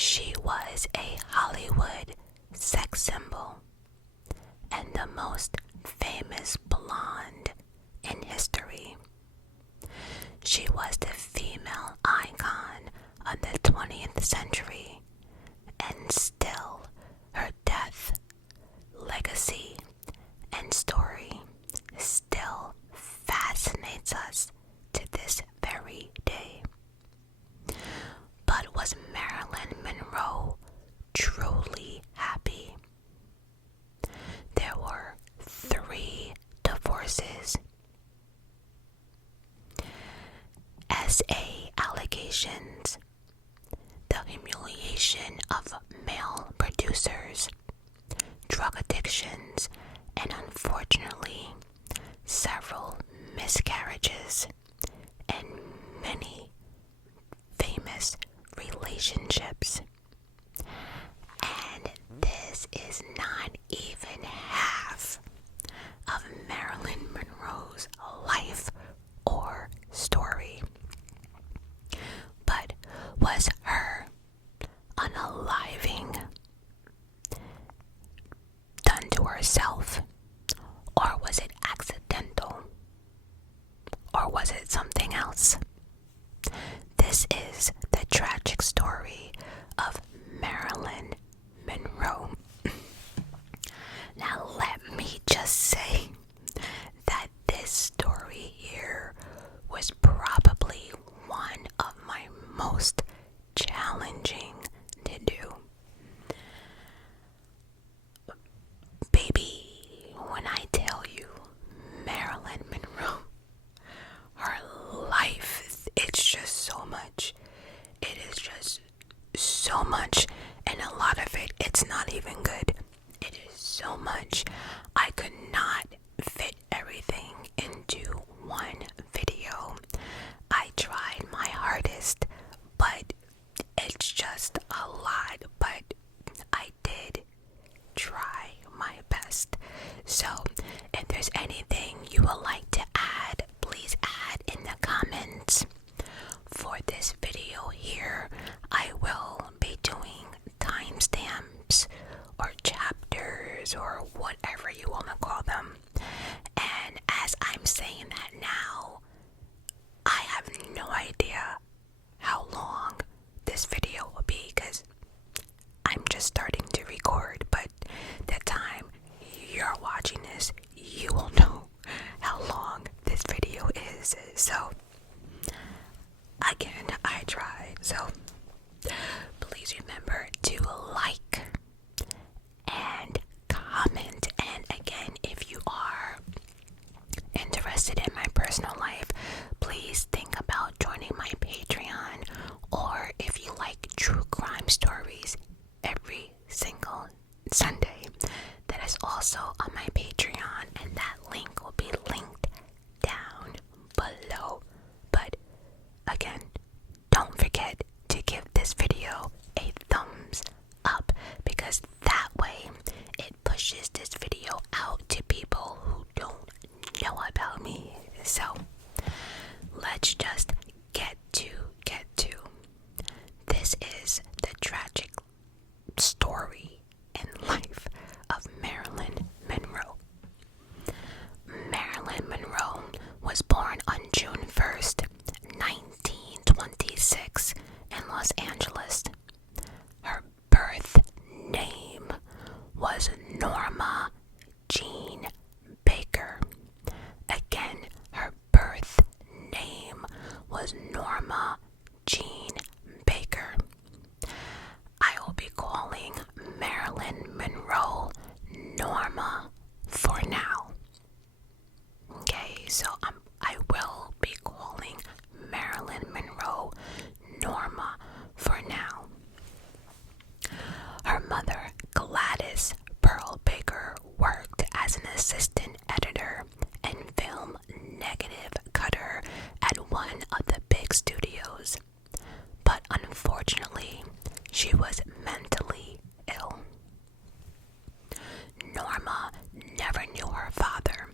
She was a Hollywood sex symbol and the most famous blonde in history. She was the female icon of the 20th century, and still her death, legacy, and story still fascinates us to this very day. But was Marilyn Monroe truly happy? There were 3 divorces, SA allegations, the humiliation of male producers, drug addictions, and unfortunately, several miscarriages, and many famous relationships. And this is not even half of Marilyn Monroe's life or story. But was her unaliving done to herself, or was it accidental, or was it something else? This is the tragic story of Marilyn Monroe. Now let me just say that this story here was probably one of my most challenging to do. Baby, when I tell you Marilyn Monroe, her life, it's just so much. It is just so much, and a lot of it, it's not even good. It is so much. I could not fit everything into one video. I tried my hardest, but it's just a lot. But I did try my best. So if there's anything you would like to add, please add in the comments. For this video here, I will be doing timestamps or chapters or whatever you want to call them. And as I'm saying that now, I have no idea how long this video will be because I'm just starting to record, but the time you're watching this, you will know how long this video is. So again, I tried. So please remember to like and comment. And again, if you are interested in my personal life, please think about joining my Patreon. Or if you like true crime stories every single Sunday, that is also on my Patreon, and that link will be linked down below. But again, don't forget to give this video a thumbs up, because that way it pushes this video out to people who don't know about me. So let's just get to this is the tragic story and life of Marilyn Monroe. Marilyn Monroe was born on June 1st, 1926 in Los Angeles. Her birth name was Norma Jean Baker. Again, her birth name was Norma Jean Baker. I will be calling Marilyn Monroe Norma for now. Okay, so I will be calling Marilyn Monroe Norma for now. Her mother, Gladys Pearl Baker, worked as an assistant editor and film negative cutter at one of the big studios. But unfortunately, she was mentally ill. Norma never knew her father,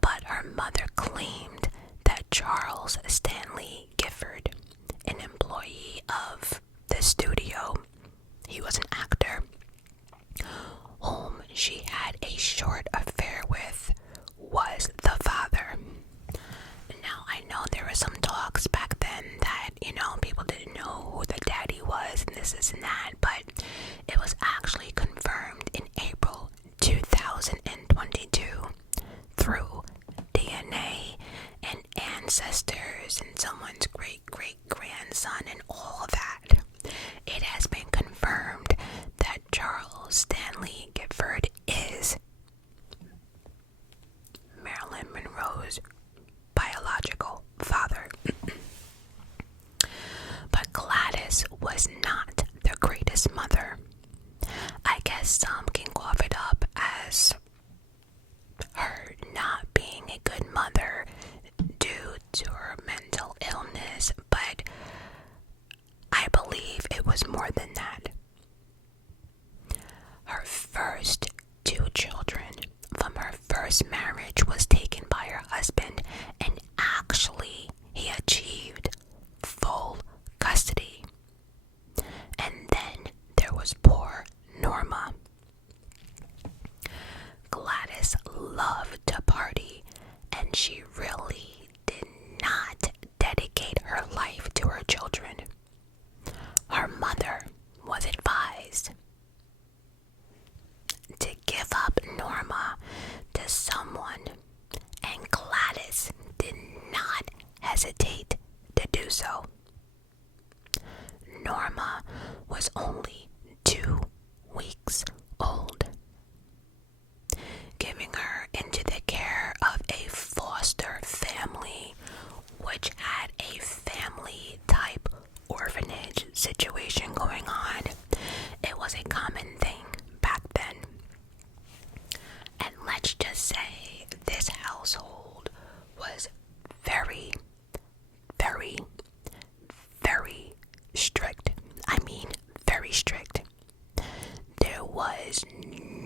but her mother claimed that Charles Stanley Gifford, an employee of the studio, he was an actor, whom she had a short affair with, was the father. Now, I know there were some talks back then that, people didn't know who the daddy was and this and that, but it was actually confirmed in April 2022 through DNA and ancestors and someone's great-great-grandson and all that. It has been confirmed that Charles Stanley Gifford is Marilyn Monroe's biological father. But Gladys was not the greatest mother. I guess some can cough it up as her not being a good mother due to her mental illness, but I believe it was more than that. Her first two children from her first marriage was taken by her husband, and actually he achieved full custody. And then there was poor Norma. Gladys loved to party, and she really did not dedicate her life to her children. Her mother was advised to give up Norma to someone, and Gladys did not hesitate to do so. Norma was only 2 weeks old. Giving her into the care of a foster family, which had a family-type orphanage situation going on. It was a common thing back then. And let's just say this household was very, very, very strict. I mean, very strict. There was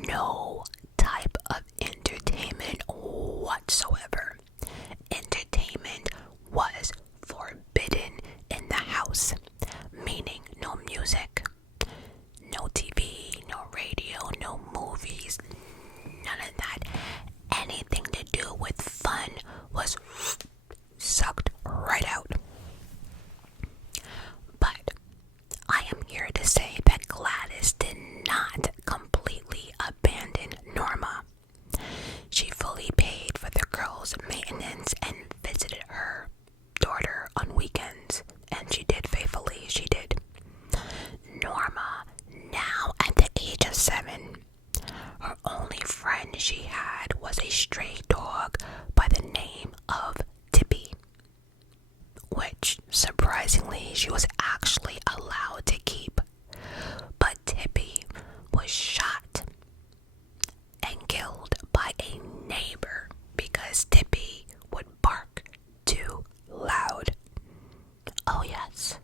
no type of entertainment whatsoever. Entertainment was forbidden in the house, meaning no music, no TV, no radio, no movies, none of that. Anything to do with fun was sucked right out. But I am here to say that Gladys did not completely abandon Norma. She fully paid for the girls' maintenance and visited her daughter on weekends, and she did faithfully. She did. Norma, now at the age of 7, her only friend she had was a stray dog by the name of Tippy, which surprisingly she was actually allowed to keep. But Tippy was shot and killed by a neighbor because Tippy would bark too loud. Oh yes,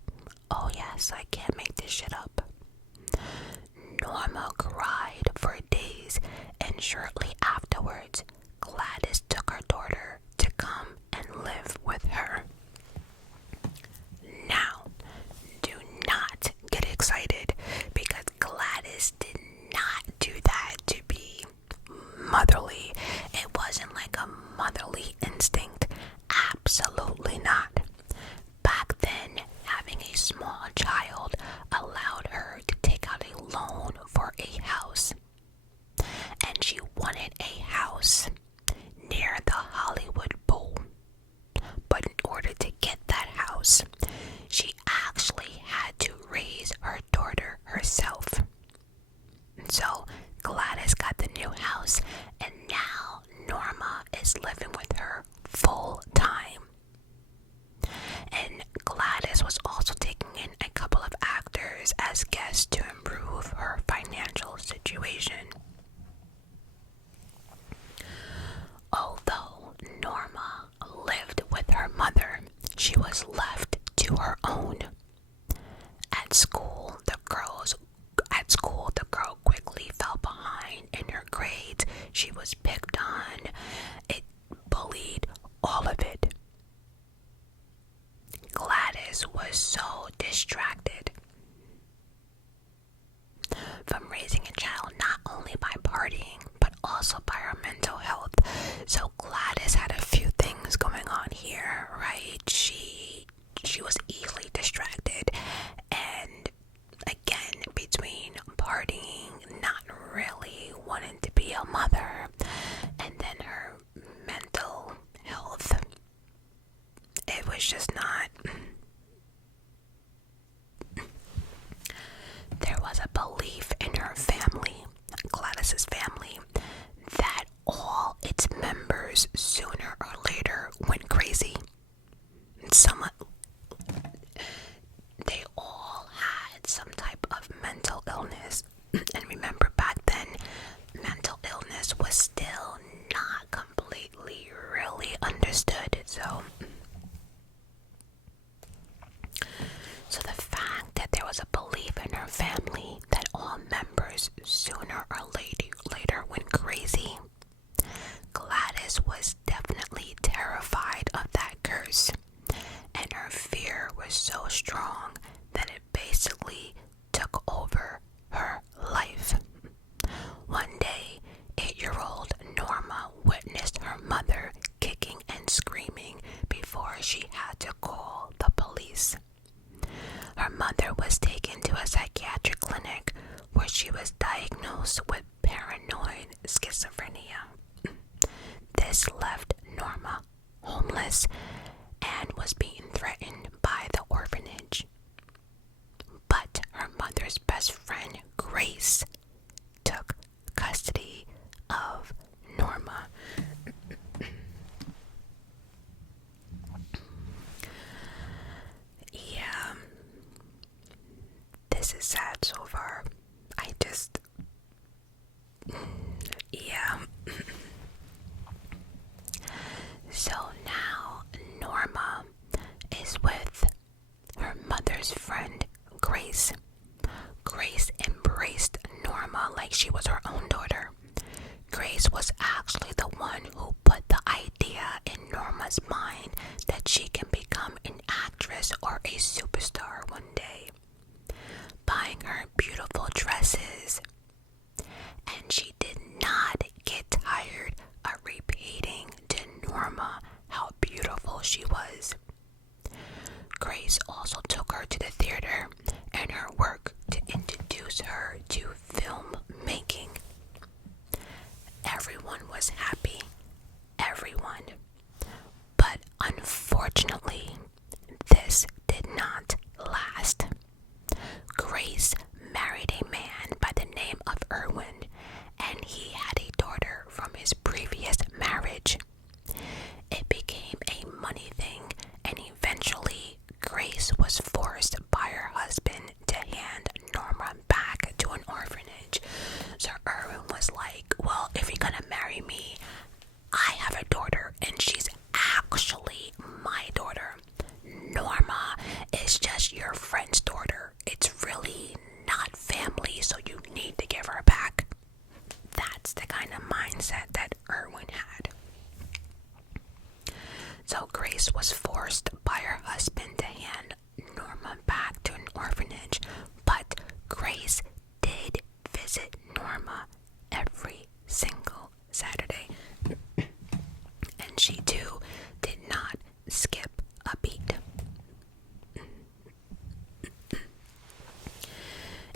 I can't make this shit up. Norma cried for days, and shortly afterwards, Gladys took her daughter to come and live with her. Now, do not get excited because Gladys did not do that to be motherly. It wasn't like a motherly instinct. Absolutely not. Back then, having a small child allowed her to take out a loan for a house. And she wanted a house near the Hollywood Bowl. But in order to get that house, she actually had to raise her daughter herself. So Gladys got the new house, and now Norma is living with her full time. And Gladys was also taking in a couple of actors as guests to improve her financial situation. Although Norma lived with her mother, she was left to her own. At school, the girl quickly fell behind in her grades. She was picked on, bullied, all of it. Gladys was so distracted. raising a child not only by partying, but also by her mental health. So Gladys had a few things going on here, right? She was easily distracted, and again, between partying, not really wanting to be a mother, and then her mental health, it was just not. There was a belief in her family, Gladys's family, that all its members sooner or later went crazy. They all had some type of mental illness. And remember, back then, mental illness was still not completely really understood. So the fact that there was a belief in her family that all members sooner or later went crazy, Gladys was definitely terrified of that curse, and her fear was so strong that it basically took over her life. One day, 8-year-old Norma witnessed her mother kicking and screaming before she had to call the police. Her mother was taken to a psychiatric clinic where she was diagnosed with paranoid schizophrenia. This left Norma homeless and was being threatened by the orphanage. But her mother's best friend, Grace, took custody of Norma. Yeah, this is sad so far. Yeah. So now Norma is with her mother's friend, Grace. Grace embraced Norma like she was her own daughter. Grace was actually the one who put the idea in Norma's mind that she can become an actress or a superstar one day, buying her beautiful dresses. And she did not get tired of repeating to Norma how beautiful she was. Grace also took her to the theater and her work to introduce her to film making. Everyone was happy, everyone. But unfortunately, this did not last. Grace married a man by the name of Erwin, and he had a daughter from his previous marriage. It became a money thing, and eventually Grace was forced by her husband to hand Norma back to an orphanage. So Erwin was like, well, if you're gonna marry me, I have a daughter, and she's actually my daughter. Norma is just your friend's daughter. It's really not family, so you need to give her back. That's the kind of mindset that Erwin had. So Grace was forced by her husband to hand Norma back to an orphanage, but Grace did visit Norma every single Saturday. And she too did not skip a beat.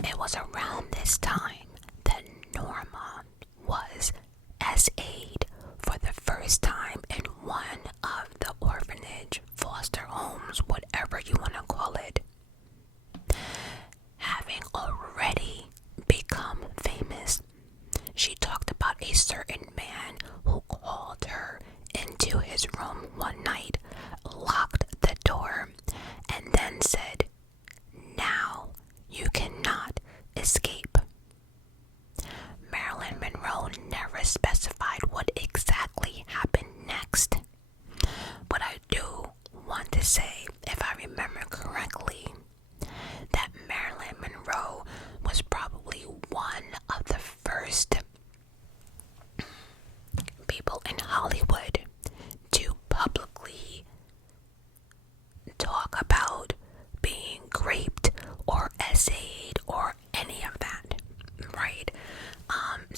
It was around this time that Norma was SA'd for the first time in one of the orphanage, foster homes, whatever you want to call it. Having already become famous, she talked about a certain man who called her into his room one night, locked the door, and then said, "Now you cannot escape."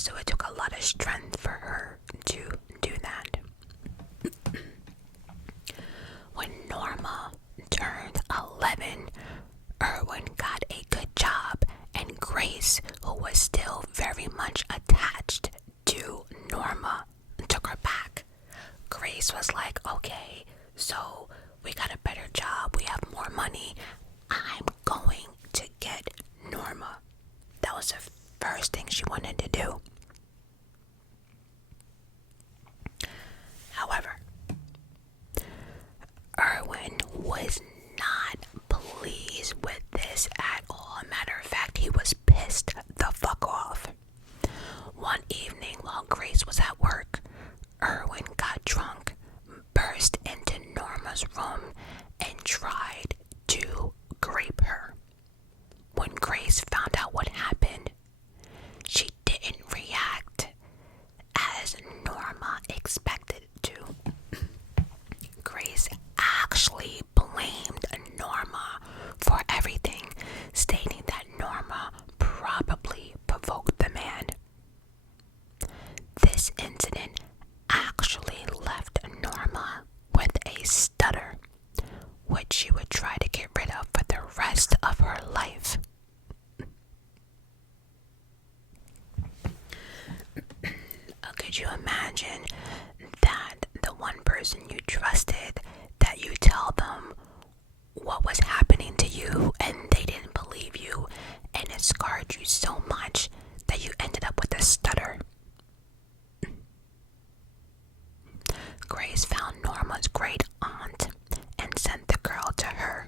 So it took a lot of strength for her to do that. When Norma turned 11, Erwin got a good job, and Grace, who was still very much attached to Norma, took her back. Grace was like, okay, so we got a better job, we have more money, I'm going to get Norma. That was the first thing she wanted to do. However, Erwin was not pleased with this at all. Matter of fact, he was pissed the fuck off. One evening while Grace was at work, Erwin got drunk, burst into Norma's room, and tried to grape her. When Grace found out what happened, she didn't react as Norma expected to. Grace actually blamed Norma for everything, stating that Norma probably provoked the man. This incident actually left Norma with a stutter, which she would try to get rid of for the rest of her life. Could you imagine that the one person you trusted, that you tell them what was happening to you and they didn't believe you, and it scarred you so much that you ended up with a stutter? Grace found Norma's great aunt and sent the girl to her.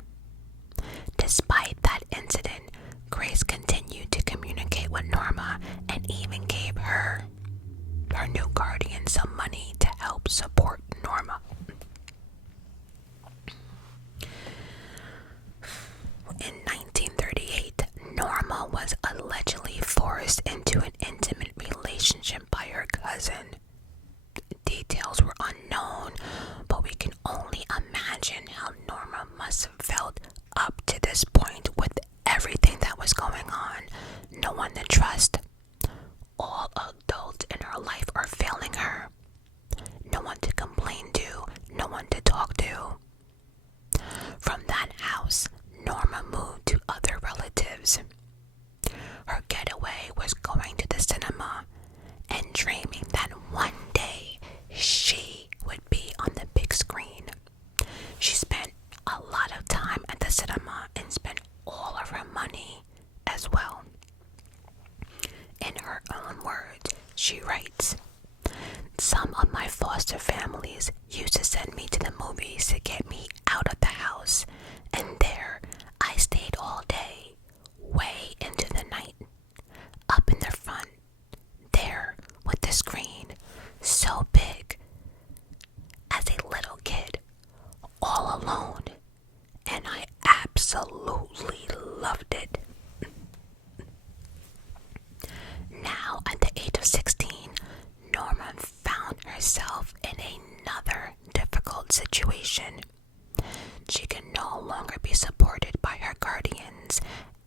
Despite that incident, Grace continued to communicate with Norma and even gave her new guardian some money to help support Norma. In 1938, Norma was allegedly forced into an intimate relationship by her cousin. Details were unknown, but we can only imagine how Norma must have felt up to this point with everything that was going on. No one to trust. All adults in her life are failing her. No one to complain to, no one to talk to. From that house, Norma moved to other relatives. Her getaway was going to the cinema and dreaming that one day she would be on the big screen. She spent a lot of time at the cinema and spent all of her money as well. In her own words, she writes, "Some of my foster families used to send me to the movies to get me out of the house, and there I stayed all day, way into the night, up in the front, there with the screen, so big, as a little kid, all alone, and I absolutely loved it." Now, at the age of 16, Norma found herself in another difficult situation. She could no longer be supported by her guardians,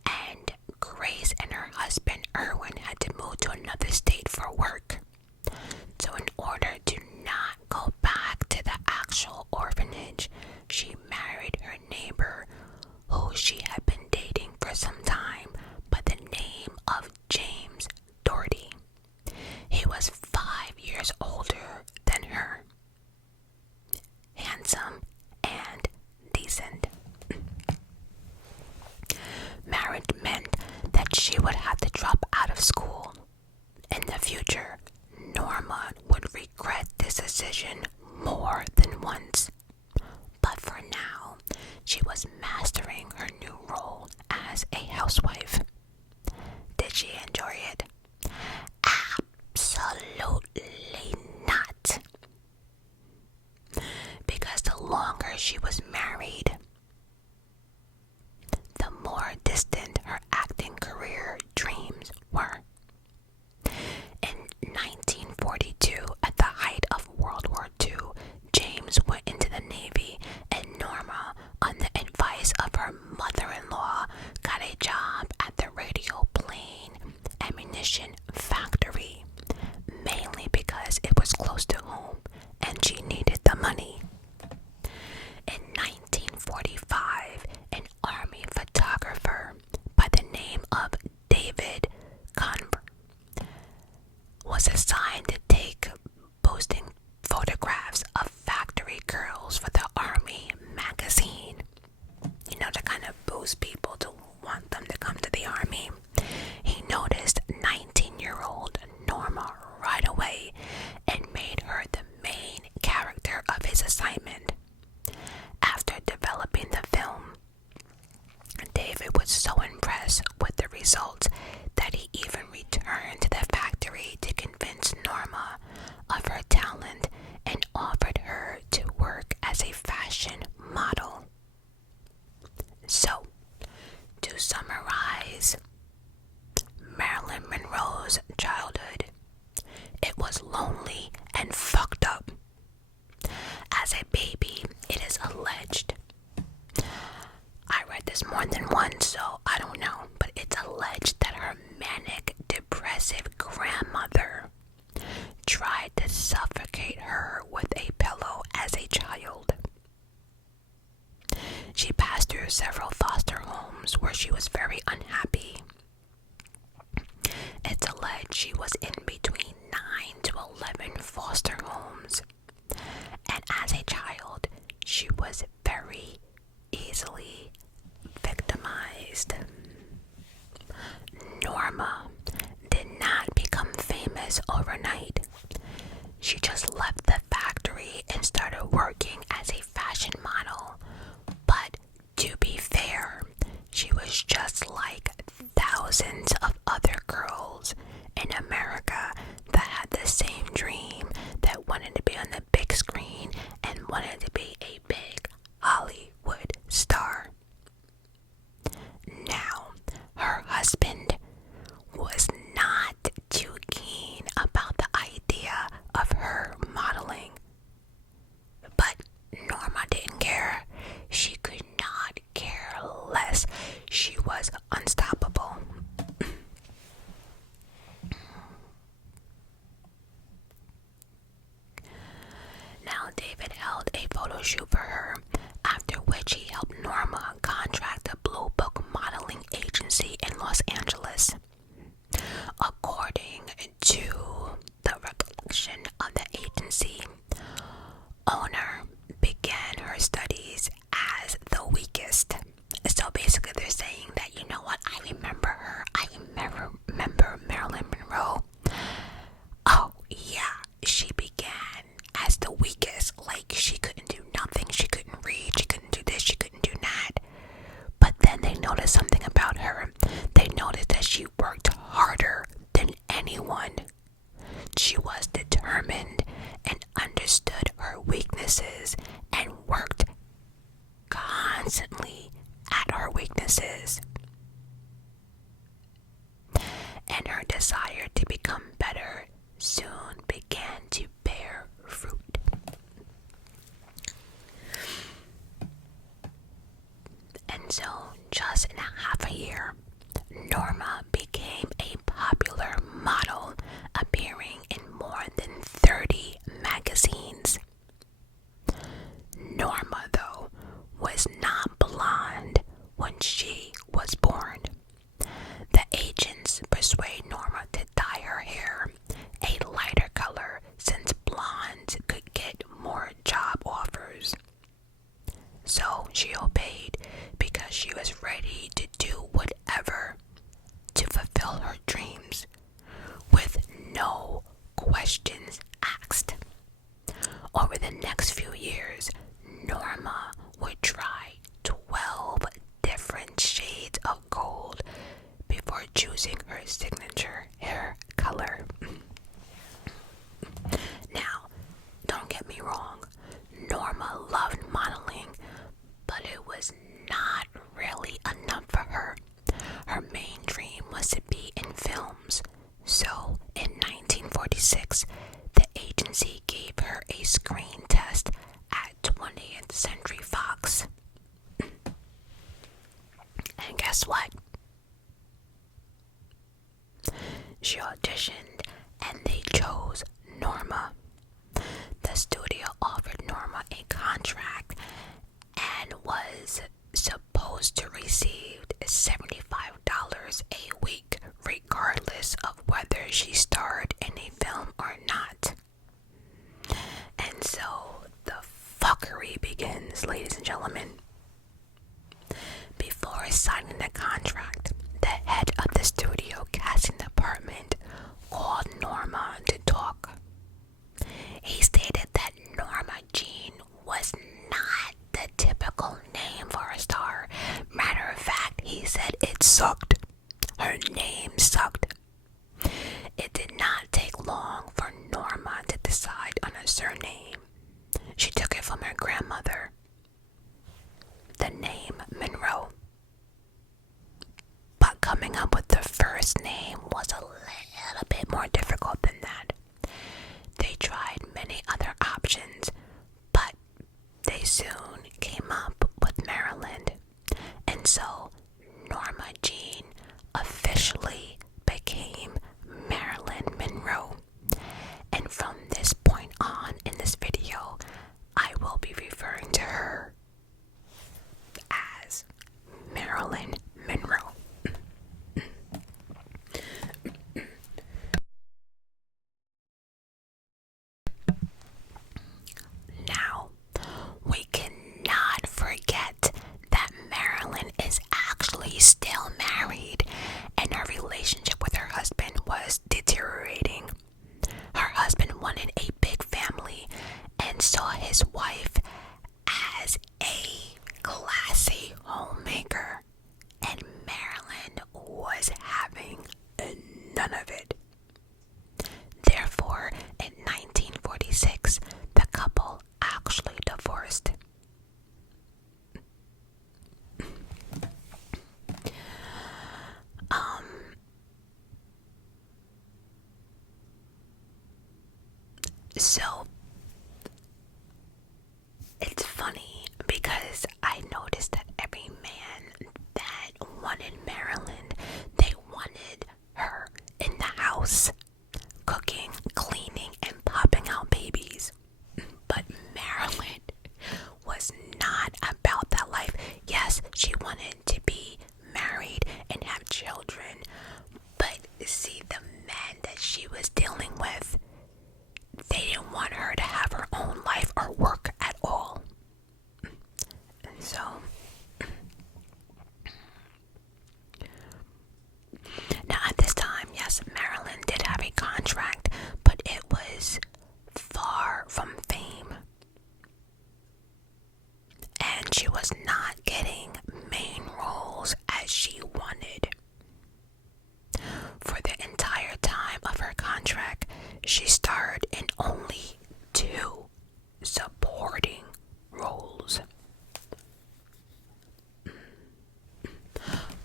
and Grace and her husband Erwin had to move to another state for work. So in order to not go back to the actual orphanage, she married her neighbor, who she had been dating for some time by the name of James Doherty. He was 5 years older than her. Handsome and decent. Marriage meant that she would have to drop out of school. In the future, Norma would regret this decision more than once. But for now, she was mastering her new role as a housewife. Did she enjoy it? Absolutely not. Because the longer she was married, the more distant her acting career dreams were. In 1942, at the height of World War II, James went into the Navy, and Norma, on the advice of her mother-in-law, got a job been one, so I don't know. But it's alleged that her manic, depressive grandmother tried to suffocate her with a pillow as a child. She passed through several foster homes where she was very unhappy. It's alleged she was in between 9 to 11 foster homes. And as a child, she was very easily victimized. Norma did not become famous overnight. She just left the factory and started working as a fashion model. But to be fair, she was just like thousands of other girls in America that had the same dream, that wanted to be on the big screen and wanted to be a big Hollywood star. Now, her husband was not too keen about the idea of her modeling. But Norma didn't care. She could not care less. She was unstoppable. Now, David held a photo shoot for her, after which he helped Norma contract a Blue Book modeling agency in Los Angeles. According to the recollection of the agency owner, began her studies as the weakest. So basically they're saying that, you know what, I remember her. I remember Marilyn Monroe. Oh yeah, she began as the weakest. Like, she couldn't do nothing. She couldn't read. She couldn't do this. She couldn't do that. But then they noticed something about her. They noticed that she worked harder than anyone. She was determined and understood her weaknesses and worked constantly at her weaknesses. And her desire to become better soon began to bear fruit. And so, just in a half a year, Norma became a popular model, appearing in more than 30 magazines. Norma, though, was not blonde when she was born. The agents persuade Norma to dye her hair a lighter color, since blondes could get more job offers. So she obeyed, because she was ready to do whatever to fulfill her dreams, with no questions asked. Over the next few years, Norma would try 12 different shades of gold before choosing her signature hair color. Now, don't get me wrong, Norma loved modeling, but it was not really enough for her. Her main dream was to be in films. So, in 1946, the agency gave her a screen test at 20th Century Fox. And guess what? She auditioned and they chose Norma. The studio offered Norma a contract and was supposed to receive $75 a week, regardless of whether she starred in a film or not. And so the fuckery begins, ladies and gentlemen. Before signing the contract, the head of the studio casting department called Norma to talk. He stated that Norma Jean was not the typical name for a star. Matter of fact, he said it sucked. Her name sucked. It did not take long for Norma to decide on a surname. She took it from her grandmother. The name Monroe. But coming up with the first name was a little bit more difficult than that. They tried many other options, but they soon came up with Maryland. And so So it's funny because I noticed that every man that wanted Marilyn, they wanted her in the house, cooking, cleaning, and popping out babies. But Marilyn was not about that life. Yes, she wanted to be married and have children, but see, the men that she was dealing with, they didn't want her to have her own life or work at all. And so now at this time, yes, Marilyn did have a contract, but it was far from fame. And she was not getting main roles as she wanted. For the entire time of her contract, she starred in only 2 supporting roles.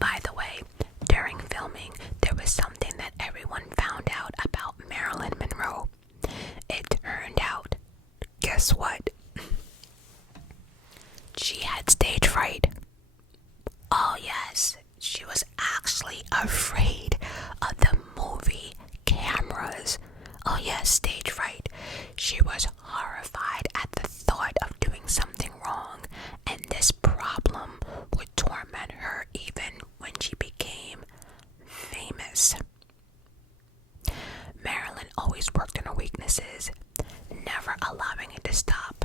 By the way, during filming, there was something that everyone found out about Marilyn Monroe. It turned out, guess what? She had stage fright. Oh yes, she was actually afraid of the movie cameras. Oh yes, stage fright. She was horrified at the thought of doing something wrong, and this problem would torment her even when she became famous. Marilyn always worked on her weaknesses, never allowing it to stop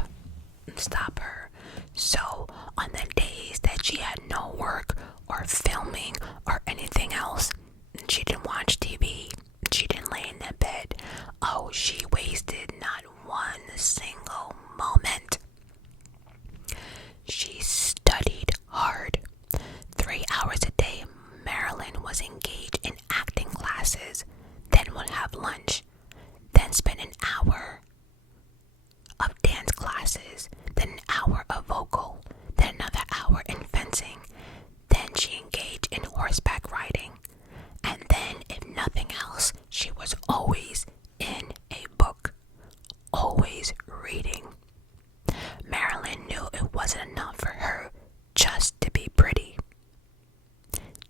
her. So on the days that she had no work or filming or anything else, she didn't watch TV, she didn't lay in the bed. Oh, she wasted not one single moment. She studied hard. 3 hours a day, Marilyn was engaged in acting classes, then would have lunch, then spend an hour of dance classes, then an hour of vocal, then another hour in fencing. Then she engaged in horseback riding. And then, if nothing else, she was always in a book, always reading. Marilyn knew it wasn't enough for her just to be pretty.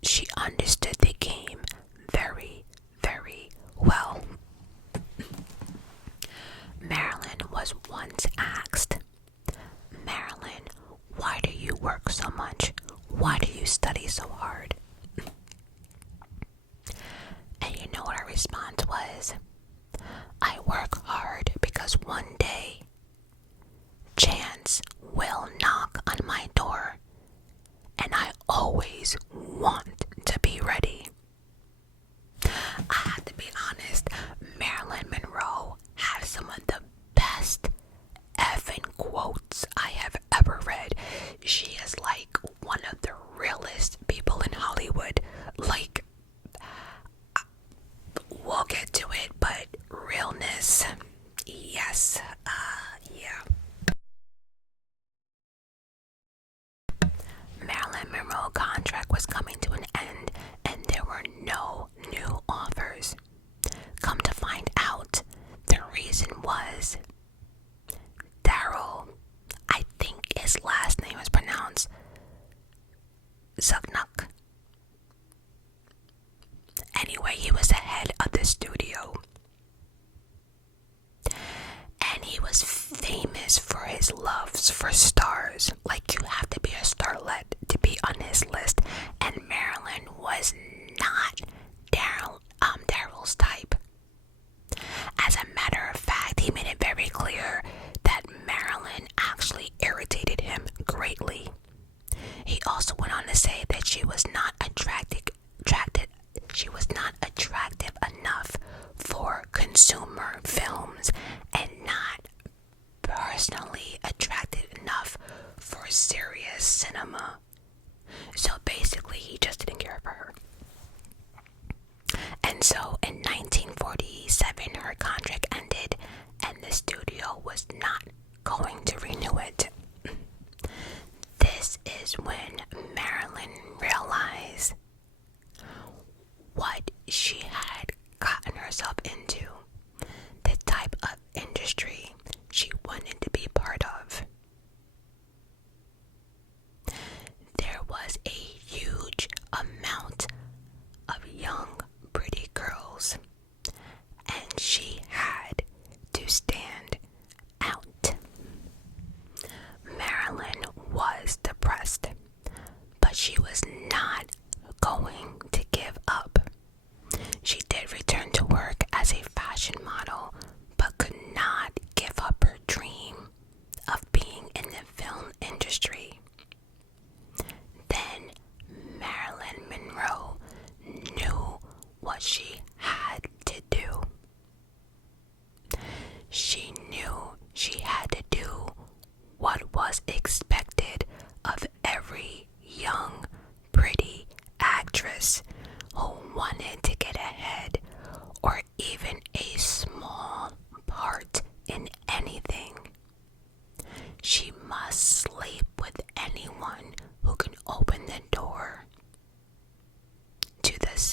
She understood the game very, very well. Marilyn was once asked, "Marilyn, why do you work so much? Why do you study so hard?" And you know what her response was? "I work hard because one day chance will knock on my door, and I always want to be ready." I have to be honest, Marilyn Monroe has some of the best effing quotes I have ever read. She is like one of the realest people in Hollywood. Like, we'll get to it, but realness, yes, yeah. Marilyn Monroe contract was coming to an end, and there were no new offers. Come to find out, the reason was Daryl, I think his last name is pronounced Zugnuck. Anyway, he was the head of the studio. And he was famous for his loves for stars. Like, you have to be a starlet to be on his list. And Marilyn was not Daryl's type. As a matter of fact, he made it very clear that Marilyn actually irritated him greatly. He also went on to say that she was not attractive enough for consumer films and not personally attractive enough for serious cinema. So basically, he just didn't care for her. And so in 1947, her contract ended and the studio was not going to renew it. This is when Marilyn realized what she had gotten herself into, the type of industry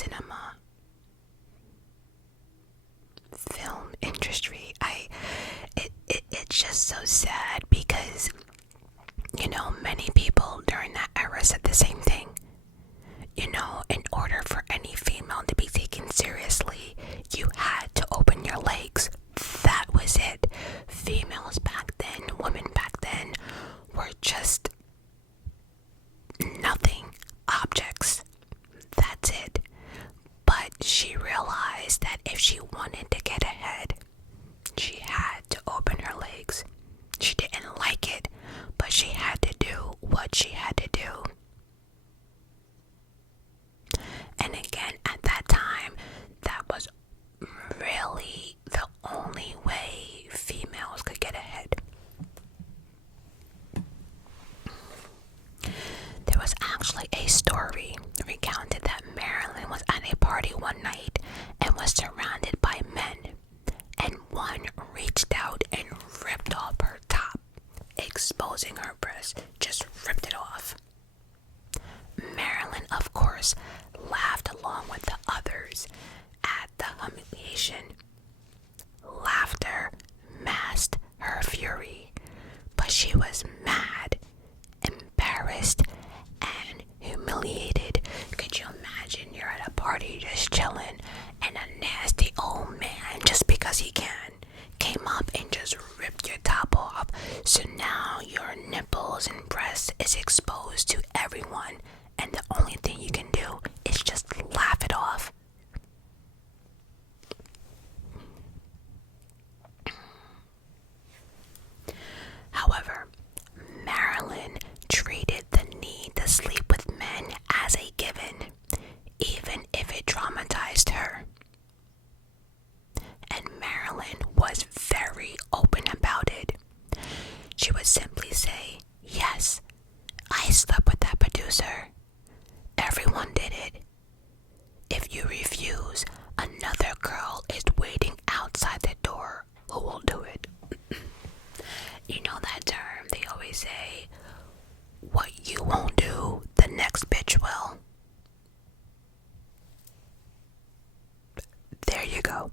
cinema, film industry. It's just so sad because, many people during that era said the same thing. In order for any female to be taken seriously, you had to open your legs. That was it. Females back then, women back then, were just nothing, objects. That's it. But she realized that if she wanted to get ahead, she had to open her legs. She didn't like it, but she had to do what she had to do. And again, at that time, that was really the only way females could get ahead. There was actually a story recounted that Marilyn was at a party one night and was surrounded by men, and one reached out and ripped off her top, exposing her breast, just ripped it off. Marilyn, of course, laughed along with the others at the humiliation. Laughter masked her fury, but she was mad, embarrassed, and humiliated. Could you imagine you're at a party just chilling and a nasty old man, just because he can, came up and just ripped your top off, so now your nipples and breasts is exposed to everyone, and the only thing you can do is just laugh it off. However, Marilyn treated the need to sleep with men as a given, even if it traumatized her. And Marilyn was very open about it. She would simply say, "Yes, I slept with that producer. Everyone did it. If you refuse, another girl is waiting outside the door who will do it." You know that term they always say, what you won't do, the next bitch will. There you go.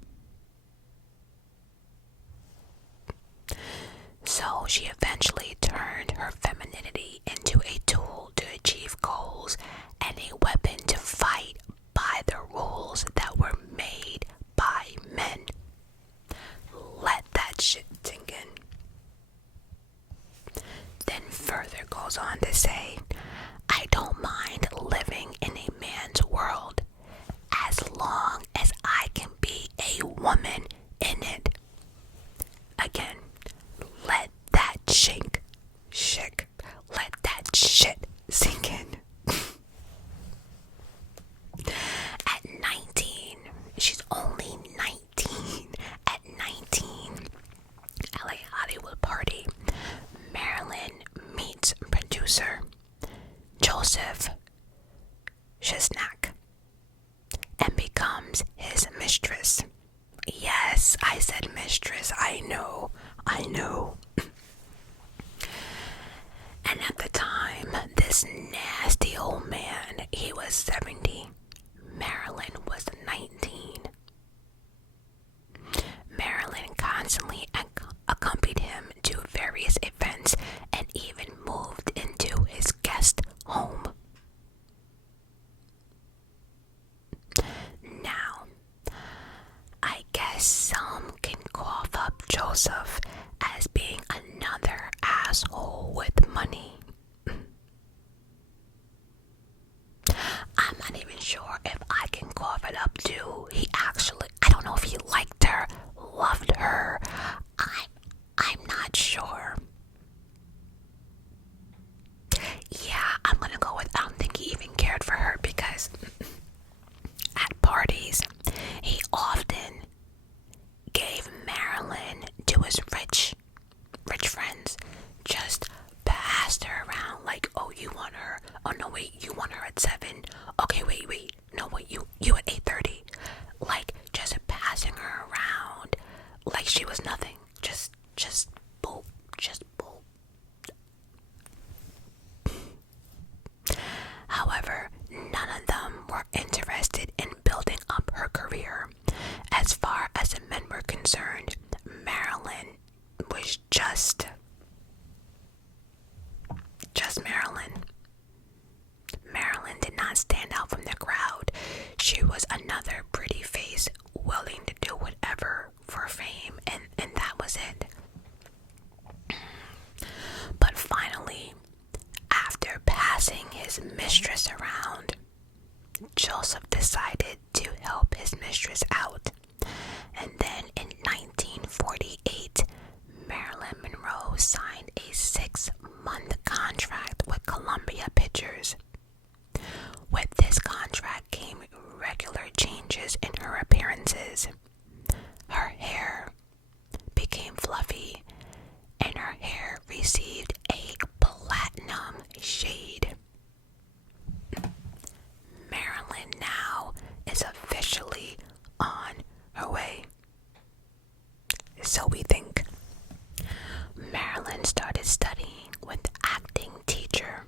So she eventually turned her femininity into a tool to achieve goals and a weapon to fight by the rules that were made by men. Let that shit sink in. Then further goes on to say, "I don't mind living in a man's world as long as I can be a woman in it." Again, let that let that shit sink in. At 19, she's only 19. At 19, at a Hollywood party, Marilyn meets producer Joseph Chesnack and becomes his mistress. Yes, I said mistress. I know. And at the time, this nasty old man, he was 70. Marilyn was 19. Marilyn constantly accompanied him to various events and even moved into his guest home. Now, I guess some can cough up Joseph as being another asshole with money. I'm not even sure if I can cough it up too. I don't know if he liked her, loved her. I'm not sure. Yeah, I'm gonna go with I don't think he even cared for her, because at parties, he often gave Marilyn to his rich decided to help his mistress out. And then in 1948, Marilyn Monroe signed a 6-month contract with Columbia Pictures. With this contract came regular changes in her appearances. Her hair became fluffy, and her hair received a platinum shade. Marilyn now is officially on her way. So we think. Marilyn started studying with acting teacher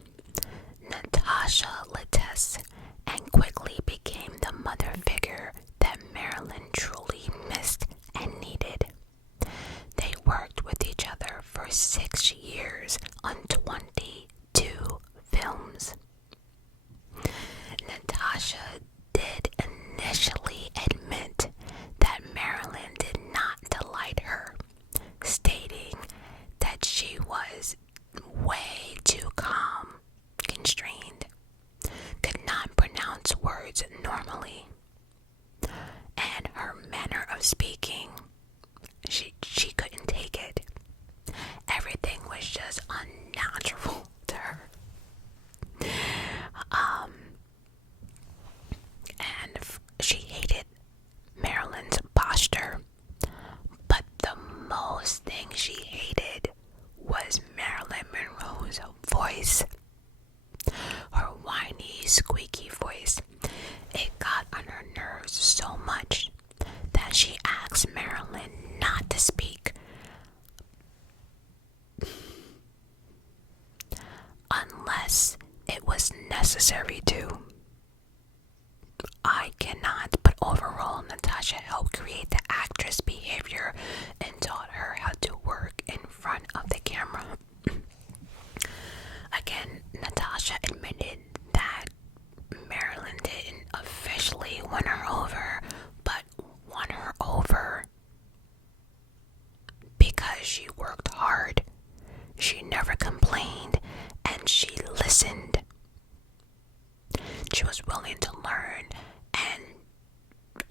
Natasha Lattès and quickly became the mother figure that Marilyn truly missed and needed. They worked with each other for 6 years on 22 films. Natasha did initially admit that Marilyn did not delight her, stating that she was way too calm, constrained, could not pronounce words normally, and her manner of speaking, she couldn't take it. Everything was just unnatural to her. And she hated Marilyn's posture, but the most thing she hated was Marilyn Monroe's voice. Her whiny, squeaky voice. It got on her nerves so much that she asked Marilyn not to speak unless it was necessary to. I cannot, but overall, Natasha helped create the actress' behavior and taught her how to work in front of the camera. Again, Natasha admitted that Marilyn didn't officially win her over, but won her over because she worked hard. She never complained, and she listened. She was willing to learn and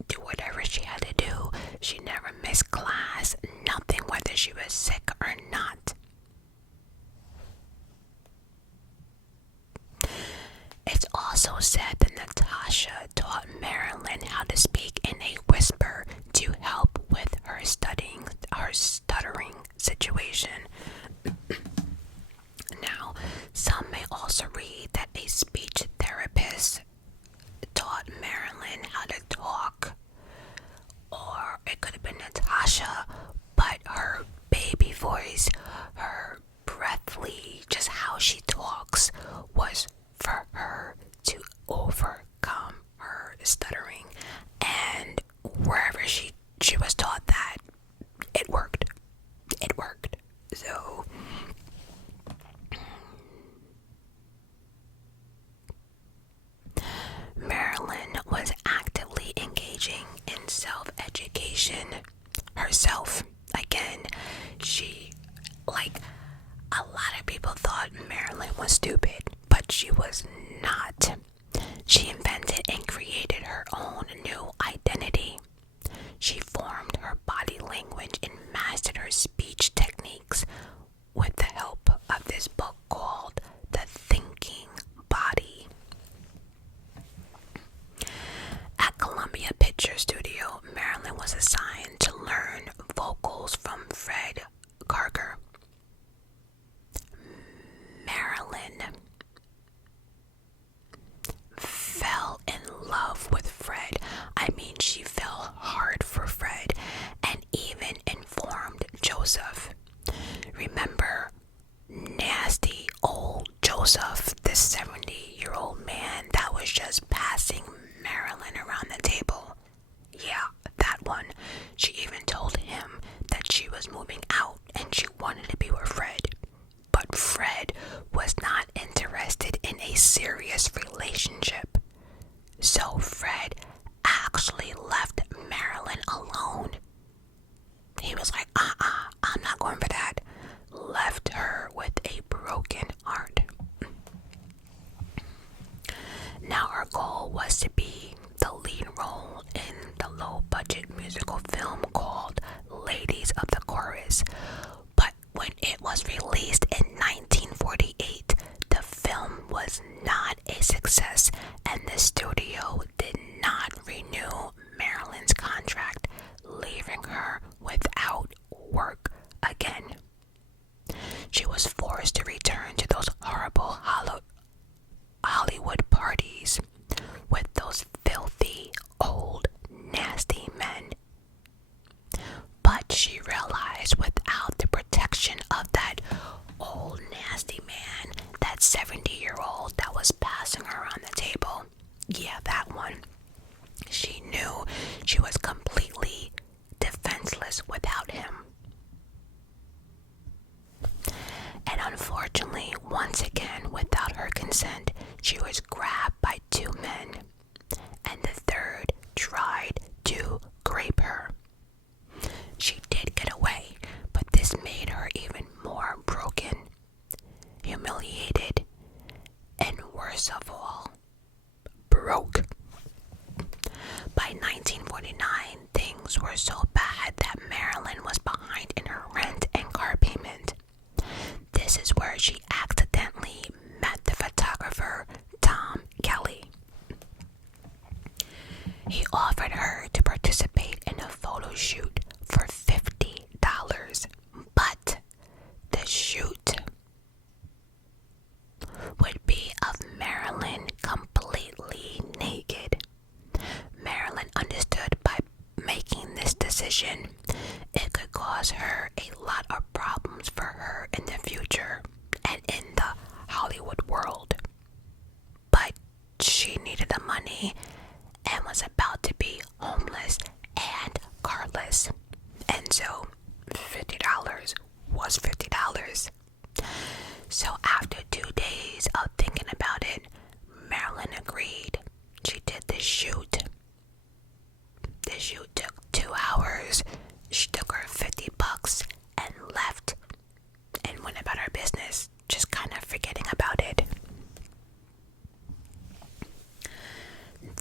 do whatever she had to do. She never missed class, nothing, whether she was sick or not. It's also said that Natasha taught Marilyn how to speak in a whisper to help with her stuttering situation. Now, some may also read that a speech therapist taught Marilyn how to talk, or it could have been Natasha, but her baby voice, her breathly, just how she talks, was for her to overcome her stuttering. And wherever she was taught that, it worked. So Marilyn was actively engaging in self-education herself. Again, she, like a lot of people, thought Marilyn was stupid, but she was not. She invented and created her own new identity. She formed her body language and mastered her speech techniques with the help of this book called The Thinking Body. At Columbia Picture Studio, Marilyn was assigned to learn vocals from Fred Karger. Marilyn fell in love with Fred. I mean, she fell hard for Fred and even informed Joseph. Remember, nasty old Joseph, this 70-year-old man that was just passing Marilyn around the table. Yeah, that one. She even told him that she was moving out was released in 1948, the film was not a success, and the studio did not renew Marilyn's contract, leaving her without work again. She was forced to return to those horrible Hollywood parties with those filthy, old, nasty men. But she realized without the protection of that old, nasty man, that 70-year-old that was passing her around the table, yeah, that one, she knew she was completely defenseless without him. And unfortunately, once again, without her consent, she was grabbed by two men, and the third tried to grape her. She did get away, but this made her even more broken, humiliated, and worst of all, broke. By 1949, things were so bad that Marilyn was behind in her rent and car payment. This is where she accidentally met the photographer Tom Kelly. He offered her to participate in a photo shoot for $50, but the shoot would be of Marilyn completely naked. Marilyn understood by making this decision, it could cause her a lot of problems for her in the future and in the Hollywood world. But she needed the money and was about to be homeless and carless. And so $50 was $50. So after 2 days of thinking about it, Marilyn agreed. She did the shoot. The shoot took 2 hours. She took her $50 and left and went about her business, just kind of forgetting about it.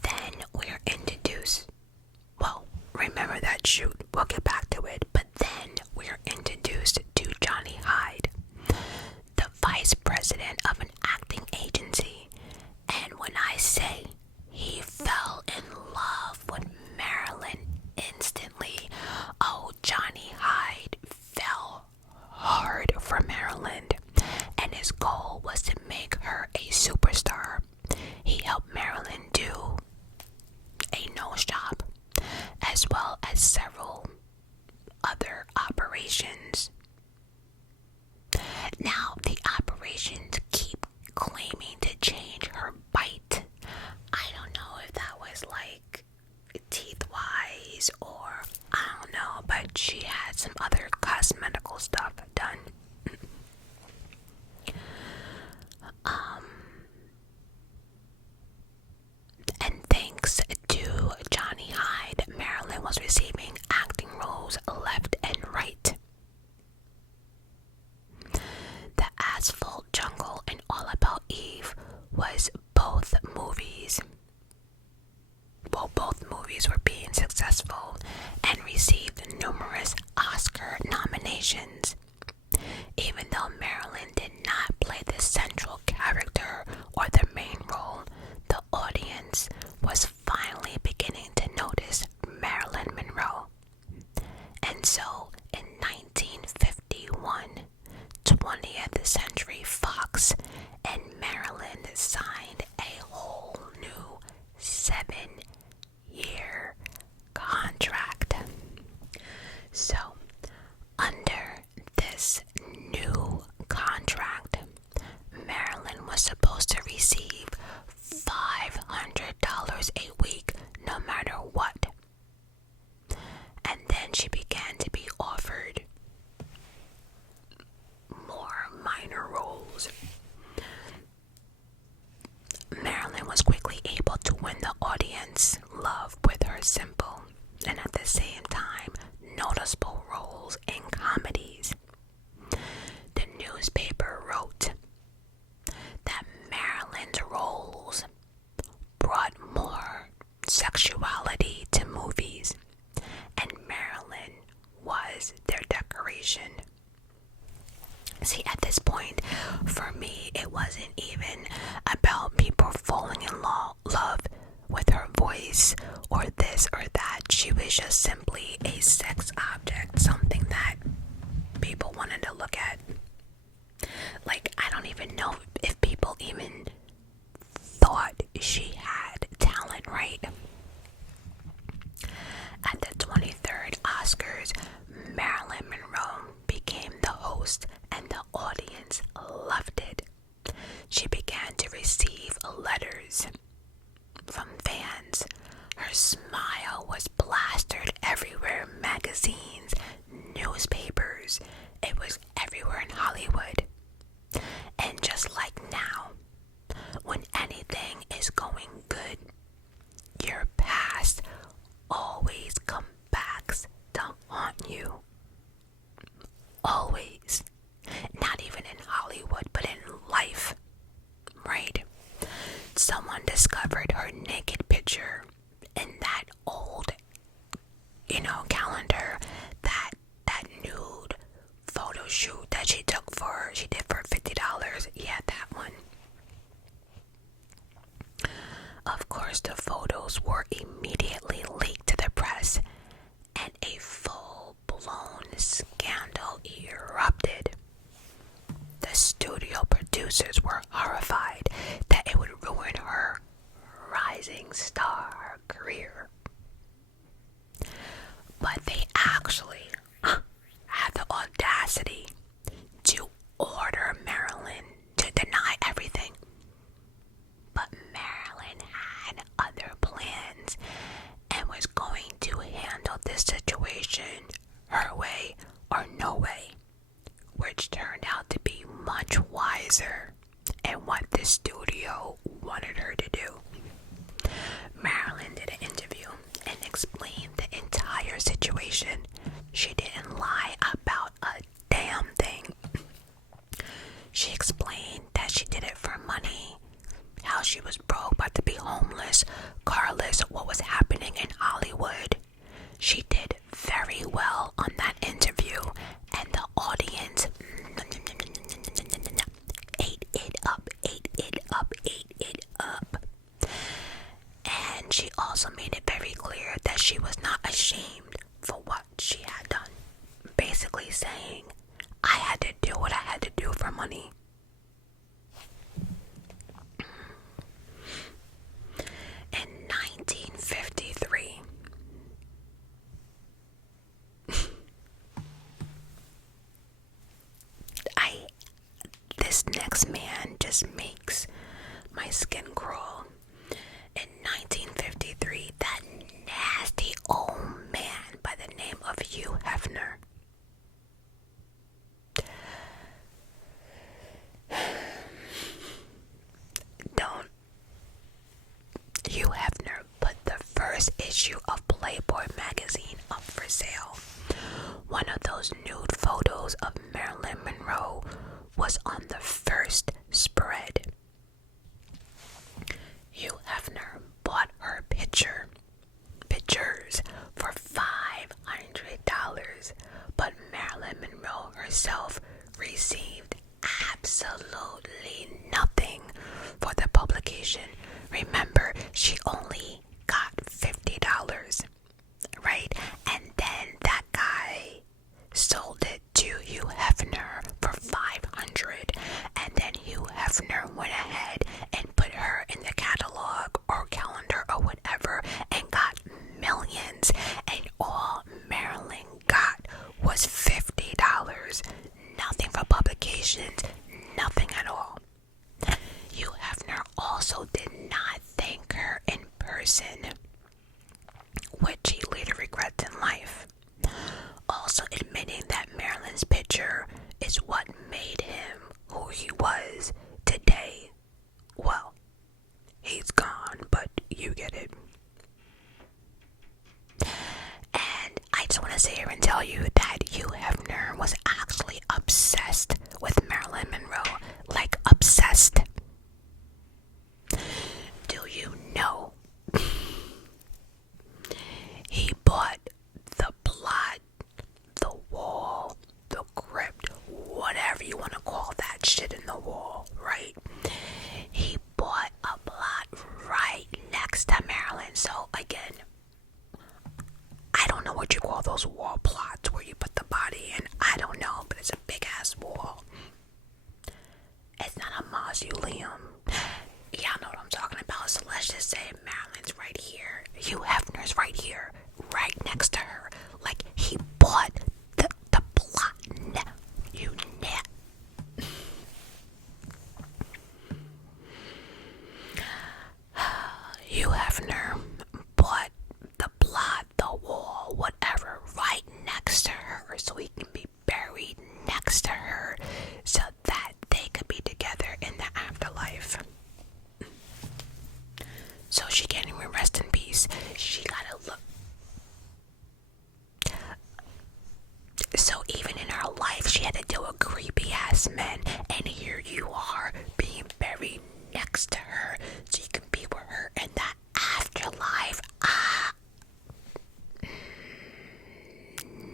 Then we're introduced. Well, remember that shoot. We'll get back to it. But then we're introduced to Johnny Hyde, the vice president of an acting agency. And when I say he fell in love with Marilyn instantly, oh, Johnny Hyde fell hard for Marilyn, and his goal was to make her a superstar. He helped Marilyn do a nose job, as well as several other operations. Now, the operations keep claiming to change her bite. I don't know if that was like teeth-wise or I don't know, but she had some other cosmetical stuff done. And thanks to Johnny Hyde, Marilyn was receiving acting roles left and right. The Asphalt Jungle and All About Eve was both movies. Well, both movies were being successful and received numerous Oscar nominations. Even though Marilyn did not play the central character or the main role, the audience was finally beginning to notice Marilyn Monroe. And so, in 1951, 20th Century Fox and Marilyn signed a whole new 7-year contract. So, under this new contract, Marilyn was supposed to receive $500 a week no matter what. And then she began to be offered more minor roles. Marilyn was quickly able to win the audience love with her simple and at the same time noticeable roles in comedies. The newspaper wrote that Marilyn's roles brought more sexuality to movies, and Marilyn was their decoration. See, at this point, for me, it wasn't even about people falling in love with her voice or this or that. She was just simply a sex object, something that people wanted to look at. Like, I don't even know if people even thought she had talent, right? At the 23rd Oscars, Marilyn Monroe became the host and the audience loved it. She began to receive letters from fans. Her smile was plastered everywhere, magazines, newspapers. It was everywhere in Hollywood. And just like now, when anything is going good, your past always comes back to haunt you. Always. Not even in Hollywood, but in life. Right? Someone discovered her naked picture in that old, calendar, that nude photo shoot that she did for $50. Yeah, that one. Of course, the photos were immediately leaked to the press, and a full-blown scandal erupted. The studio producers were horrified that it would ruin her rising star career. But they actually had the audacity to order Marilyn to deny everything. But Marilyn had other plans and was going to handle this situation her way or no way, which turned out to be much wiser and what the studio wanted her to do. Marilyn did an interview and explained the entire situation. She didn't lie about a damn thing. She explained that she did it for money, how she was broke, about to be homeless, carless, what was happening in Hollywood. She did very well on that interview, and the audience ate it up, ate it up, ate it up. And she also made it very clear that she was not ashamed for what she had done. Basically saying, I had to do what I had to do for money. In 1953, this next man just makes my skin crawl. In 1953, that nasty old man by the name of Hugh Hefner Hugh Hefner put the first issue of Playboy magazine up for sale. One of those nude photos of Marilyn Monroe was on the first spread. Hugh Hefner bought her pictures for $500, but Marilyn Monroe herself received absolutely nothing for the publication. Remember, she only got $50, right? And then that guy sold it to Hugh Hefner for $500, and then Hugh Hefner went ahead and put her in the catalog or calendar or whatever and got millions, and all Marilyn got was $50. Nothing for publications, nothing at all. Hugh Hefner also did not thank her in person, which he later regrets in life. Also admitting that Marilyn's picture is what made him who he was today. Well, he's gone, but you get it. And I just want to sit here and tell you that Hugh Hefner was actually obsessed with Marilyn Monroe. Like, obsessed. Do you know he bought the plot, the wall, the crypt, whatever you want to calls you Liam. Y'all know what I'm talking about. So let's just say Marilyn's right here. Hugh Hefner's right here, right next to her. Like he bought the plot. You net. Hugh Hefner bought the plot, the wall, whatever, right next to her, so he can be buried next to her, so that they could be together in the afterlife. So she can't even rest in peace. She gotta look. So even in her life, she had to deal with creepy ass men, and here you are being buried next to her, so you can be with her in the afterlife.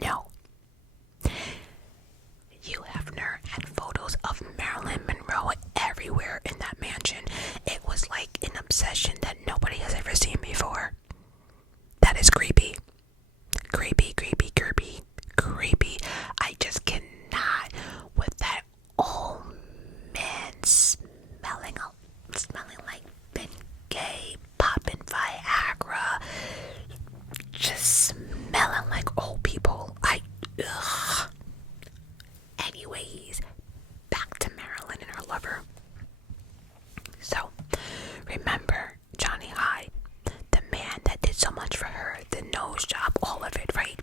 No. Hugh Hefner had photos of Marilyn Monroe everywhere in that mansion. It was like an obsession that nobody has ever seen before. That is creepy. Creepy. I just cannot with that old man smelling like Bengay, popping Viagra, just smelling like old people. Ugh. Anyways, back to Marilyn and her lover. So, remember Johnny High, the man that did so much for her, the nose job, all of it, right?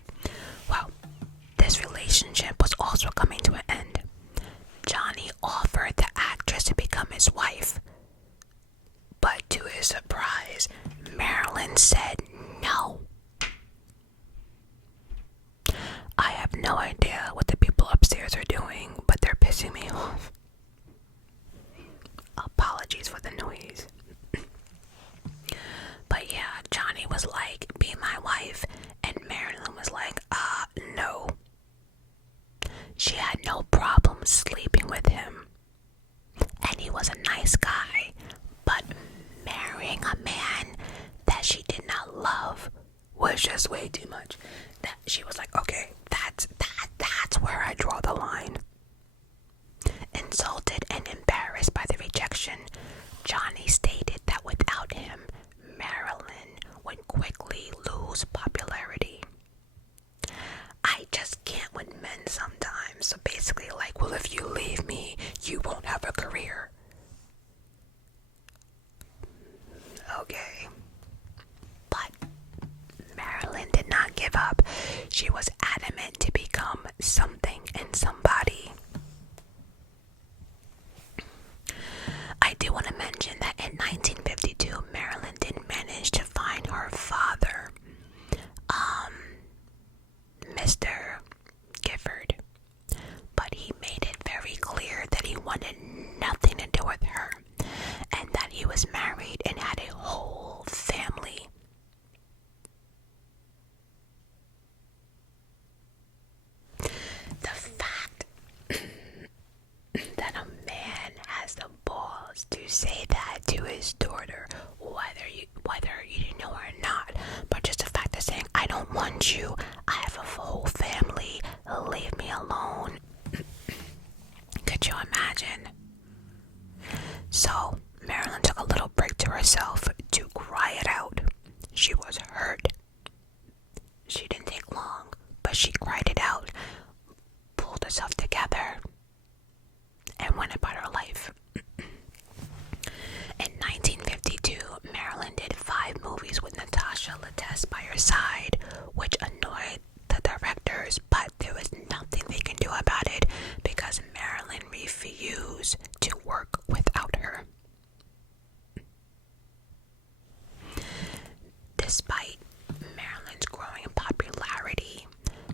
Well, this relationship was also coming to an end. Johnny offered the actress to become his wife, but to his surprise, Marilyn said no. I have no idea what the people upstairs are doing, but they're pissing me off. Apologies for the noise. But yeah, Johnny was like, be my wife, and Marilyn was like, no. She had no problem sleeping with him, and he was a nice guy, but marrying a man that she did not love was just way too much. That she was like, okay, that's where I draw the line. Insulted and embarrassed by the rejection, Johnny stated that without him, Marilyn would quickly lose popularity. I just can't with men sometimes. So basically, like, well, if you leave me, you won't have a career. Okay. But Marilyn did not give up. She was adamant to become something and somebody. I do want to mention that in 1952, Marilyn didn't manage to find her father, Mr. Gifford, but he made it very clear that he wanted nothing to do with her, and that he was married and had a whole family. The fact that a man has the balls to say that to his daughter, whether you didn't know her or not, but just the fact of saying, I don't want you, I have a whole family, leave me alone. Could you imagine? So Marilyn took a little break to herself to cry it out. She was hurt. She didn't take long, but she cried it out, pulled herself together, and went about her life. In 1952, Marilyn did 5 movies with Natasha Lattès by her side, which annoyed the directors, but there was nothing they can do about it because Marilyn refused to work without her. Despite Marilyn's growing popularity,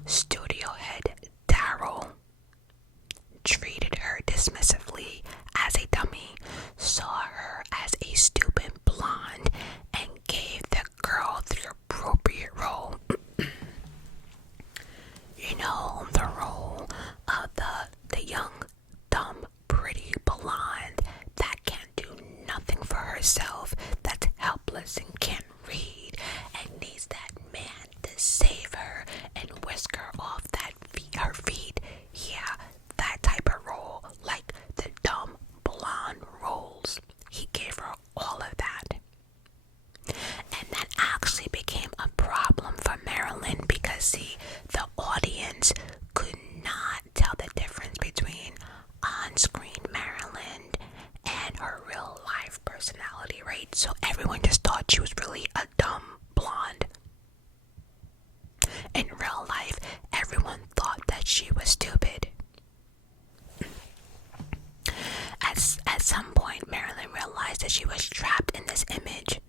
studio head Darryl treated her dismissively as a dummy, saw her as a stupid blonde, and gave the girl the appropriate role. You know, the role of the young, dumb, pretty blonde that can't do nothing for herself, that's helpless and can't read and because see, the audience could not tell the difference between on-screen Marilyn and her real life personality, right? So everyone just thought she was really a dumb blonde. In real life, everyone thought that she was stupid. At some point, Marilyn realized that she was trapped in this image,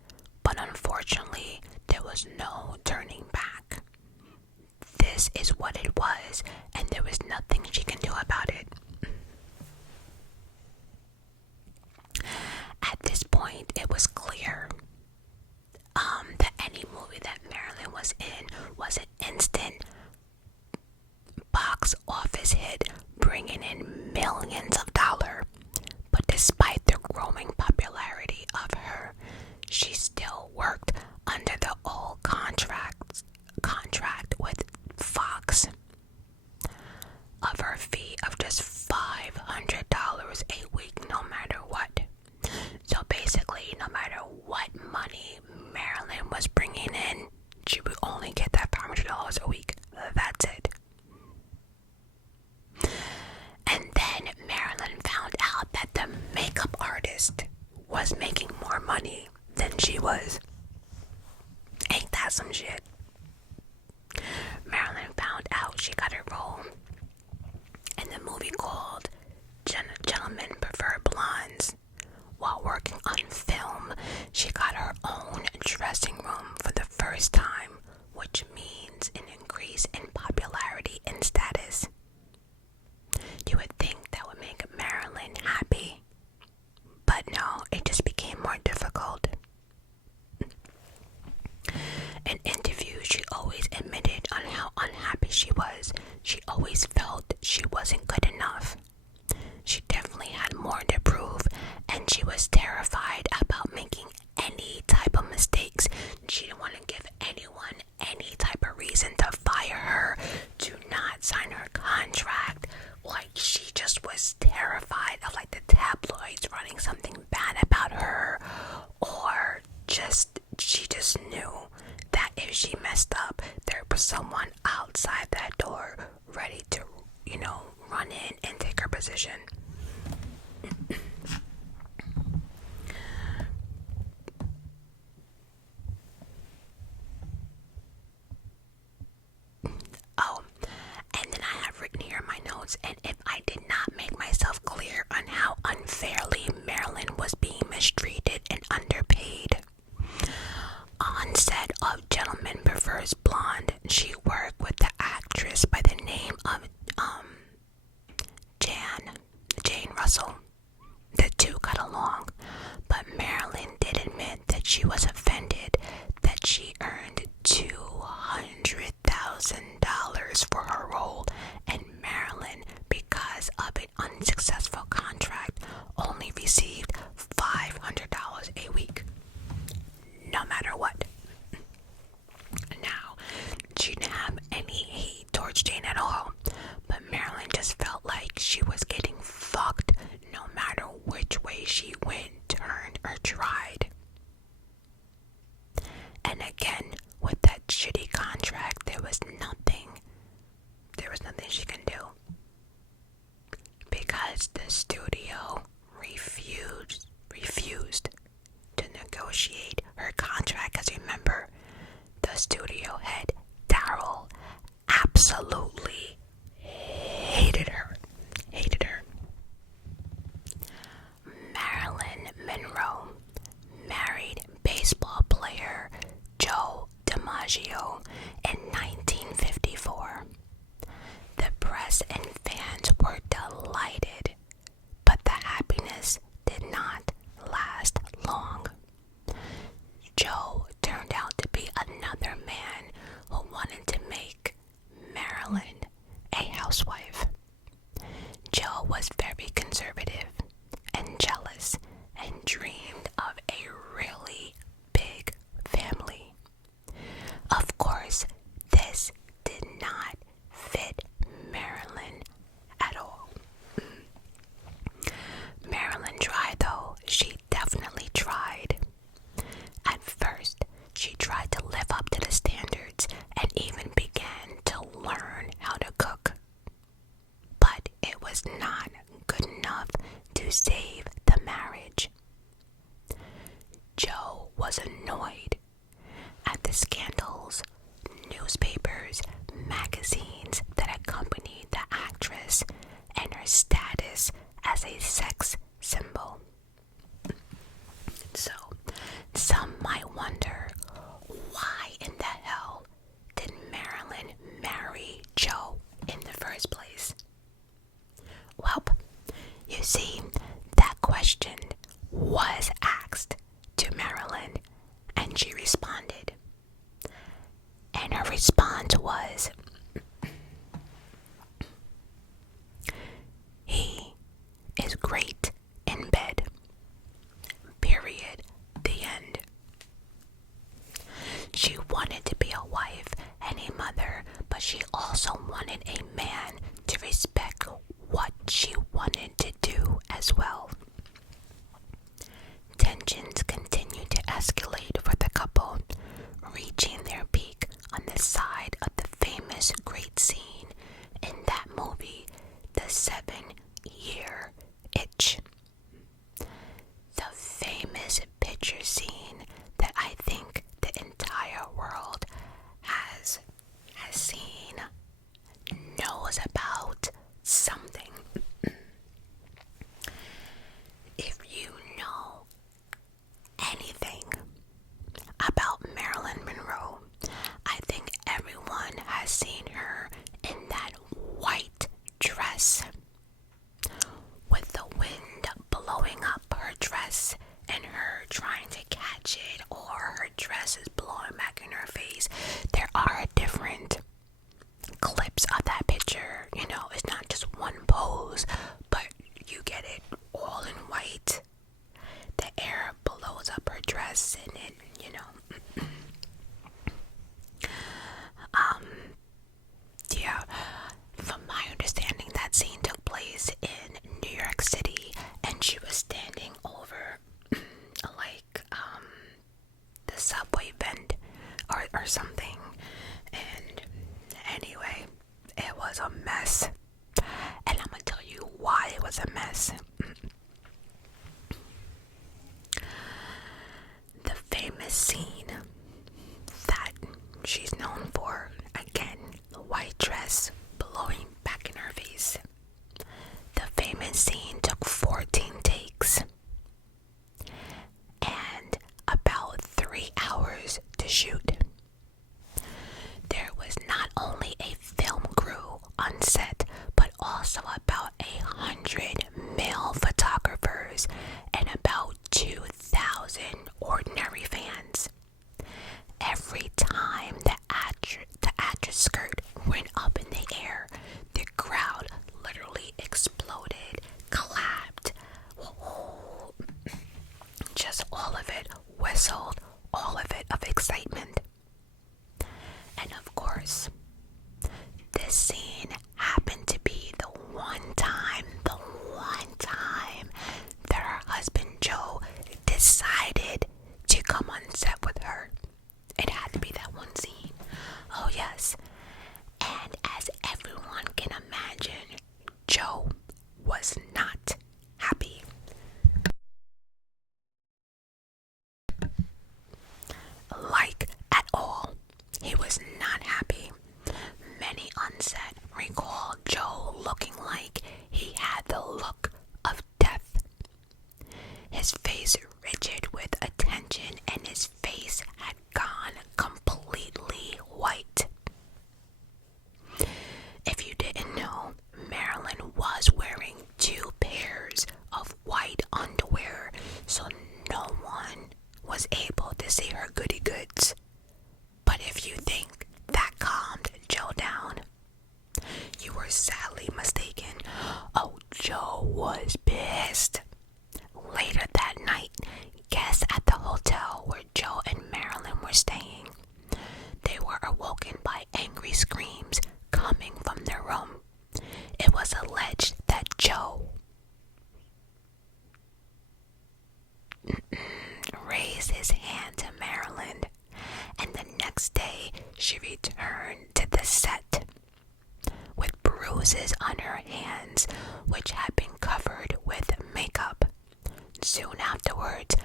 but unfortunately, there was no turning back. This is what it was, and there was nothing she can do about it. At this point, it was clear that any movie that Marilyn was in was an instant box office hit, bringing in millions of dollars. But despite the growing popularity of her, she still worked under the old contract with Fox of her fee of just $500 a week, no matter what. So basically, no matter what money Marilyn was bringing in, she would only get that $500 a week. That's it. And then Marilyn found out that the makeup artist was making more money than she was. Ain't that some shit? Marilyn found out she got a role in the movie called Gentlemen Prefer Blondes. While working on film, she got her own dressing room for the first time, which means an increase in popularity and status. You would think that would make Marilyn happy, but no, it just became more difficult. In interviews, she always admitted on how unhappy she was. She always felt she wasn't good enough. She definitely had more to prove, and she was terrified about making any type of mistakes. She didn't want to give anyone any type of reason to fire her, to not sign her contract. Like, she just was terrified of like the tabloids running something bad about her, or she just knew that if she messed up, there was someone outside that door ready to, run in and take her position. Oh, and then I have written here in my notes, and if I did not make myself clear on how unfairly Marilyn was being mistreated and underpaid. On set of Gentleman Prefers Blonde, she worked with the actress by the name of Jane Russell. The two got along, but Marilyn did admit that she was offended that she earned $200,000 for her role, and Marilyn, because of an unsuccessful contract, only received $500 a week, no matter what. Now, she didn't have any hate towards Jane at all, but Marilyn just felt like she was getting fucked no matter which way she went, turned, or tried. And again, with that shitty contract, there was nothing she can do, because the studio refused to negotiate her contract. Because remember, the studio head, Daryl, absolutely hated her. Marilyn Monroe married baseball player Joe DiMaggio in 1954. The press and fans were delighted, but the happiness did not last long. Joe turned out to be another man who wanted to make Marilyn a housewife. Joe was very conservative and jealous and dreamed of a really big family. Of course, this did not fit Marilyn at all. Marilyn tried, though. She definitely tried. At first, she tried to live up to the standards magazines that accompanied the actress and her status as a sex symbol. So, some might wonder, why in the hell did Marilyn marry Joe in the first place? Well, you see, that question was asked to Marilyn, and she responded. And her response was, he is great in bed. Period. The end. She wanted to be a wife and a mother, but she also wanted a man to respect what she wanted to do as well. Tensions continued to escalate for the couple, reaching their peak on the side of the famous great scene in that movie, The 7-Year Itch. The famous picture scene that I think the entire world has seen, knows about something. If you know anything about Marilyn Monroe, I think everyone has seen her in that white dress with the wind blowing up her dress and her trying to catch it, or her dress is blowing back in her face. There are different clips of that picture, you know, it's not just one pose, but you get it all in white. The air blows up her dress and it, you know. Yeah, from my understanding, that scene took place in New York City, and she was standing over like the subway vent or something, and anyway, it was a mess, and I'm gonna tell you why it was a mess. The famous scene that she's known for, again, the white dress blowing back in her face. The famous scene took 14 takes and about 3 hours to shoot. There was not only a film crew on set, but also about 100 male photographers and about 2,000 ordinary fans. Every time the actress skirt went up in the air, the crowd literally exploded, clapped, just all of it, whistled, all of it of excitement. And of course, this scene happened to be the one time that her husband Joe decided to come on set with her. It had to be that one scene. Oh yes. And as everyone can imagine, Joe was not happy. Like at all. He was not happy. Many on set recall Joe looking like he had the look of death. His face rigid with attention, and his face had gone completely white. If you didn't know, Marilyn was wearing 2 pairs of white underwear, so no one was able to see her goody goods. But if you think that calmed Joe down, you were sadly mistaken. Oh, Joe was pissed. Later that night, guests at the hotel where Joe and Marilyn were staying, they were awoken by angry screams coming from their room. It was alleged that Joe raised his hand to Marilyn, and the next day she returned to the set with bruises on her hands, which had been covered with makeup. Soon afterwards,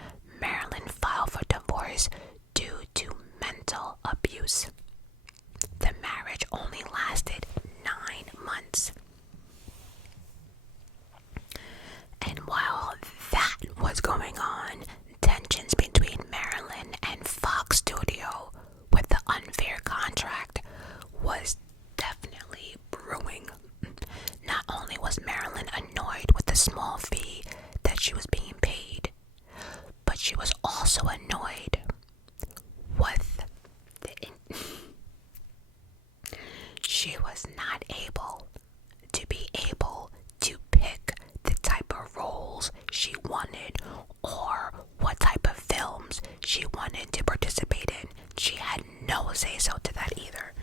Marilyn filed for divorce due to mental abuse. The marriage only lasted so to that either.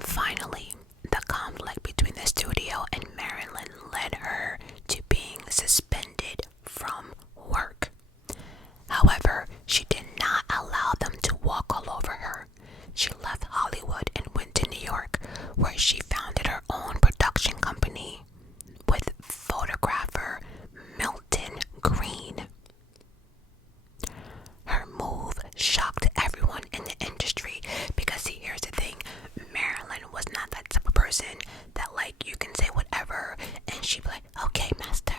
Finally, the conflict between the studio and Marilyn led her to being suspended from work. However, she did not allow them to walk all over her. She left Hollywood and went to New York, where she founded her own production company with photographer Milton Green. Her move shocked everyone in the industry because, see, here's the thing, Marilyn was not that type of person that, like, you can say whatever and she'd be like, okay, master,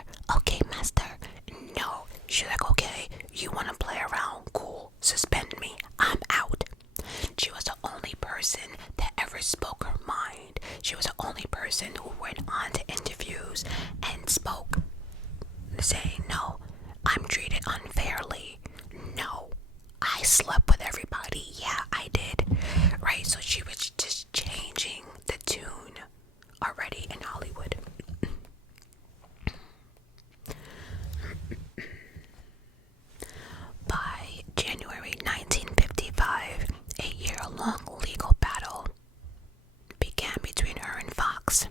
no, she's like, okay, you want to play around, cool, suspend me, I'm out. She was the only person that ever spoke her mind. She was the only person who went on to interviews and spoke, saying, no, I'm treated unfairly. No, I slept with everybody. Yeah, I did. Right? So she was just changing the tune already in Hollywood. By January 1955, a year-long legal battle began between her and Fox.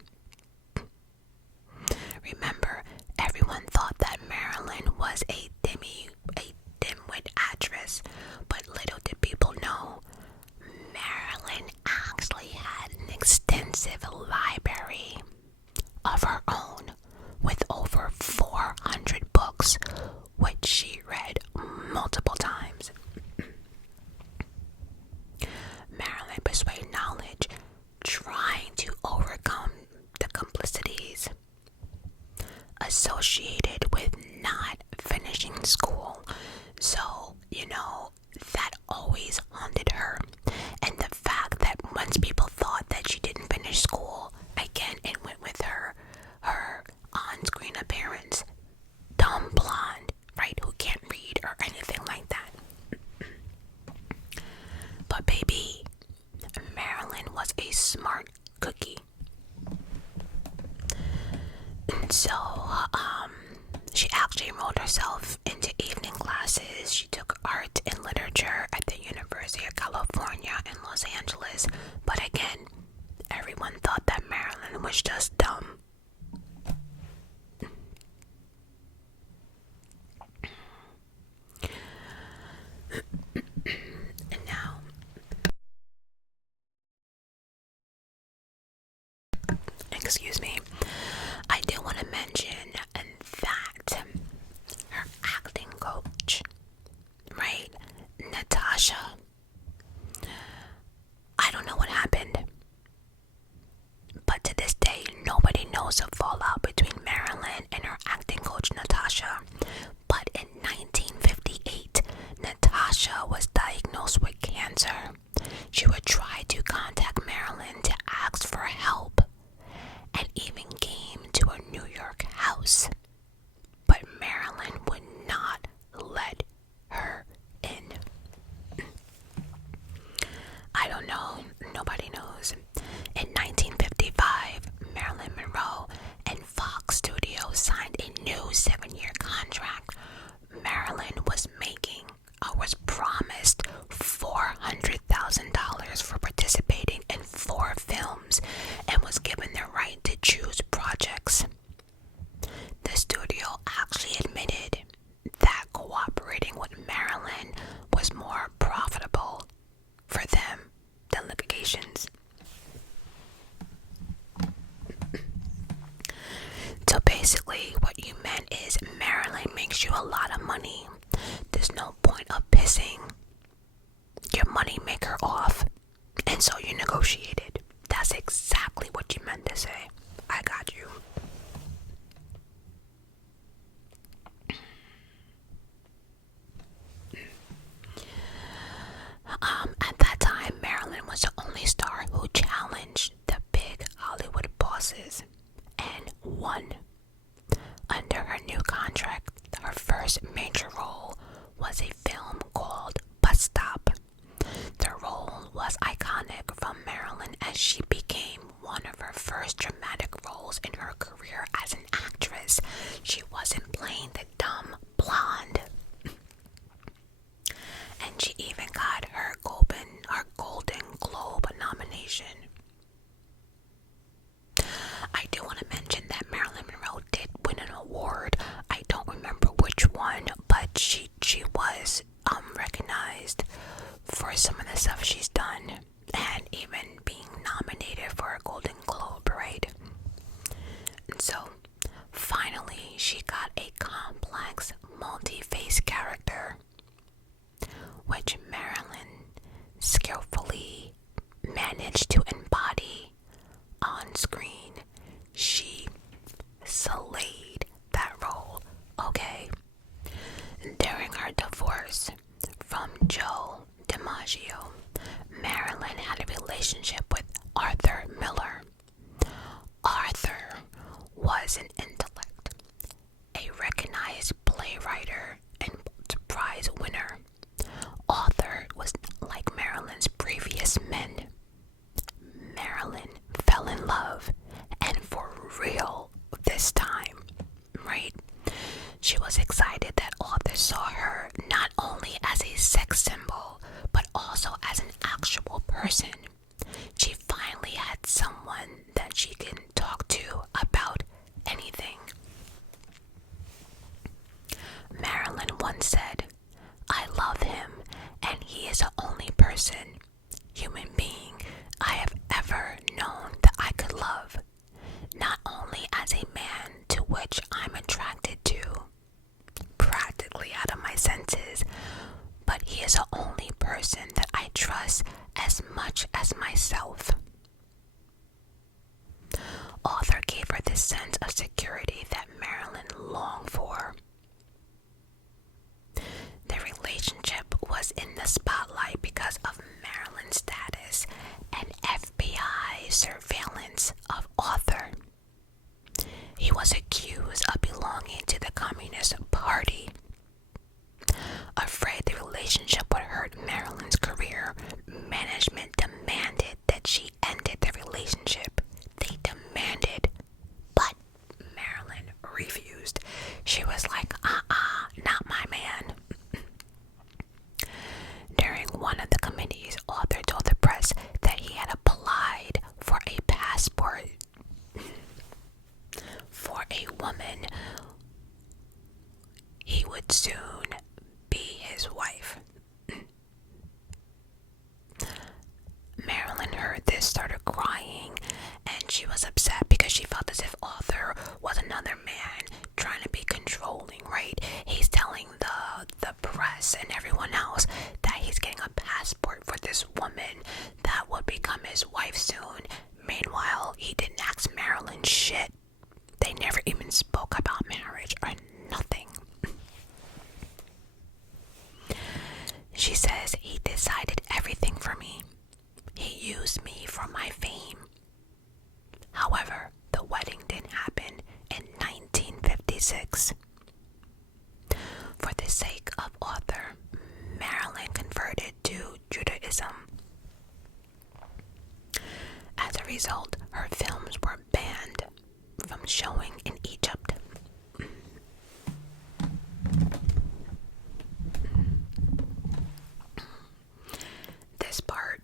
Remember, everyone thought that Marilyn was a dimwit actress, but little did people know, Marilyn actually had an extensive library of her own with over 400 books, which she read multiple times. Marilyn persuaded knowledge, trying to overcome the complicities associated with not finishing school. So, that always haunted her. And the fact that once people thought that she didn't finish school, again, it went with her on-screen appearance. Dumb blonde, right, who can't read or anything like that. But baby, Marilyn was a smart cookie. And so, she actually enrolled herself into evening classes. She took art and literature at the University of California in Los Angeles. But again, everyone thought that Marilyn was just dumb. And now, excuse me, I do want to mention that her acting coach, right, Natasha, I don't know what happened, but to this day, nobody knows the fallout between Marilyn and her acting coach, Natasha. But in 1958, Natasha was diagnosed with cancer. She would try to contact Marilyn to ask for help, and even came to a New York house. But Marilyn would not let her in. I don't know. Nobody knows. In 1955, Marilyn Monroe and Fox Studios signed a new 7-year contract. Marilyn was promised $400,000 for participating in 4 films and was given the right to choose projects. The studio actually admitted that cooperating with Marilyn was more profitable for them than litigations. So basically, what you meant is Marilyn makes you a lot of money. There's no point of pissing your money maker off, and so you negotiated. That's exactly what you meant to say. I got you. At that time, Marilyn was the only star who challenged the big Hollywood bosses and won. Under her new contract, her first major role was a film called Bus Stop. The role was iconic from Marilyn as she became one of her first dramatic roles in her career as an actress. She wasn't playing the dumb blonde. And she even got her Golden Globe nomination. I do want to mention that Marilyn Monroe did win an award. I don't remember which one, but she was recognized for some of the stuff she's done, and even being nominated for a Golden Globe, right? And so finally she got a complex, multi-faced character, which Marilyn skillfully managed to embody on screen. She slayed that role, okay? During her divorce from Joe DiMaggio, Marilyn had a relationship with Arthur Miller. Arthur was an intellect, a recognized playwright and prize winner. Arthur was like Marilyn's previous men. Marilyn fell in love, and for real this time, right? She was excited that Arthur saw her not only as a sex symbol, but also as an actual person. She finally had someone that she can talk to about anything. Marilyn once said, "I love him, and he is the only person, human being, I have ever known that I could love, not only as a man to which I'm attracted to, practically out of my senses, but he is the only person that I trust as much as myself." Arthur gave her this sense of security that Marilyn longed for. Their relationship was in the spotlight because of Marilyn's status and FBI surveillance of Arthur. He was accused of belonging to the Communist Party. Afraid the relationship would hurt Marilyn's career, management demanded that she ended the relationship. They demanded, but Marilyn refused. She was like, not my man. During one of the committees, Arthur told the press that he had applied for a passport for a woman he would soon be his wife. Marilyn heard this, started crying, and she was upset because she felt as if Arthur was another man trying to be controlling, right? He's telling the press and everyone else that he's getting a passport for this woman that would become his wife soon. Meanwhile, he didn't ask Marilyn shit. They never even spoke about marriage or nothing. She says, "He decided everything for me. He used me for my fame." However, the wedding didn't happen in 1956. For the sake of Arthur, Marilyn converted to Judaism. As a result, her films were banned from showing in Egypt. This part,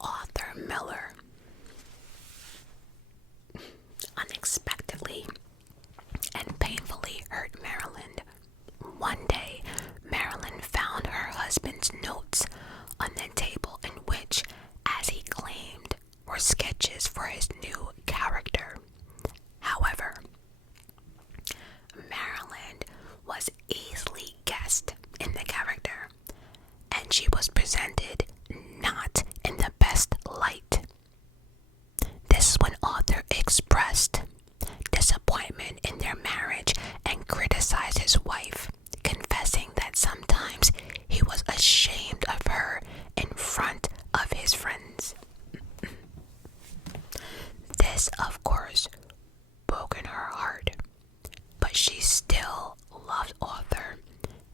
Arthur Miller unexpectedly and painfully hurt Marilyn. One day, Marilyn found her husband's notes on the table in which, as he claimed, were sketches for his new character. However, Marilyn was easily guessed in the character, and she was presented not in the best light. This is when Arthur expressed disappointment in their marriage and criticized his wife, confessing that sometimes he was ashamed of her in front of his friends. This, of course, broke in her heart, but she still loved Arthur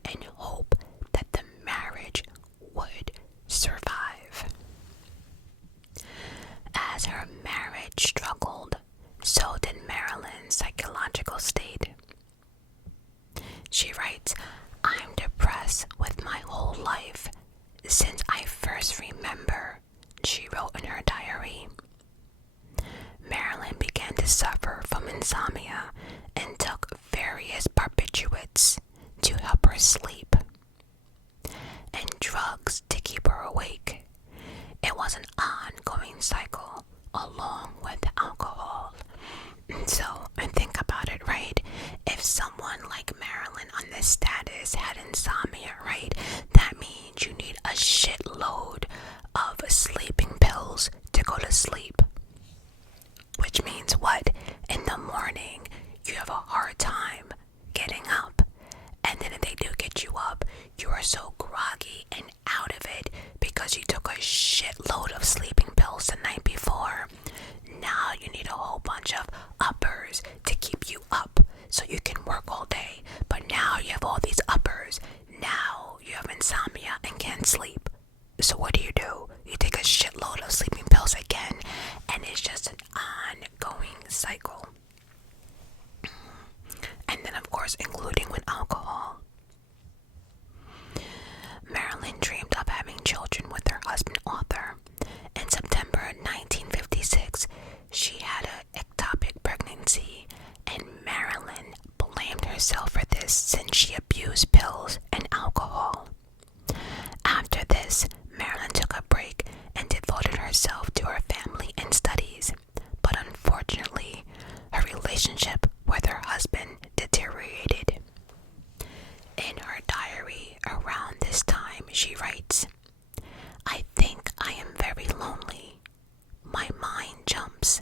and hoped that the marriage would survive. As her marriage struggled, so did Marilyn's psychological state. She writes, "I'm depressed with my whole life since I first remember," she wrote in her diary. Marilyn began to suffer from insomnia and took various barbiturates to help her sleep and drugs to keep her awake. It was an ongoing cycle along with alcohol. So, and think about it, right? If someone like Marilyn on this status had insomnia, right, that means you need a shitload of sleeping pills to go to sleep. Which means what? In the morning, you have a hard time getting up. And then if they do get you up, you are so groggy and out of it because you took a shitload of sleeping pills the night before. Now you need a whole bunch of uppers to keep you up so you can work all day. But now you have all these uppers. Now you have insomnia and can't sleep. So what do? You take a shitload of sleeping pills again, and it's just an ongoing cycle. And then, of course, including with alcohol. Marilyn dreamed of having children with her husband, Arthur. In September 1956, she had an ectopic pregnancy, and Marilyn blamed herself for this since she abused pills and alcohol. After this, Marilyn took a break and devoted herself to her family and studies, but unfortunately, her relationship with her husband deteriorated. In her diary around this time, she writes, "I think I am very lonely. My mind jumps.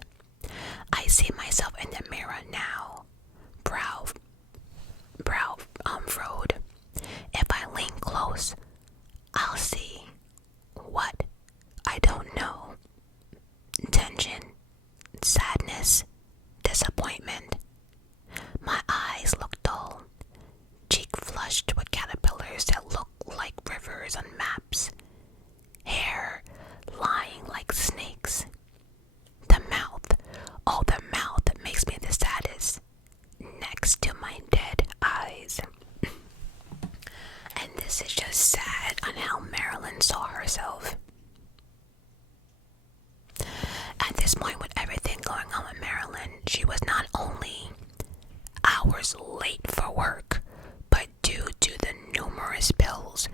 I see myself in the mirror now, brow furrowed. If I lean close, I'll see what? I don't know. Tension, sadness, disappointment. My eyes look dull, cheek flushed with caterpillars that look like rivers on maps. Hair lying like snakes. The mouth, oh, the mouth makes me the saddest, next to my dead eyes." And this is just sad on how Marilyn saw herself. At this point, with everything going on with Marilyn, she was not only hours late for work, but due to the numerous pills,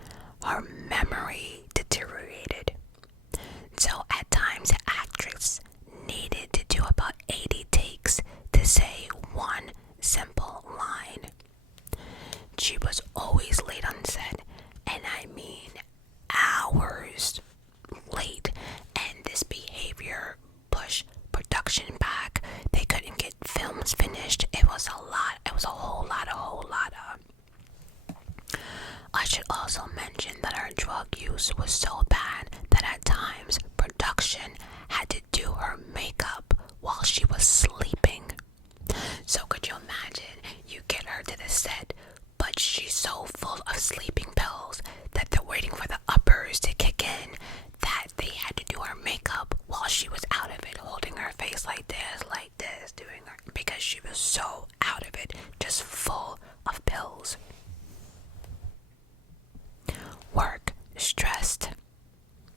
her memory deteriorated. So at times, the actress needed to do about 80 takes to say one simple line. She was always late on set, and I mean hours late, and this behavior pushed production back. They couldn't get films finished. It was a lot. It was a whole lot of. I should also mention that her drug use was so bad that at times production had to do her makeup while she was sleeping. So could you imagine, you get her to the set, but she's so full of sleeping pills that they're waiting for the uppers to kick in that they had to do her makeup while she was out of it, holding her face like this, doing her, because she was so out of it, just full of pills. Work, stressed.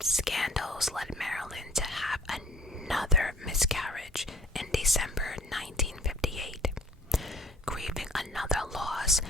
Scandals led Marilyn to have another miscarriage in December 1958. Grieving another loss,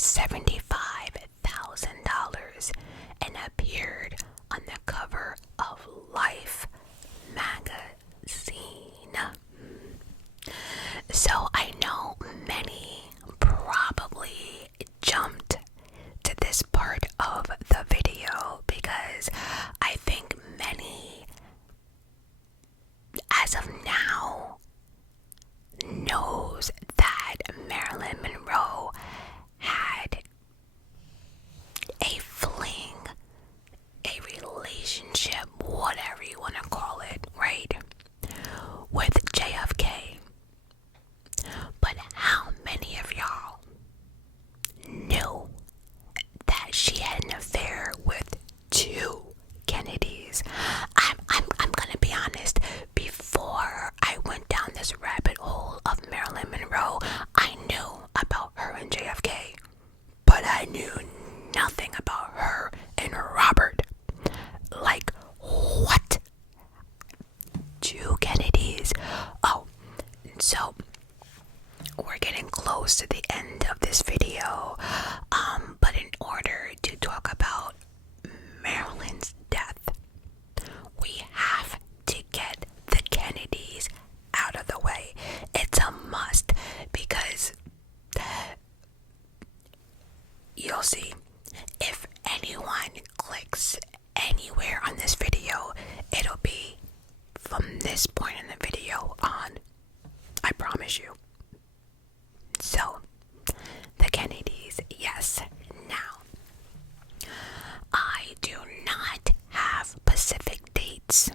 $75,000 and appeared on the cover of Life magazine. So I know many probably jumped to this part of the video because I think many, as of now, knows that Marilyn Monroe had a fling, a relationship, whatever you want to call it, right, with JFK. But how many of y'all knew that she had an affair with two Kennedys? I'm gonna be honest. Before I went down this rabbit hole of Marilyn Monroe, I knew about her and JFK, but I knew nothing about her and Robert. Like, what? Two Kennedys? Oh, so we're getting close to the end of this video, but in order to talk about Marilyn's death, we have to get the Kennedys out of the way. It's a must because you'll see, if anyone clicks anywhere on this video, it'll be from this point in the video on. I promise you. So, the Kennedys, yes. Now, I do not have specific dates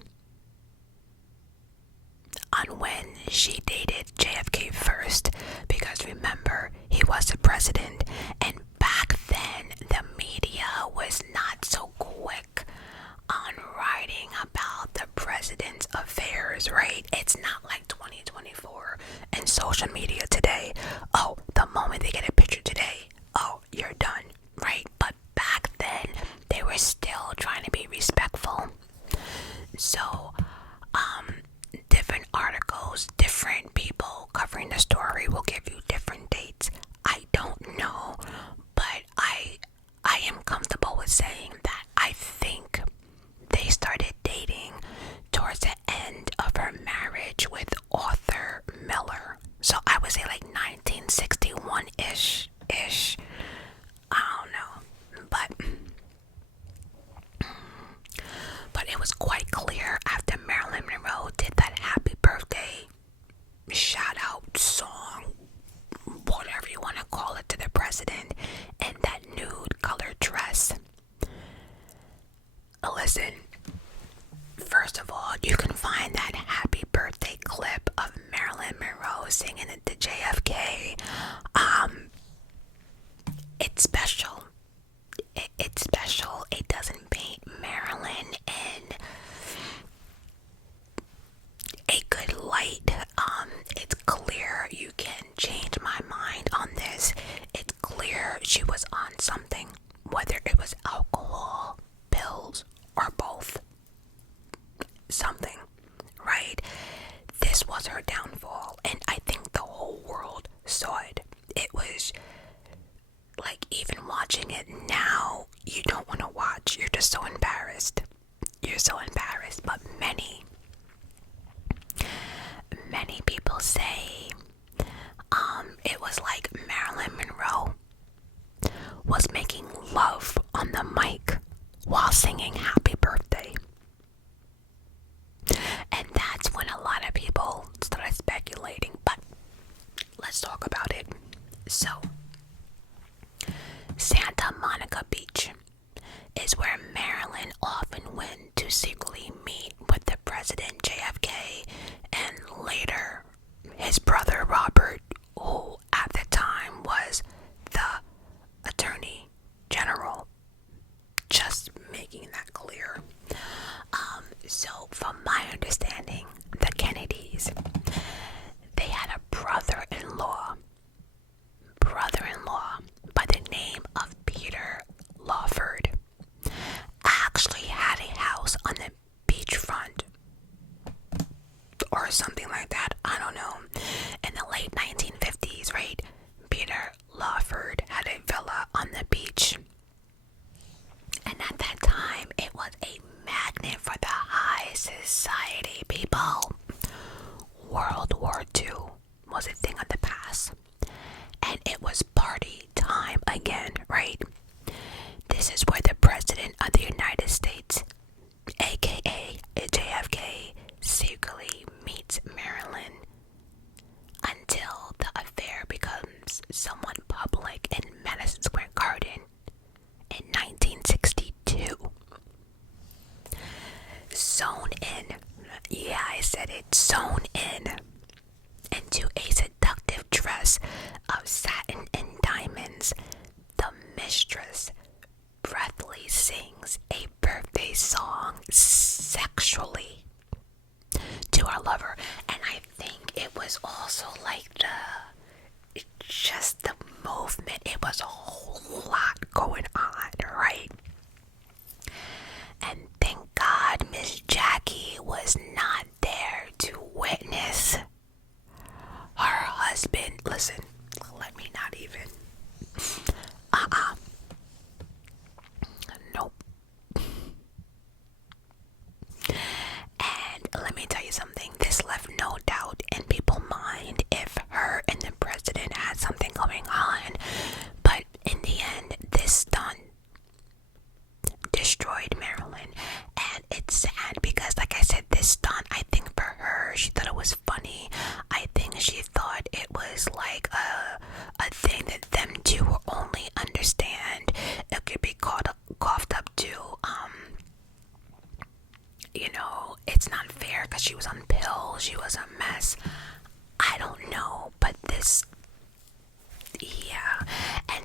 on when she dated JFK first, because remember, he was the president, and back then the media was not so quick on writing about the president's affairs, right? It's not like 2024 and social media today. Oh, the moment they get a picture today, oh, you're done, right? But back then, they were still trying to be respectful. So, different articles, different people covering the story will give you different dates. I don't know, but I am comfortable with saying that I think they started dating towards the end of her marriage with Arthur Miller. So I would say like 1961-ish. I don't know. But it was quite clear after Marilyn Monroe did that happy birthday shout out song, whatever you want to call it, to the president, and that nude colored dress. Listen, first of all, you can find that happy birthday clip of Marilyn Monroe singing it to JFK. It's special. It's special. It doesn't paint Marilyn in a good light. It's clear you can change my mind on this. It's clear she was on something, whether it was alcohol, pills, or both. Something, right? This was her downfall, and I think the whole world saw it. It was like, even watching it now, you don't want to watch. You're just so embarrassed. You're so embarrassed. But many people say it was like Marilyn Monroe was making love on the mic while singing Happy Birthday. And that's when a lot of people started speculating. But let's talk about it. So, Santa Monica Beach is where Marilyn often went to secretly meet with the president JFK and later his brother Robert, who at the time was the attorney general. Just making that clear. So from my understanding, the Kennedys, they had a brother-in-law by the name of Peter Lawford. Actually had a house on the beachfront or something like that, I don't know, in the late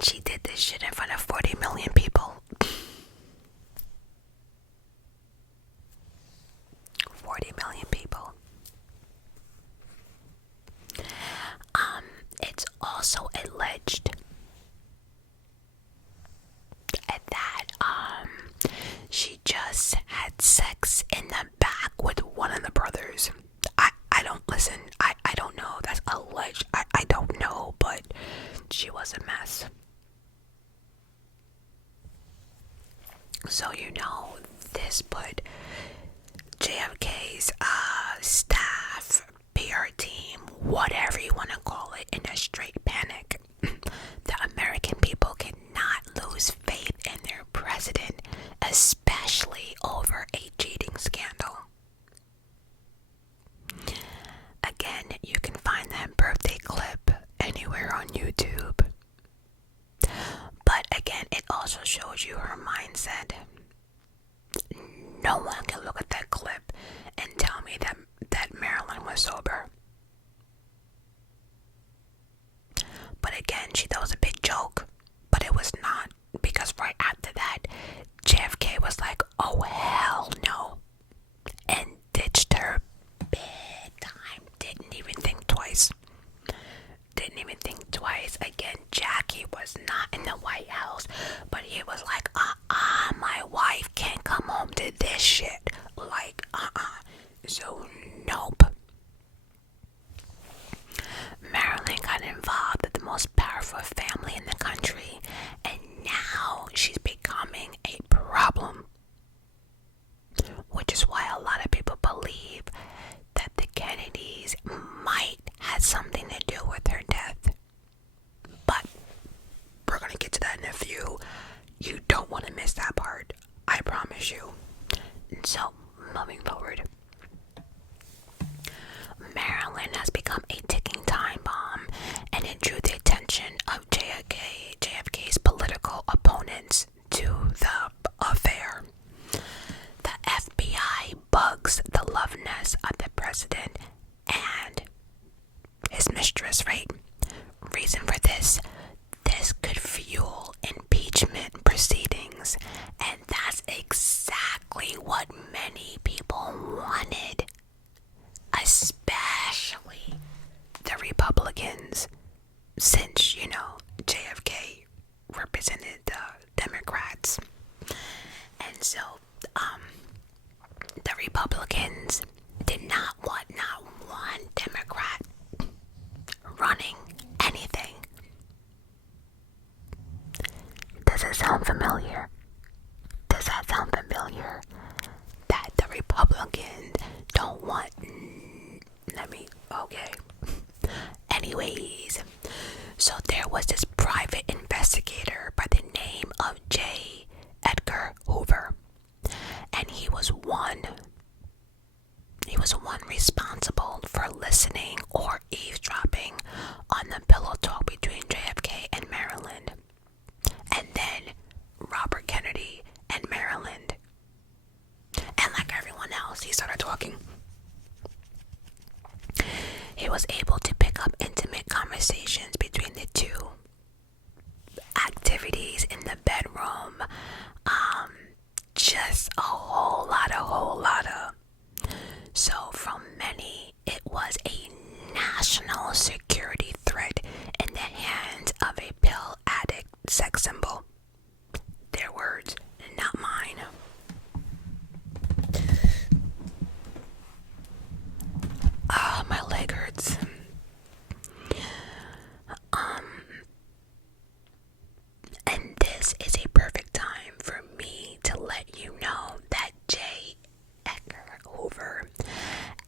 And she did this shit in front of 40 million people. 40 million people. It's also alleged that she just had sex in the back with one of the brothers. I don't listen. I don't know. That's alleged. I don't know, but she was a mess. So this put JFK's staff, PR team, whatever you want to call it, in a straight panic. The American people cannot lose faith in their president, especially over a cheating scandal. Again, you can find that birthday clip anywhere on YouTube. But again, it also shows you her mindset. No one can look at that clip and tell me that Marilyn was sober. But again, she thought it was a big joke, but it was not, because right after that, JFK was like, oh hell no, and ditched her big time. Didn't even think twice. Again, Jackie was not in the White House, but he was like, my wife can't come home to this shit. Like, So, nope. Marilyn got involved with the most powerful family in the country, and now she's becoming a problem. Which is why a lot of people believe that the Kennedys might have something to do with her death. But we're going to get to that in a few. You don't want to miss that part. I promise you. So, moving forward. Marilyn has become a ticking time bomb, and it drew the attention of JFK's political opponents to the affair. The FBI bugs the love nest of the president and his mistress, right? Reason for this could fuel impeachment proceedings, and that's exactly what many people wanted, especially the Republicans, since JFK represented the Democrats. And so the Republicans did not want one Democrat running anything. Does it sound familiar? Does that sound familiar? That the Republicans don't want... Okay. Anyways, so there was this private investigator by the name of J. Edgar Hoover. And he was one responsible for listening or eavesdropping on the pillow talk between JFK and Marilyn. And then Robert Kennedy and Marilyn. And like everyone else, he started talking. He was able to pick up intimate conversations between the two. Activities in the bedroom. Just a whole lot of. So from many, it was a national security threat in the hands of a pill addict sex symbol. Their words, not mine. My leg hurts. And this is a perfect time for me to let you know that J. Edgar Hoover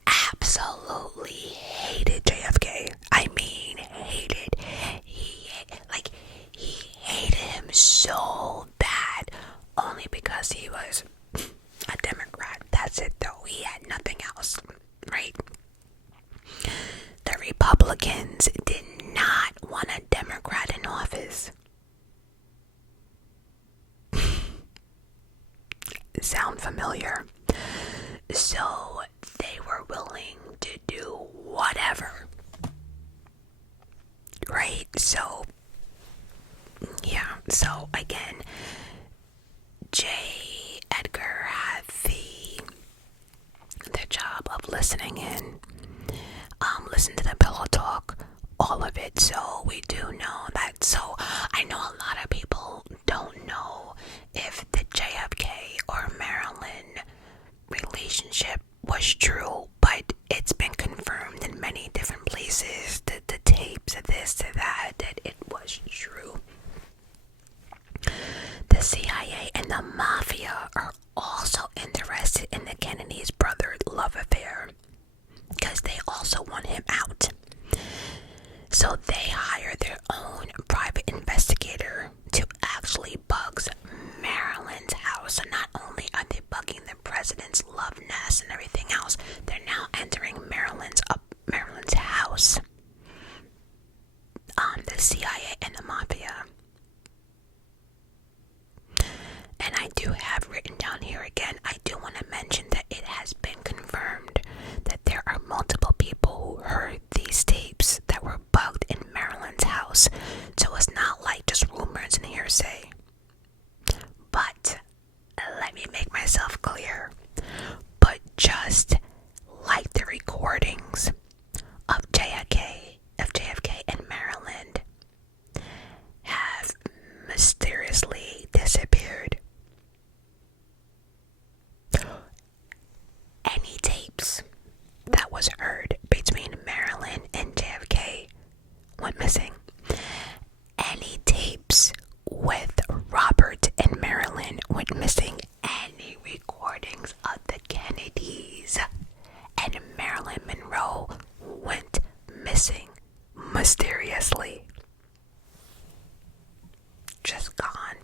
absolutely hated JFK. I mean, hated. He hated him so bad, only because he was a Democrat. That's it, though. He had nothing else, right? The Republicans did not want a Democrat in office. Sound familiar? So they were willing to do whatever, right? So So again, J. Edgar had the job of listening in, listen to the pillow talk, all of it. So we do know that. So I know a lot of people don't know if the JFK or Marilyn relationship was true, but it's been confirmed in many different places, the tapes of this, to that it was true. The CIA and the mafia are also interested in the Kennedy's brother love affair because they also want him out. So they hire their own private investigator to actually bug Marilyn's house. So not only are they bugging the president's love nest and everything else, they're now entering Marilyn's house. The CIA and the mafia. And I do have written down here again, I do want to mention that it has been confirmed that there are multiple people who heard these tapes that were bugged in Marilyn's house. So it's not like just rumors and hearsay. But let me make myself clear. But just like the recordings of JFK and Marilyn have mysteriously disappeared. Any tapes that was heard between Marilyn and JFK went missing. Any tapes with Robert and Marilyn went missing. Any recordings of the Kennedys and Marilyn Monroe went missing mysteriously. Just gone.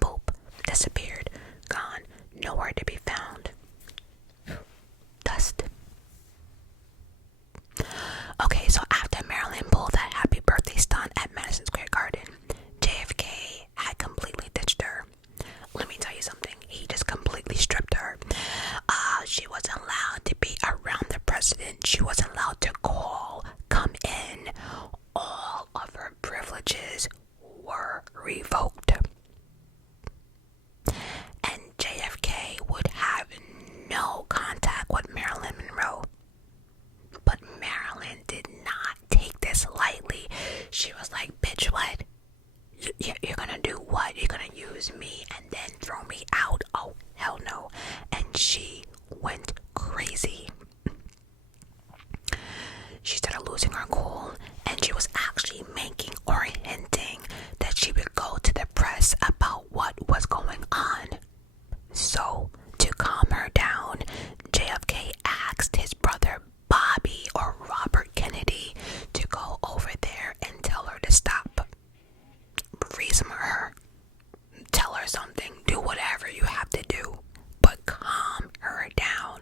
Boop. Disappeared. Gone. Nowhere to be found. Dust. Okay, so after Marilyn pulled that happy birthday stunt at Madison Square Garden, JFK had completely ditched her. Let me tell you something. He just completely stripped her. She wasn't allowed to be around the president. She wasn't allowed to call, come in. All of her privileges were revoked. And JFK would have no contact with Marilyn Monroe. But Marilyn did not take this lightly. She was like, bitch, what? You're gonna do what? You're gonna use me and then throw me out? Oh, hell no. And she went crazy. She started losing her cool, and she was actually making or hinting that she would go to the press about what was going on. So, to calm her down, JFK asked his brother Bobby or Robert Kennedy to go over there and tell her to stop. Reason her. Tell her something. Do whatever you have to do. But calm her down.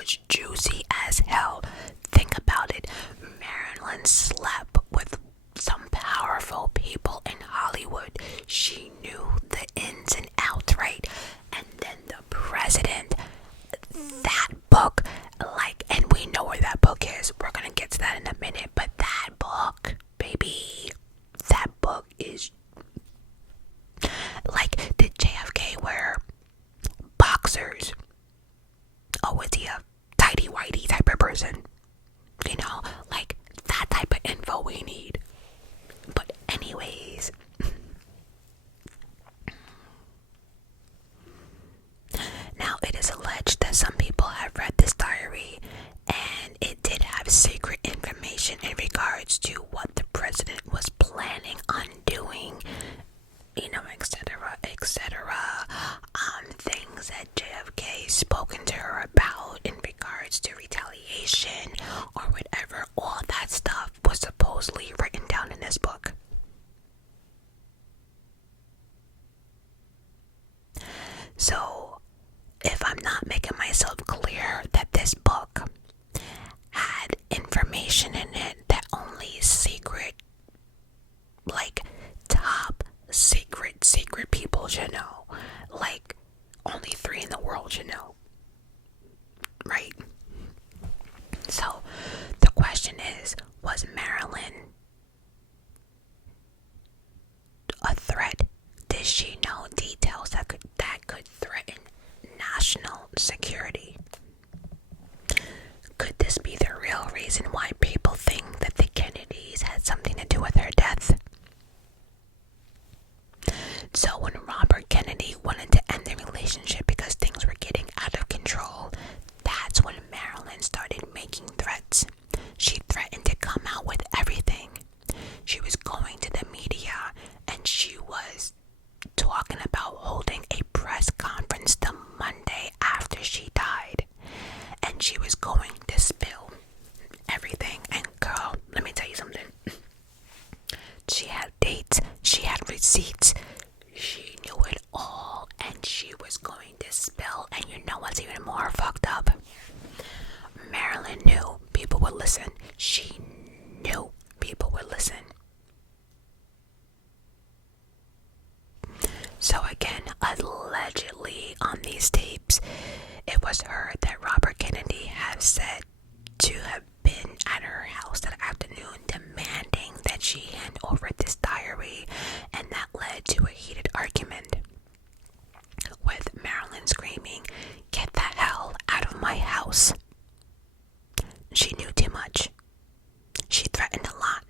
was juicy as hell. Think about it. Marilyn slept with some powerful people in Hollywood. She knew the ins and outs, right? And then the president, that book, and we know where that book is. We're gonna get to that in a minute. But that book, baby, that book is did JFK wear boxers? Oh, was he a tidy whitey type of person? That type of info we need. But anyways, now it is alleged that some people have read this diary, and it did have secret information in regards to what the president was planning on doing, etc., etc. Things that JFK spoken to her about in regards to retaliation or whatever. All that stuff was supposedly written down in this book. So, if I'm not making myself clear that this book had information in it that only secret, top secret people should know, only 3 in the world should know, right? So, the question is, was Marilyn a threat? Did she know details that could threaten national security? Could this be the real reason why people think that the Kennedys had something to do with her death? So when Robert Kennedy wanted to end the relationship because things were getting out of control, that's when Marilyn started making threats. She threatened to come out with everything. She was going to the media, and she was talking about holding a press conference the Monday after she died. And she was going to spill everything. And girl, let me tell you something. She had dates. She had receipts. She knew it all. And she was going to spill. And you know what's even more fucked up? Marilyn knew people would listen. She knew people would listen. So again, allegedly on these tapes, it was her that Robert Kennedy has said to have been at her house that afternoon demanding that she hand over this diary, and that led to a heated argument with Marilyn screaming, "Get the hell out of my house." She knew too much. She threatened a lot.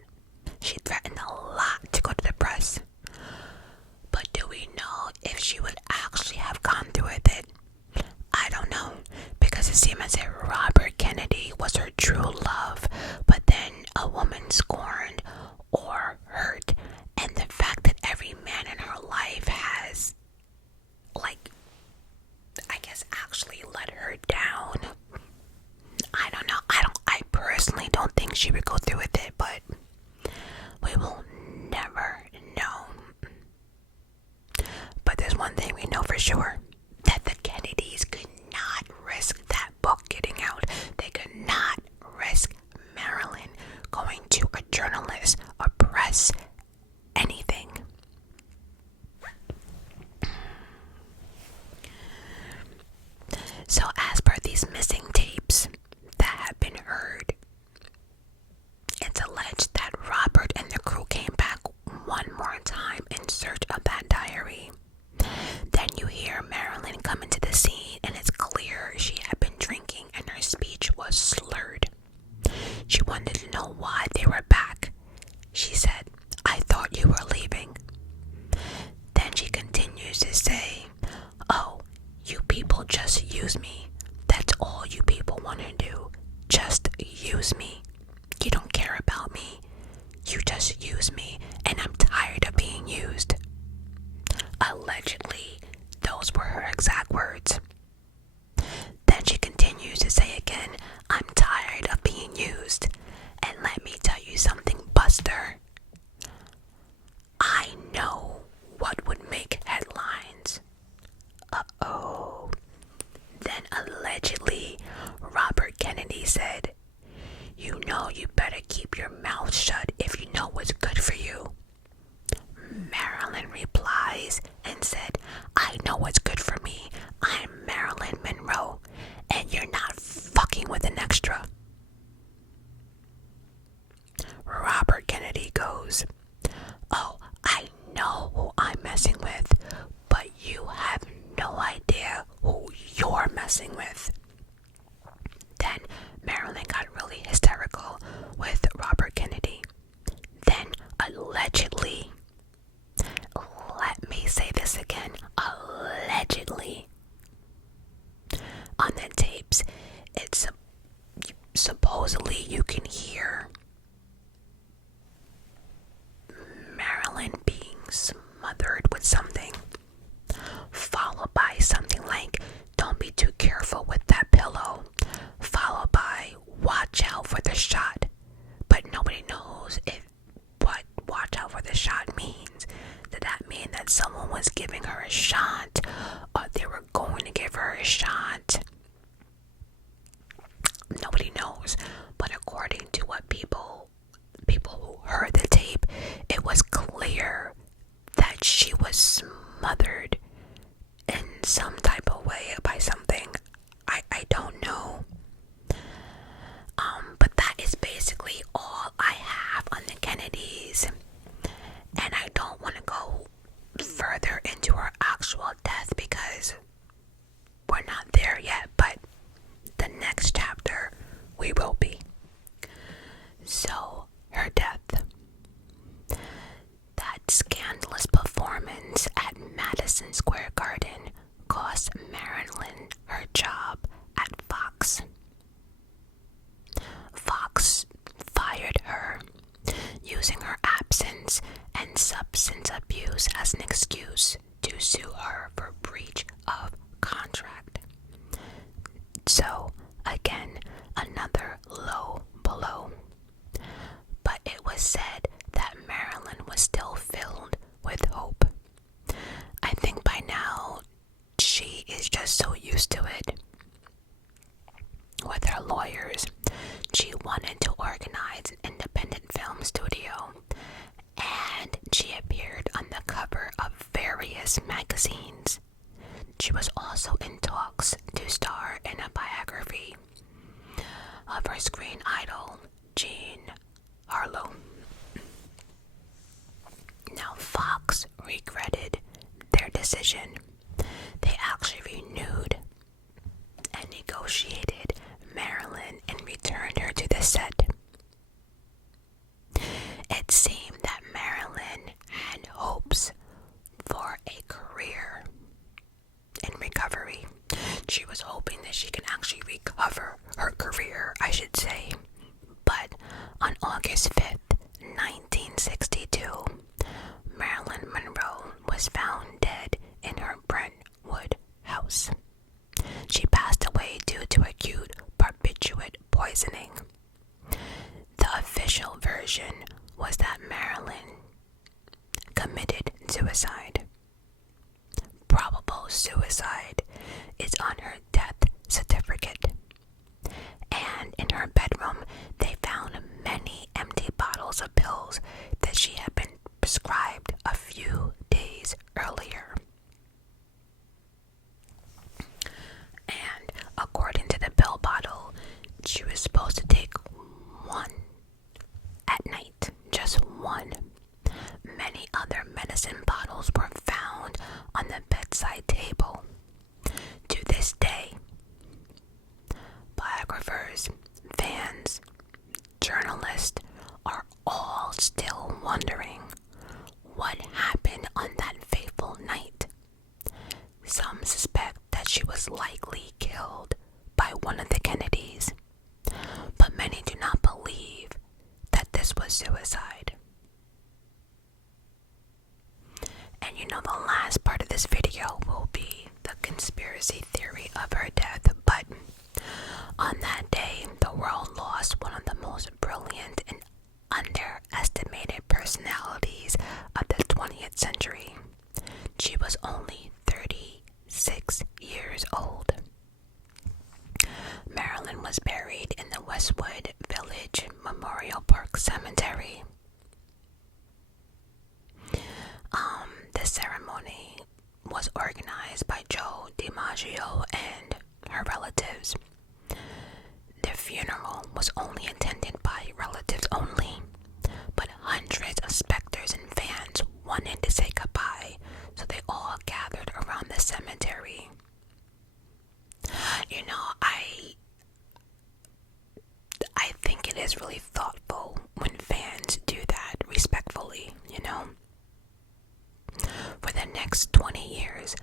She threatened a lot to go to the press. But do we know if she would actually have gone through with it? I don't know, because it seemed as if Robert Kennedy was her true love, but then a woman scorned or hurt, and the fact that every man in her life has, I guess, actually let her down. I don't know. I personally don't think she would go through with it, but we will never know. But there's one thing we know for sure, that the Kennedys could not risk that book getting out. They could not risk Marilyn going to a journalist, a press, anything. So as per these missing tapes that have been heard, it's alleged that Robert and the crew came back one more time in search of that diary. Then you hear Marilyn come into the scene, and it's clear she had been drinking and her speech was slurred. She wanted to know why they were back. She said, "I thought you were leaving." Then she continues to say, "Oh, you people just use me. That's all you people want to do. Just use me. You don't care about me. You just use me, and I'm tired of being used." Allegedly, those were her exact words. Then she continues to say again, "I'm tired of being used. And let me tell you something, Buster. I know what would make headlines." Uh-oh. Then allegedly, keep your mouth shut if you know what's good for you. Marilyn replies and said, I know what's good for me. I'm Marilyn Monroe, and you're not fucking with an extra. Robert Kennedy goes, oh, I know who I'm messing with, but you have no idea who you're messing with. Then Marilyn got really hysterical with Robert Kennedy. Then allegedly, let me say this again, allegedly, on the tapes, it's supposedly you can hear Marilyn being smothered with something, followed by something like, don't be too careful with that pillow, followed by, watch out for the shot. But nobody knows what watch out for the shot means. Did that mean that someone was giving her a shot, or they were going to give her a shot? Nobody knows. But according to what people who heard the tape, it was clear that she was smothered in some type of way by something. I don't know. But that is basically all I have on the Kennedys. And I don't want to go further into her actual death because we're not there yet. But the next chapter, we will be. So, her death. That scandalous performance at Madison Square Garden cost Marilyn her job at Fox. Fox fired her, using her absence and substance abuse as an excuse to sue her for breach of contract. So, again, another low blow. But it was said that Marilyn was still filled with hope. I think by now she is just so used to it. With her lawyers, she wanted to organize an independent film studio, and she appeared on the cover of various magazines. She was also in talks to star in a biography of her screen idol, Jean Harlow. Now, Fox regretted their decision. They actually renewed and negotiated Marilyn and returned her to the set. It seemed that Marilyn had hopes for a career in recovery. She was hoping that she can actually recover her career, I should say. But on August 5th, 1962, Marilyn Monroe was found dead in her Brentwood house. She passed away due to acute barbiturate poisoning. The official version was that Marilyn committed suicide. Probable suicide is on her death certificate. And in her bedroom, they found many empty bottles of pills that she had been prescribed a few days earlier. And according to the pill bottle, she was supposed to take one at night, just one. Many other medicine bottles were found on the bedside table. To this day, biographers, fans, journalists are all still wondering what happened on that fateful night. Some suspect that she was likely killed by one of the Kennedys, but many do not believe that this was suicide. And you know, the last part of this video will be the conspiracy theory of her death, but on that day, the world lost one of the most brilliant and underestimated personalities of the 20th century. She was only 36 years old. Marilyn was was buried in the Westwood Village Memorial Park Cemetery. The ceremony was organized by Joe DiMaggio and her relatives. The funeral was only attended by relatives only, but hundreds of specters and fans wanted to say goodbye, so they all gathered around the cemetery. You know, I think it is really thoughtful when fans do that respectfully, you know. For the next 20 years,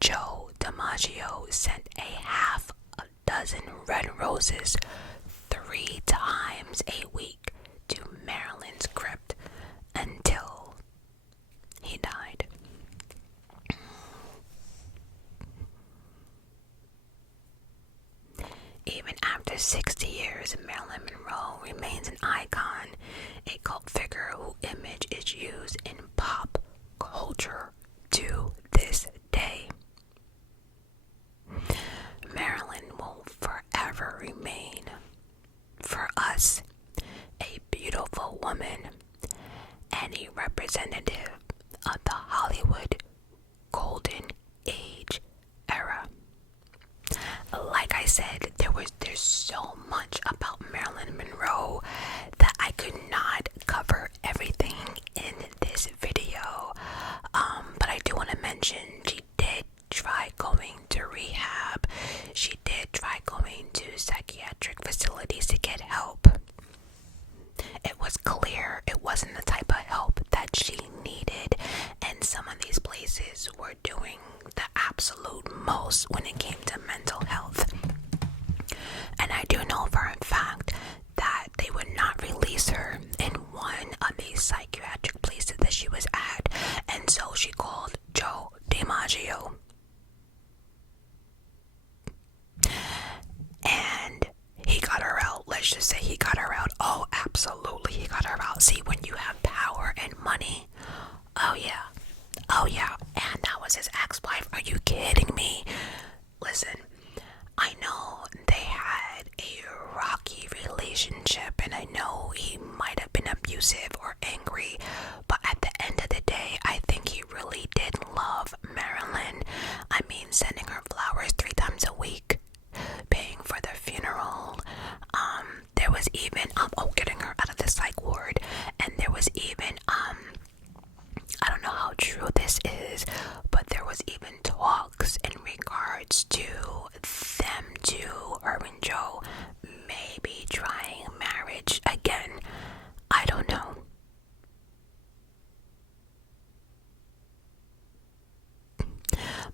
Joe DiMaggio sent a half a dozen red roses 3 times a week to Marilyn's crypt until he died. Even after 60 years, Marilyn Monroe remains an icon, a cult figure whose image is used in pop culture to this day. Marilyn will forever remain, for us, a beautiful woman and a representative of the Hollywood Golden Age era. Like I said, there's so much about Marilyn Monroe that I could not cover everything in this video. But I do want to mention she did try going to rehab. She did try going to psychiatric facilities to get help. It was clear it wasn't the type of help that she needed, and some of these places were doing the absolute most when it came to mental health. And I do know for a fact that they would not release her in one of these psychiatric places that she was at, and so she called Joe DiMaggio. And he got her out. Let's just say he got her out. Oh, absolutely, he got her out. See, when you have power and money, oh yeah, and that was his ex-wife. Are you kidding me? Listen, I know they had a rocky relationship, and I know he might have been abusive or angry, but at the end of the day, I think he really did love Marilyn. I mean, sending her flowers 3 times a week, paying for the funeral. There was even getting her out of the psych ward, and there was even I don't know how true this is, but there was even talks in regards to them two, her and Joe, maybe trying marriage again. I don't know.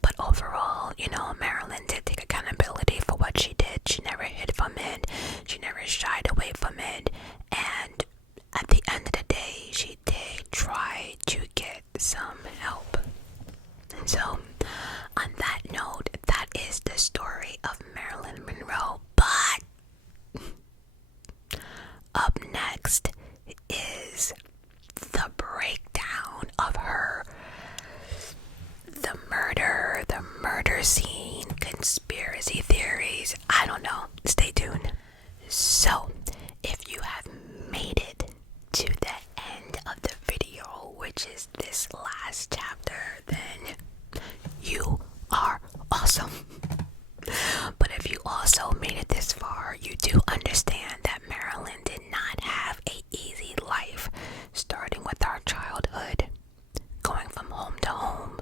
But overall, you know, Marilyn did take accountability for what she did. She never hid from it. She never shied away from it. And at the end of the day, she did try to get some help. And so, on that note, that is the story of Marilyn Monroe. But up next is the breakdown of her, the murder scene, conspiracy theories. I don't know. Stay tuned. So, if you have made it to the end of the video, which is this last chapter, then you are awesome. But if you also made it this far, you do understand that Marilyn did not have an easy life, starting with our childhood, going from home to home,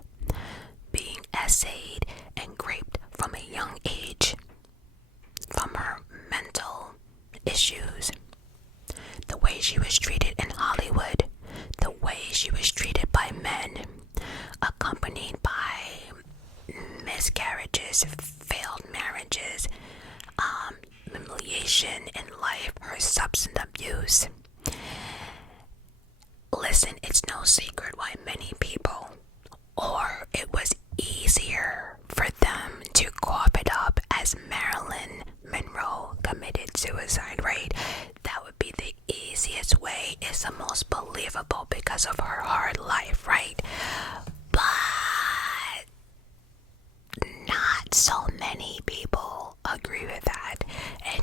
being essayed and raped from a young age, from her mental issues, the way she was treated in Hollywood, the way she was treated by men, accompanied by miscarriages, failed marriages, humiliation in life, her substance abuse. Listen, it's no secret why many people, or it was easier for them to cough it up as Marilyn Monroe committed suicide, right? That would be the easiest way. It's the most believable because of her hard life, right? But not so many people agree with that. And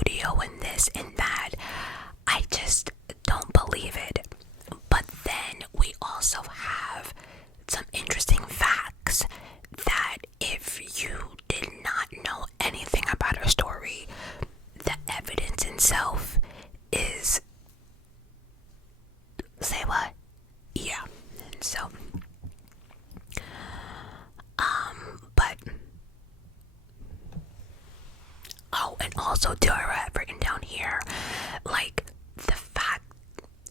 studio and this and that. I just don't believe it. But then we also have some interesting facts that if you did not know anything about her story, the evidence itself is... Say what? Yeah. So, but, oh, and also too, I have written down here, like, the fact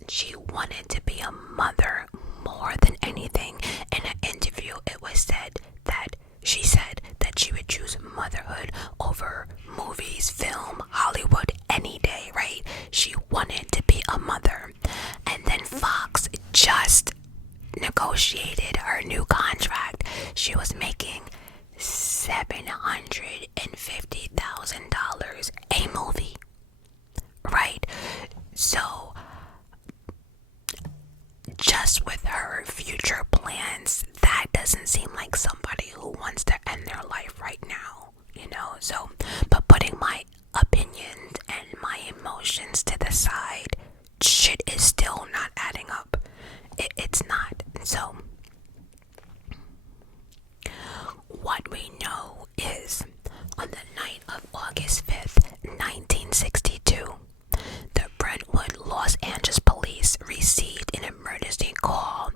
she wanted to be a mother more than anything. In an interview, it was said that she said that she would choose motherhood over movies, film, Hollywood any day, right? She wanted to be a mother. And then Fox just negotiated her new contract. She was making $750,000 a movie, right? So just with her future plans, that doesn't seem like somebody who wants to end their life right now, you know? So, but putting my opinions and my emotions to the side, shit is still not adding up. It's not. So, what we know is, on the night of August 5th, 1962, the Brentwood, Los Angeles police received an emergency call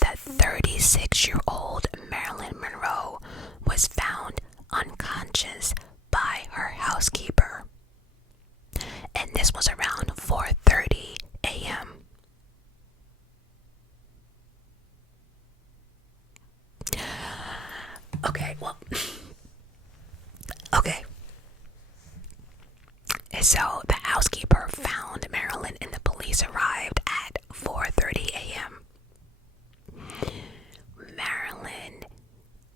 that 36-year-old Marilyn Monroe was found unconscious by her housekeeper. And this was around 4:30 a.m. Okay, well, okay. So the housekeeper found Marilyn and the police arrived at 4:30 a.m. Marilyn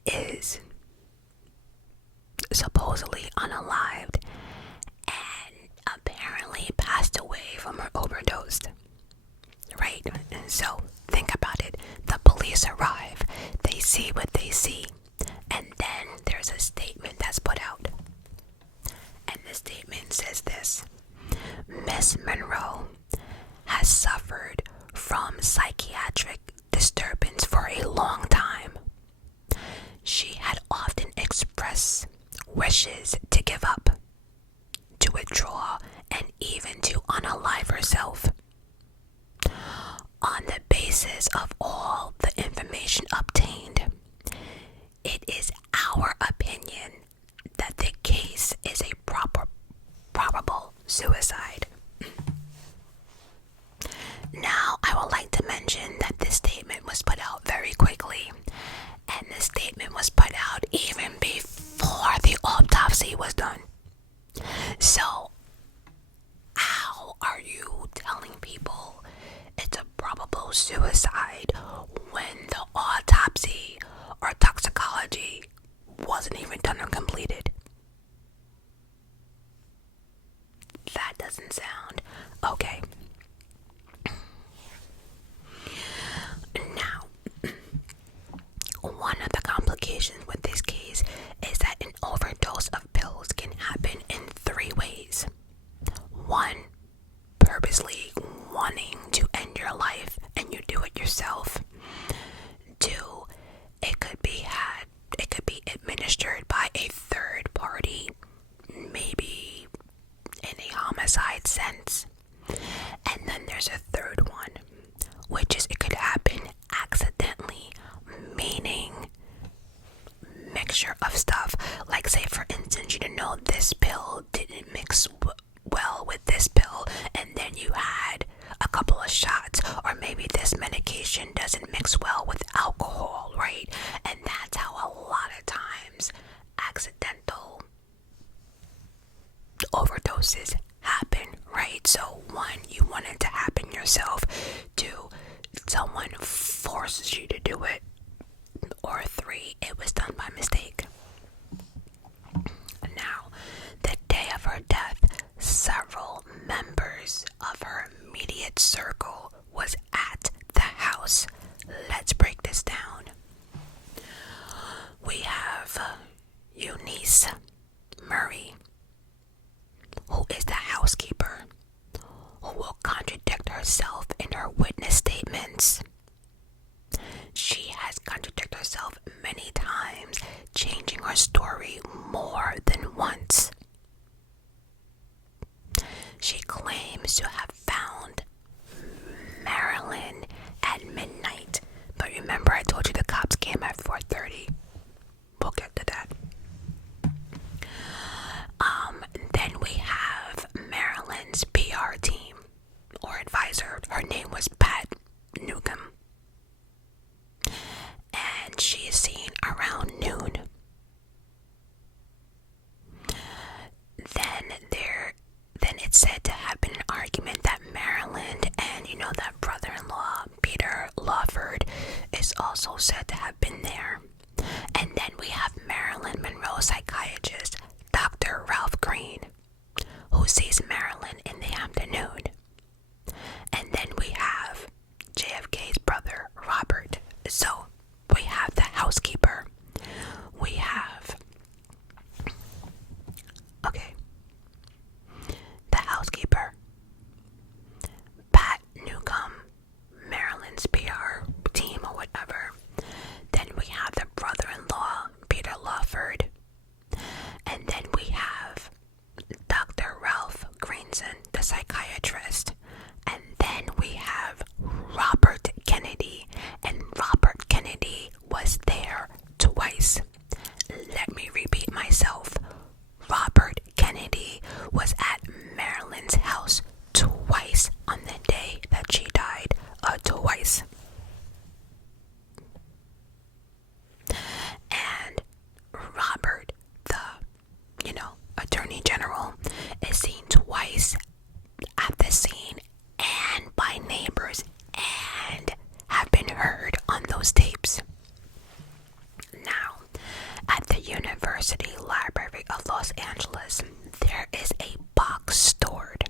is supposedly unalived and apparently passed away from her overdose. Right? So think about it. The police arrive, they see what they see, and then there's a statement that's put out. And the statement says this: Miss Monroe has suffered from psychiatric disturbance for a long time. She had often expressed wishes to give up, to withdraw, and even to unalive herself. On the basis of all the information obtained, it is our opinion that the case is a probable suicide. Now, I would like to mention that this statement was put out very quickly, and the statement was put out even before the autopsy was done. So, how are you telling people it's a probable suicide when the autopsy or toxicology wasn't even done or completed? That doesn't sound okay. Now, one of the complications with this case is that an overdose of pills can happen in 3 ways. 1, purposely wanting to end your life and you do it yourself. 2, it could be administered by a third party, maybe in a homicide sense. And then there's a third one, which is it could happen accidentally, meaning mixture of stuff. Like, say for instance, you didn't know this pill didn't mix well with this pill, and then you had a couple of shots, or maybe this medication doesn't mix well with alcohol, right? And that's how a lot of times accidental overdoses happen, right? So 1, you want it to happen yourself. 2, someone forces you to do it. Or 3, it was done by mistake. Now, the day of her death, several members of her immediate circle was at the house. Let's break this down. We have Eunice Murray, who is the housekeeper, who will contradict herself in her witness statements. She has contradicted herself many times, changing her story more than once. She claims to have found Marilyn at midnight, but remember I told you the cops came at 4:30. We'll get to that. Then we have Marilyn's PR team or advisor. Her name was Pat Newcomb, and she is seen around noon. Then it's said to have been an argument that Marilyn and that brother-in-law Peter Lawford is also said to have been there. And then we have Marilyn Monroe psychiatrist Dr. Ralph Green, who sees Marilyn in the afternoon. And then we have JFK's brother Robert. So we have the housekeeper. We have the housekeeper, Pat Newcomb, Marilyn's PR team or whatever. Then we have the brother-in-law, Peter Lawford. And then we have Dr. Ralph Greenson, the psychiatrist. And then we have Robert Kennedy. And Robert Kennedy was there twice. Let me repeat myself. Robert Kennedy was at Marilyn's house twice on the day that she died. Twice. And Robert, the, Attorney General, is seen twice at the scene and by neighbors and have been heard on those tapes. Now, at the University Library of Los Angeles, there is a box stored,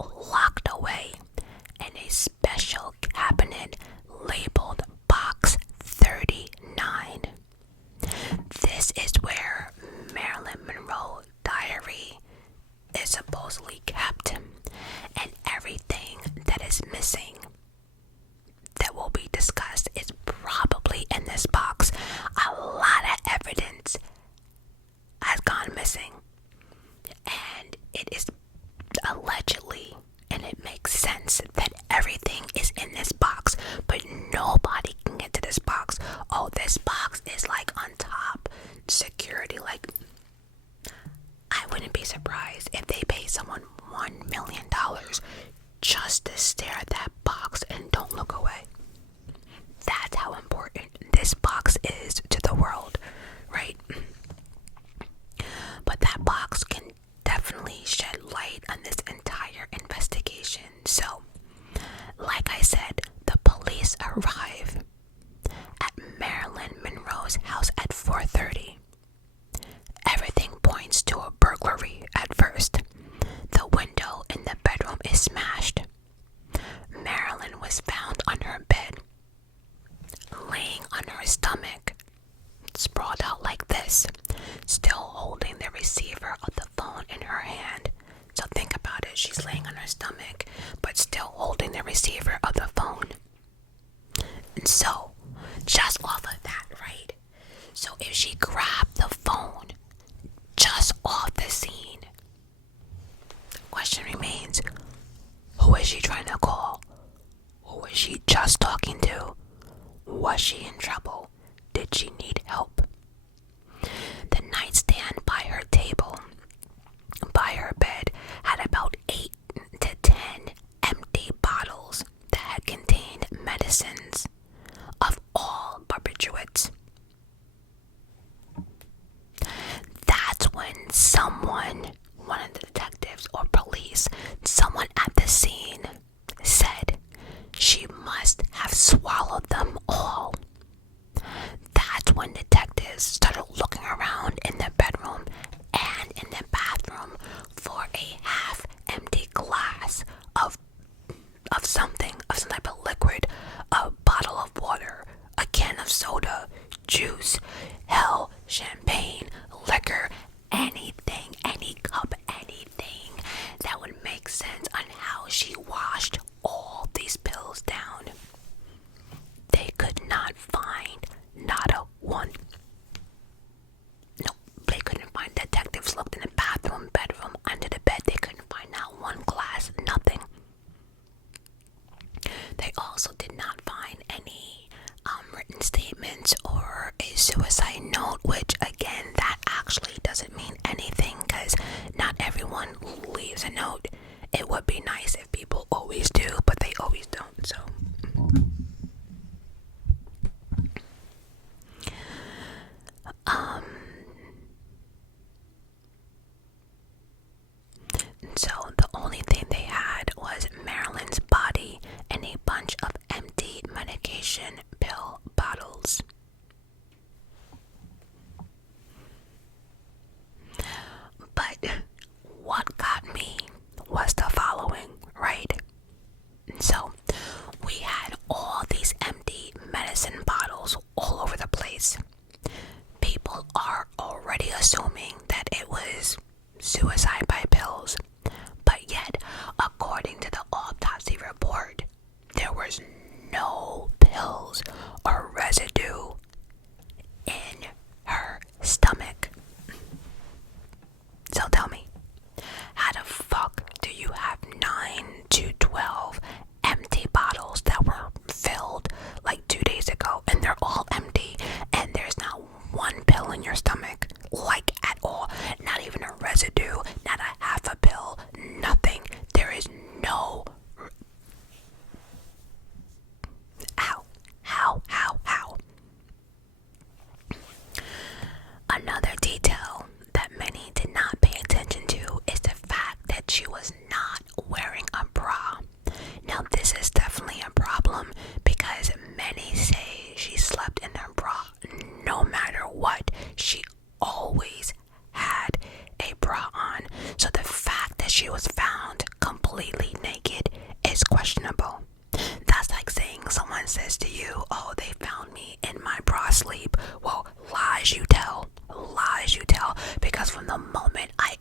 locked away, in a special cabinet labeled Box 39. This is where Marilyn Monroe's diary is supposedly kept, and everything that is missing that will be discussed is probably in this box. A lot of evidence has gone missing, and it is allegedly, and it makes sense that everything is in this box, but nobody can get to this box. Oh, this box is like on top security. Like, I wouldn't be surprised if they pay someone $1 million just to stare at that box and don't look away. That's how important this box is to the world, right? But that box can definitely shed light on this entire investigation. So, like I said, the police arrive at Marilyn Monroe's house at 4:30. Everything points to a burglary at first. The window in the bedroom is smashed. Marilyn was found on her bed, laying on her stomach, sprawled out like this, still holding the receiver of the phone in her hand. So think about it, she's laying on her stomach, but still holding the receiver of the phone. And so, just off of that, right? So if she grabbed the phone just off the scene, the question remains, who is she trying to call? Who is she just talking to? Was she in trouble? Did she need help? The nightstand by her table, by her bed, had about 8 to 10 empty bottles that had contained medicines of all barbiturates. That's when someone, one of the detectives or police, someone at the scene said she must have swallowed them all. That's when detectives started looking around in the bedroom and in the bathroom for a half-empty glass of something, of some type of liquid, a bottle of water, a can of soda, juice, hell, champagne, liquor, anything, any cup, anything that would sense on how she washed all these pills down. They could not find not a one. No, they couldn't find. Detectives looked in the bathroom, bedroom, under the bed. They couldn't find not one glass, nothing. They also did not find any written statements or a suicide note, which again, that actually doesn't mean anything because not everyone leaves a note. It would be nice if people always do, but they always don't. So the only thing they had was Marilyn's body and a bunch of empty medication pill bottles. But what got me was the following, right? So we had all these empty medicine bottles all over the place. People are already assuming that it was suicide by pills, but yet, according to the autopsy report, there was no pills or residue in her stomach. So tell me, how the fuck do you have 9 to 12 empty bottles that were filled like 2 days ago, and they're all empty, and there's not one pill in your stomach, like at all, not even a residue, not a half a pill, nothing. There is no. How? Another detail that many did not pay attention to is the fact that she was not wearing a bra. Now this is definitely a problem because many say she slept in her bra no matter what. She always had a bra on. So the fact that she was found completely naked is questionable. That's like saying someone says to you, oh, they found me in my bra sleep. Well, lies you tell, because from the moment I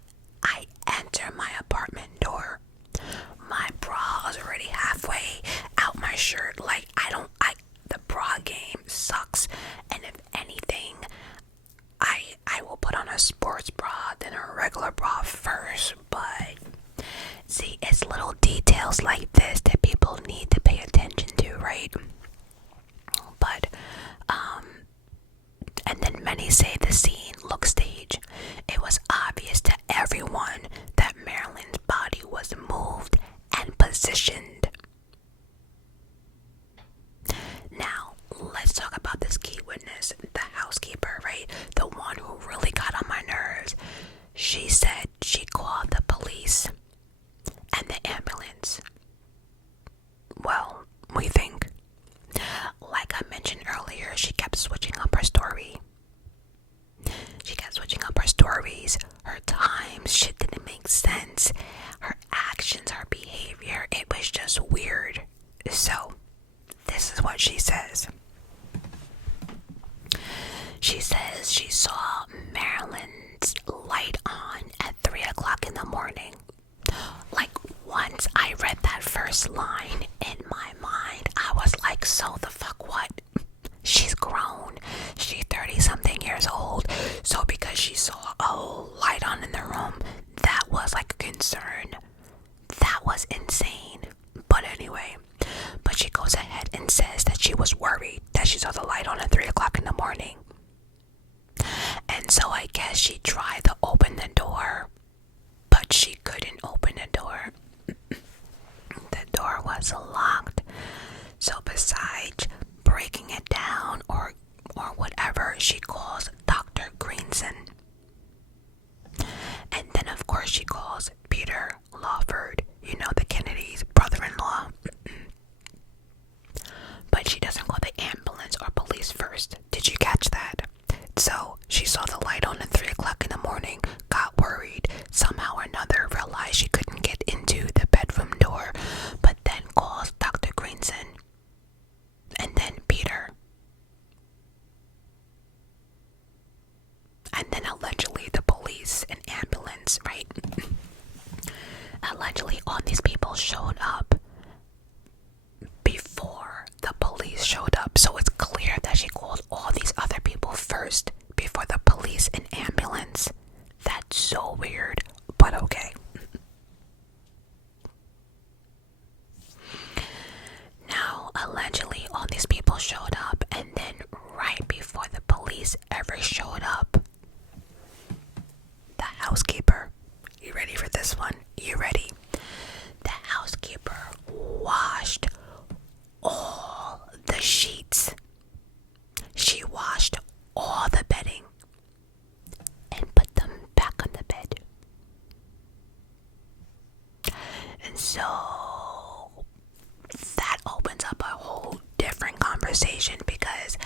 enter my apartment door, my bra is already halfway out my shirt. Like, the bra game sucks, and if anything, I will put on a sports bra, then a regular bra first. But see, it's little details like this that people need to pay attention to, right? But and then many say the scene looked staged. It was obvious to everyone that Marilyn's body was moved and positioned. Now, let's talk about this key witness, the housekeeper, right? The one who really got on my nerves. She said she called the police and the ambulance. Well, we think. Like I mentioned earlier, she kept switching up her story. She kept switching up her stories, her times. Shit didn't make sense. Her actions, her behavior, it was just weird. So, this is what she says. She says she saw Marilyn's light on at 3 o'clock in the morning. Like, once I read that first line in my mind, I was like, so the fuck what? She's grown. She's 30-something years old. So because she saw a light on in the room, that was like a concern. That was insane. But anyway, but she goes ahead and says that she was worried that she saw the light on at 3 o'clock in the morning. And so I guess she tried to open the door, but she couldn't open the door. The door was locked. So besides breaking it down or whatever, she calls Dr. Greenson. allegedly all these people showed up before the police showed up. So it's clear that she called all these other people first before the police and ambulance. That's so weird, but okay. Now, allegedly, all these people showed up, and then right before the police ever showed up, the housekeeper, you ready for this one? You ready? The housekeeper washed all the sheets. She washed all the bedding and put them back on the bed. And so that opens up a whole different conversation because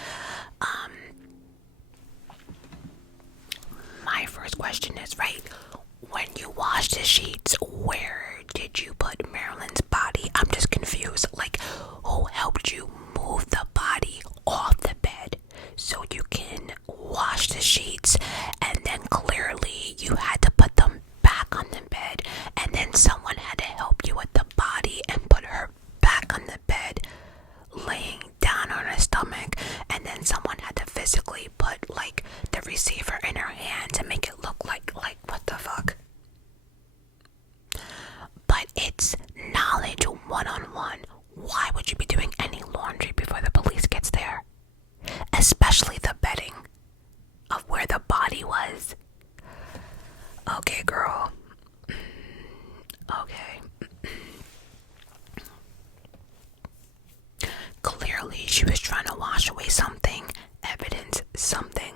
my first question is, right, when you washed the sheets, where did you put Marilyn's body? I'm just confused. Like, who helped you move the body off the bed so you can wash the sheets, and then clearly you had to put them back on the bed, and then someone had to help you with the body and put her back on the bed laying down on her stomach, and then someone had to physically put like the receiver in her hand to make it look like what the fuck. But it's knowledge one-on-one. Why would you be doing any laundry before the police gets there? Especially the bedding of where the body was. Okay, girl. Okay. Clearly, she was trying to wash away something, evidence, something.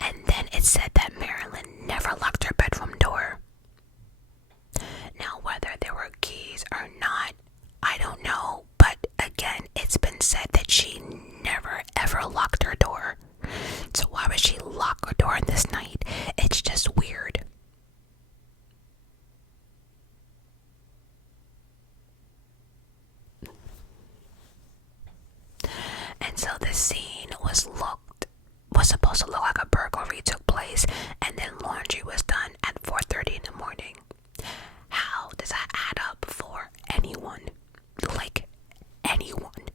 And then it said that Marilyn never locked her bedroom door. Now, whether there were keys or not, I don't know. But again, it's been said that she never ever locked her door. So why would she lock her door this night? It's just weird. And so the scene was supposed to look like a burglary took place, and then laundry was done at 4:30 in the morning. How does that add up for anyone? Like, anyone.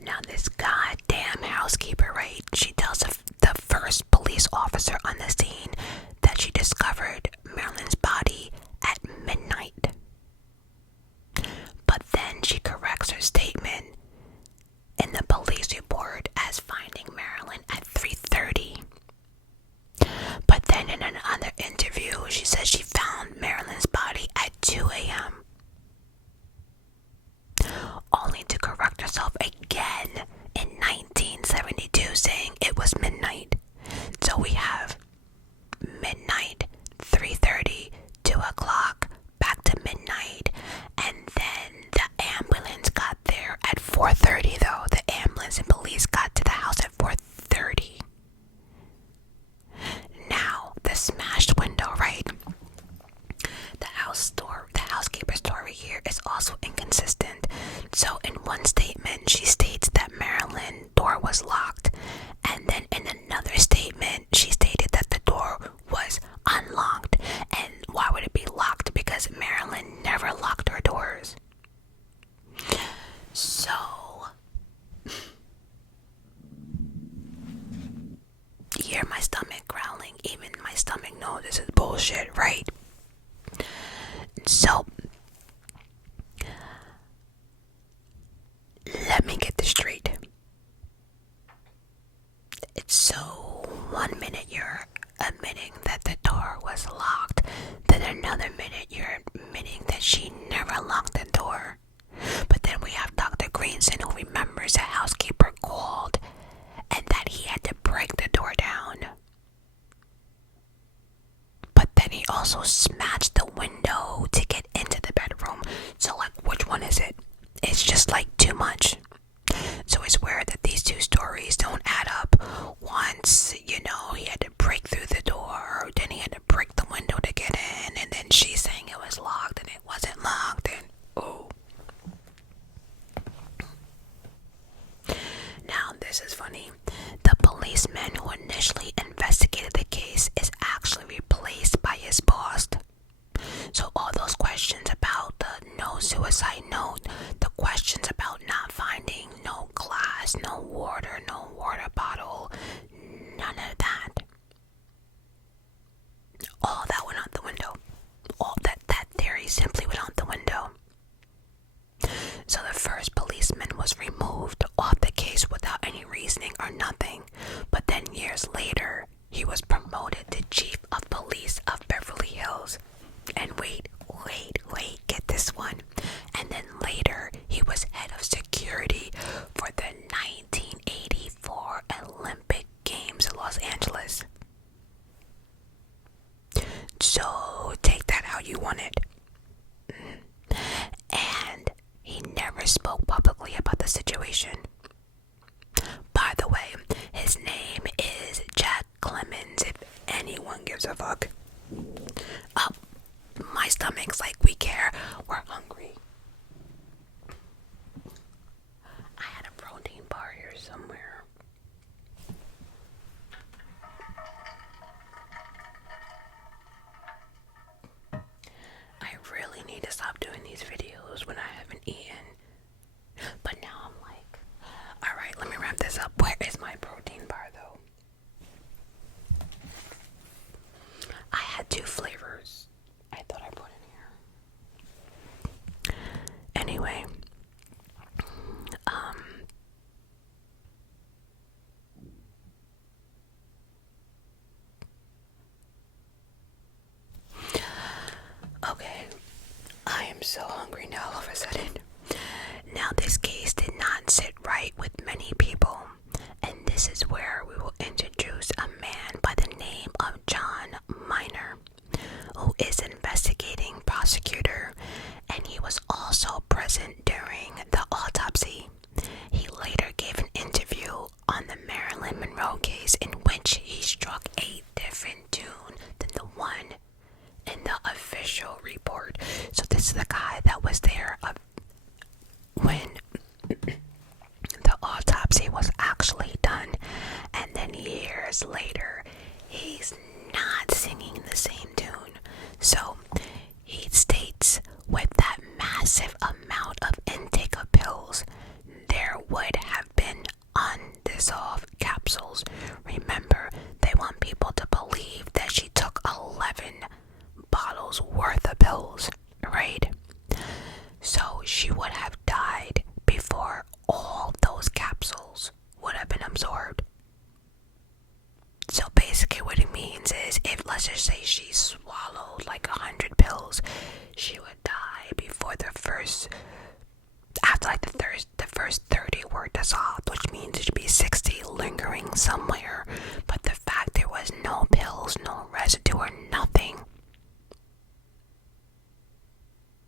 Now this goddamn housekeeper, right? She tells the first police officer on the scene that she discovered Marilyn's body at midnight. But then she corrects her statement in the police report as finding Marilyn at 3:30. But then in another interview, she says she found Marilyn's body at 2 a.m. Only to correct herself again in 1972, saying it was midnight. So we have midnight, 3:30, 2 o'clock, back to midnight, and then the ambulance got there at 4:30 though. The ambulance and police got to the house at 4:30. Now, the smashed window, right? The housekeeper's story here is also inconsistent. So in one statement, she states that Marilyn's door was locked, and then in another statement, she stated that the door was unlocked. And why would it be locked? Because Marilyn never locked her doors. So you hear my stomach growling. Even my stomach knows this is bullshit, right? So let me get this straight. So 1 minute you're admitting that the door was locked, then another minute you're admitting that she never locked the door. But then we have Dr. Greenson, who remembers a housekeeper called and that he had to break the door down. But then he also smashed the window to get into the bedroom. So like, which one is it? It's just like too much. So it's weird that these two stories don't add up. Once, he had to break through the door, then he had to break the window to get in, and then she's saying it was locked and it wasn't locked, and oh. Now, this is funny. The policeman who initially investigated the case you want it. And he never spoke publicly about the situation. By the way, his name is Jack Clemens, if anyone gives a fuck. Oh, my stomach's like, we care, we're hungry. I had a protein bar here somewhere. I really need to stop doing these videos when I haven't eaten. But now I'm like, alright, let me wrap this up. Where is my protein bar though? I had 2 flavors. I thought I put in here. Anyway, okay, I am so hungry now all of a sudden. Now this case did not sit right with many people, and this is where we will introduce a man by the name of John Miner, who is an investigating prosecutor, and he was also present during the autopsy. He later gave an interview on the Marilyn Monroe case in which he struck a different tune than the one in the official report. So this is the guy that was there when the autopsy was actually done, and then years later he's not singing the same tune. So he states, with that massive amount of intake of pills, there would have been undissolved capsules. Remember, they want people to believe that she took 11 bottles worth of pills, right? So she would have died before all those capsules would have been absorbed. So basically what it means is, if let's just say she swallowed like 100 pills, she would die before after like the first 30 were dissolved, which means it should be 60 lingering somewhere. But the fact there was no pills, no residue or nothing,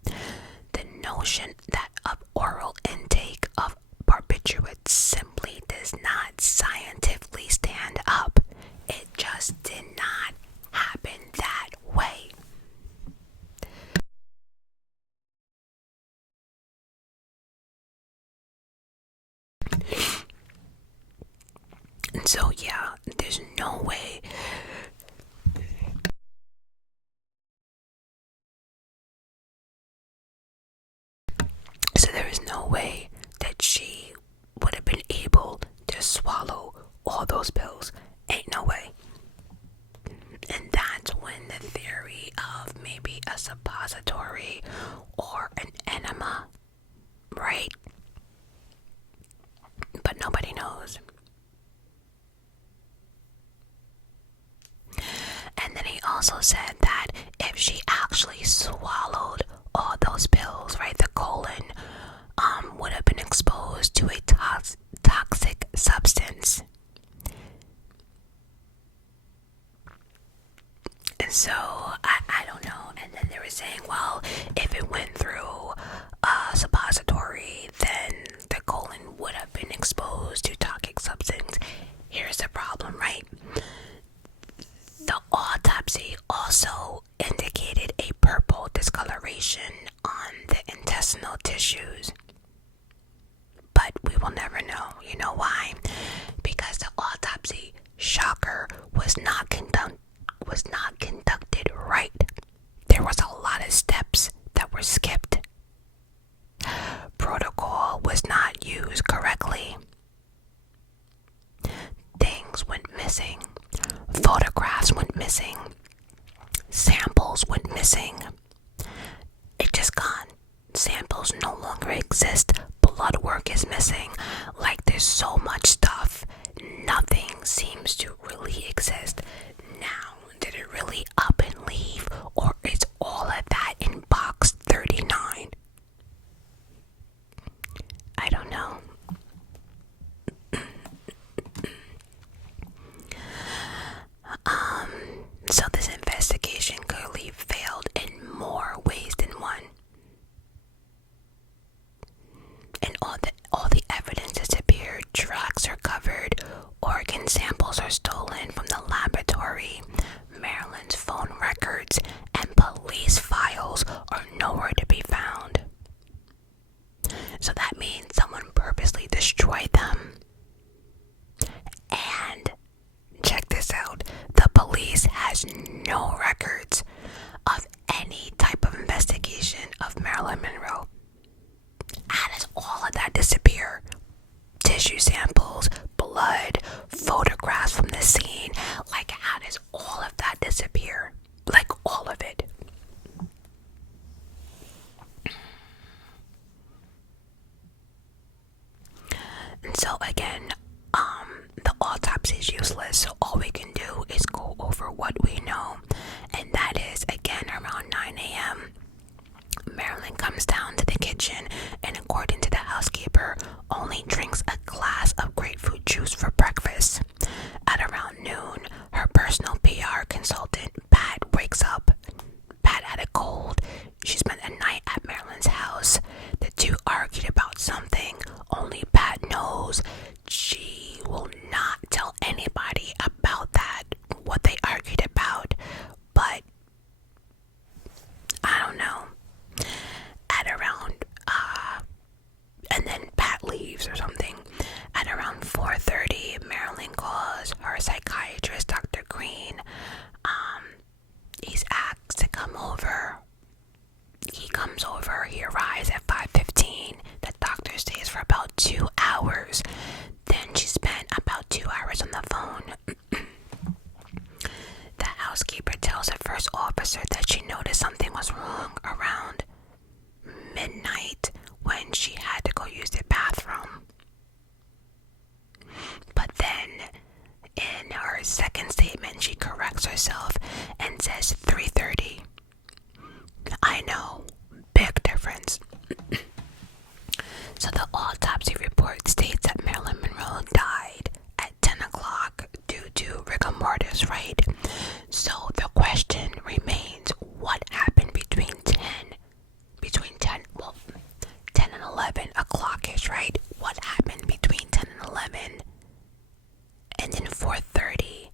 the notion that of oral intake of barbiturates simply does not scientifically stand up. It just did not happen that way. And so yeah, there's no way. So there is no way that she would have been able to swallow all those pills. Ain't no way. And that's when the theory of maybe a suppository or an enema, right? But nobody knows. And then he also said that if she actually swallowed all those pills, right, the colon would have been exposed to a toxic substance. And so I don't know. And then they were saying, well, if it went through a suppository, then the colon would have been exposed to toxic substance. Here's the problem, right? The autopsy also indicated a purple discoloration on the intestinal tissues. But we will never know. You know why? Because the autopsy, shocker, was not conducted right. There was a lot of steps that were skipped. Protocol was not used correctly. Things went missing. Photographs went missing. Samples went missing. It just gone. Samples no longer exist. Blood work is missing. Like, there's so much stuff. Nothing seems to really exist. Now, did it really up and leave, or is all of that in box 39? I don't know. So this investigation clearly failed in more no records of any type of investigation of Marilyn Monroe. How does all of that disappear? Tissue samples, blood, photographs from the scene. Like, how does all of that disappear? Like, all of it. And so again, the autopsy is useless, so all we can do is go over what we know, and that is, again, around 9 a.m. Marilyn comes down to the kitchen and, according to the housekeeper, only drinks a glass of grapefruit juice for breakfast. At around noon, her personal PR consultant, Pat, wakes up. Pat had a cold. She spent a night at Marilyn's house. The two argued about something. Only Pat knows. She will not tell anybody about that, what they argued about. But I don't know. At around, and then Pat leaves or something. At around 4:30, Marilyn calls her psychiatrist, Dr. Green. He's asked to come over. He comes over. He arrives at 5:15. The doctor stays for about 2 hours. Then she spent about 2 hours on the phone. The housekeeper tells the first officer that she noticed something was wrong around midnight when she had to go use the bathroom. But then in her second statement, she corrects herself and says 3:30. I know, big difference. So the autopsy report states that Marilyn Monroe died at 10 o'clock due to rigor mortis, right? So the question remains, what happened between 10 and 11 o'clock-ish, right? What happened between 10 and 11? And then 4:30,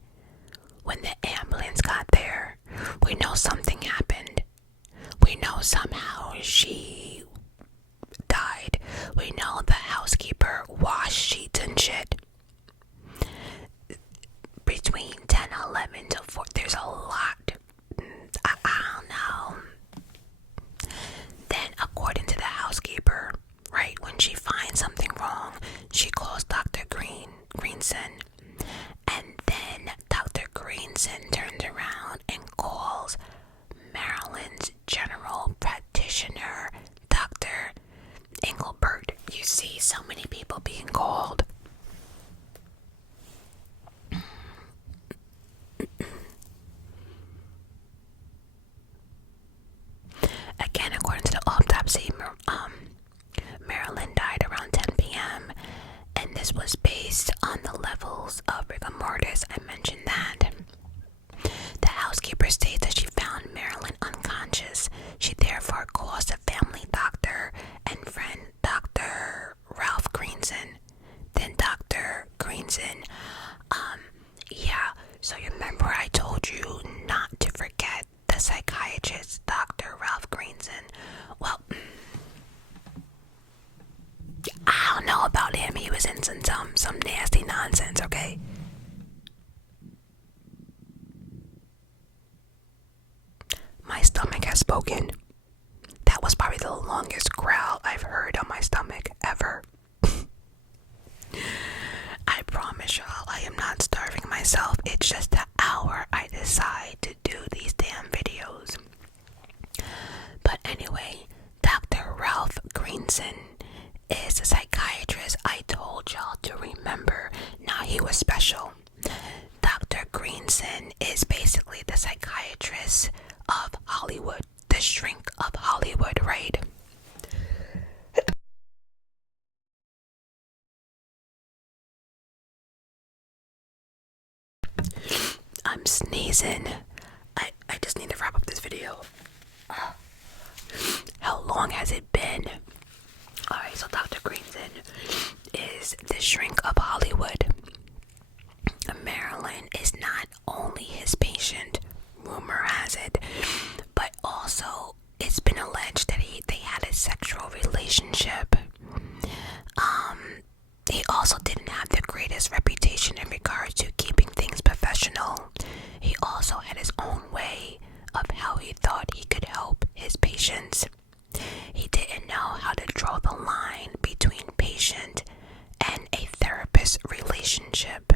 when the ambulance got there, we know something happened. We know somehow she died. We know the housekeeper washed sheets and shit. Between 10 and 11 to 4, there's a lot. I don't know. Then, according to the housekeeper, right, when she finds something wrong, she calls Dr. Greenson. And then Dr. Greenson turns around and calls Marilyn's general practitioner, Dr. Engelbert. You see so many people being called. Again, according to the autopsy, Marilyn died around 10 p.m. and this was based on the levels of rigor mortis. I mentioned that. The housekeeper states that she found Marilyn unconscious. She therefore calls the family doctor and friend, Dr. Ralph Greenson. Then Dr. Greenson, so you remember I told you not to forget the psychiatrist, Dr. Ralph Greenson. Well, I don't know about him. He was in some nasty nonsense, okay? My stomach has spoken. That was probably the longest growl I've heard on my stomach ever. I promise y'all, I am not starving myself. It's just the hour I decide to do these damn videos. But anyway, Dr. Ralph Greenson is a psychiatrist I told y'all to remember. Now, he was special. Dr. Greenson is basically the psychiatrist of Hollywood, the shrink of Hollywood, right? I'm sneezing. I just need to wrap up this video. How long has it been? Alright, so Dr. Greenson is the shrink of Hollywood. Marilyn is not only his patient, rumor has it, but also it's been alleged that they had a sexual relationship. He also didn't have the greatest reputation in regards to keeping things professional. He also also had his own way of how he thought he could help his patients. He didn't know how to draw the line between patient and a therapist relationship.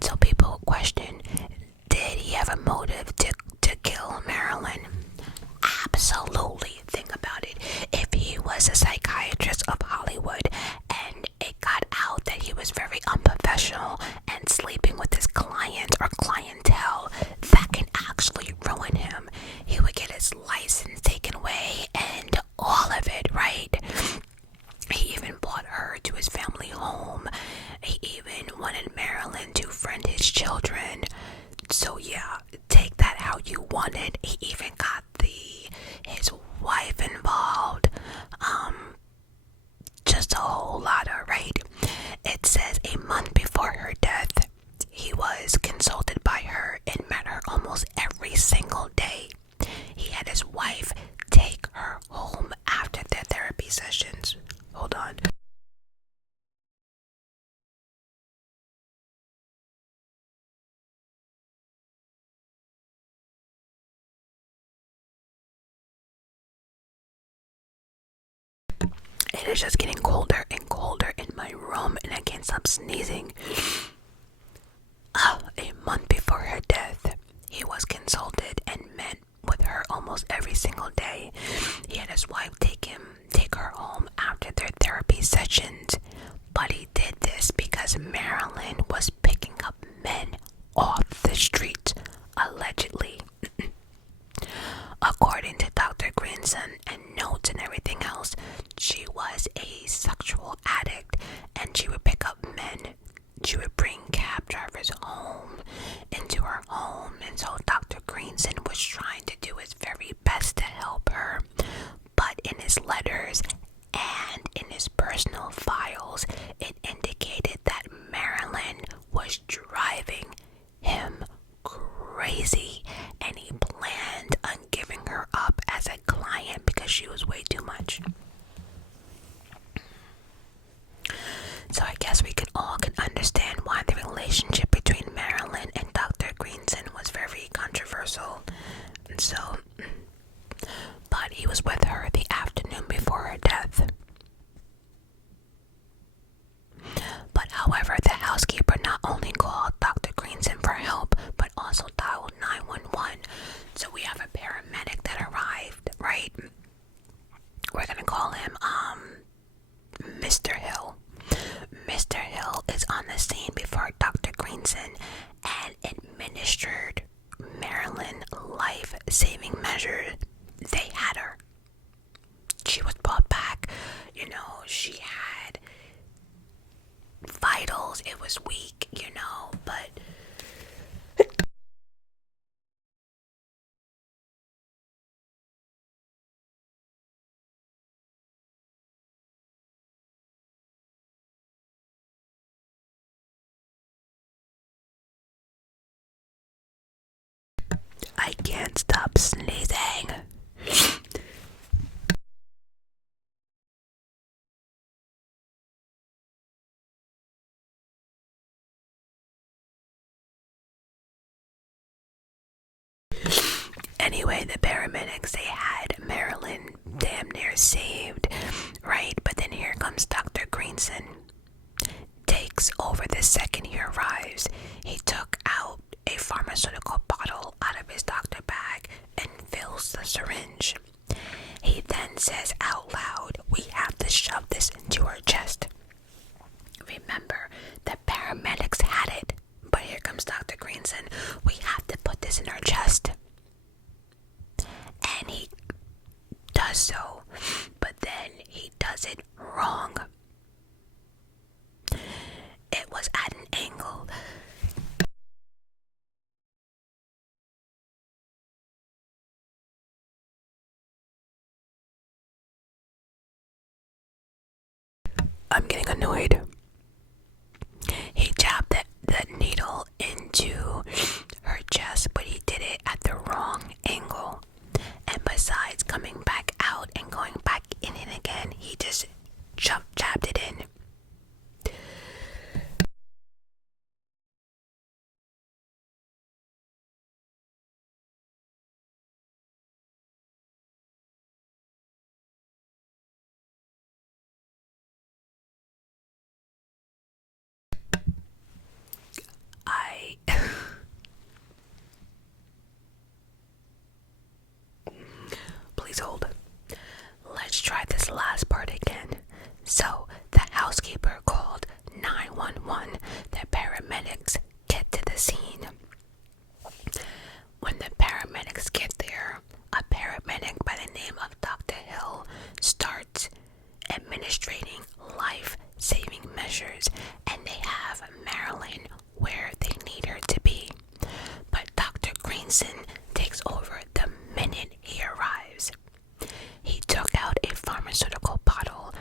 So people question, did he have a motive to kill Marilyn? Absolutely. Think about it. If he was a psychiatrist of Hollywood and it got out that he was very unprofessional and sleeping with his clients or clientele, that can actually ruin him. He would get his license taken away and all of it, right? He even brought her to his family home. He even wanted Marilyn to friend his children. So yeah, take that how you want it. He even got his wife involved. Just a whole lot of, right? It says a month before her death, he was consulted by her and met her almost every single day. He had his wife take her home after their therapy sessions. Hold on. It is just getting colder and colder in my room and I can't stop sneezing. A month before her death, he was consulted and met with her almost every single day. He had his wife take her home after their therapy sessions. But he did this because Marilyn was picking up men off the street, allegedly. According to Dr. Greenson and notes and everything else, she was a sexual addict and she would pick up men. She would bring cab drivers home, into her home, and so Dr. Greenson was trying to do his very best to help her. But in his letters and in his personal files, it indicated that Marilyn was driving him crazy and he planned on giving her up as a client because she was way too much. So I guess we all can understand why the relationship between Marilyn and Dr. Greenson was very controversial. So, but he was with her the afternoon before her death. But however, the housekeeper not only called Dr. Greenson for help, but also dialed 911. So we have a paramedic that arrived, right? We're gonna call him Mr. Hill. Mr. Hill is on the scene before Dr. Greenson and administered Marilyn life-saving measures. They had her. She was brought back. She had vitals. It was weak, but I can't stop sneezing. Anyway, the paramedics, they had Marilyn damn near saved, right? But then here comes Dr. Greenson. Takes over the second he arrives. He took out a pharmaceutical bottle out of his doctor bag and fills the syringe. He then says out loud, "We have to shove this into her chest." Remember, the paramedics had it, but here comes Dr. Greenson. "We have to put this in her chest." And he does so, but then he does it wrong. It was at an angle. I'm getting annoyed. He jabbed the needle into her chest, but he did it at the wrong angle. And besides coming back out and going back in measures and they have Marilyn where they need her to be. But Dr. Greenson takes over the minute he arrives. He took out a pharmaceutical bottle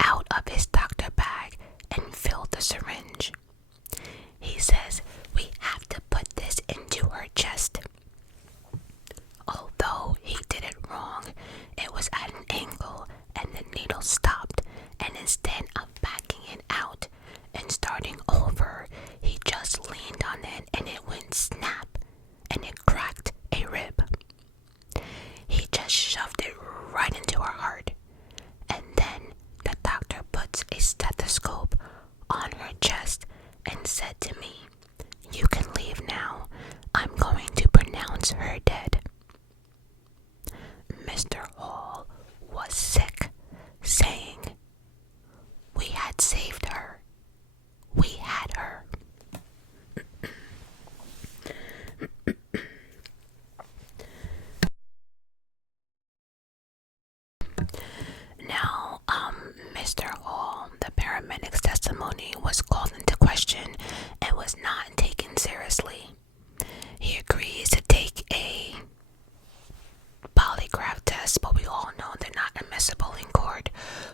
out of his doctor bag and filled the syringe. He says, "We have to put this into her chest." Although he did it wrong, it was at an angle and the needle stopped, and instead of backing it out and starting over, he just leaned on it and it went snap and it cracked a rib. He just shoved it right into her heart, and then the doctor puts a stethoscope on her chest and said to me, "You can leave now. I'm going to pronounce her dead." Mr. Hall was sick, saying, "We had saved her. We had her." Now, Mr. Hall, the paramedic's testimony was called into question and was not taken seriously. He agrees to take a polygraph test, but we all know they're not admissible in court.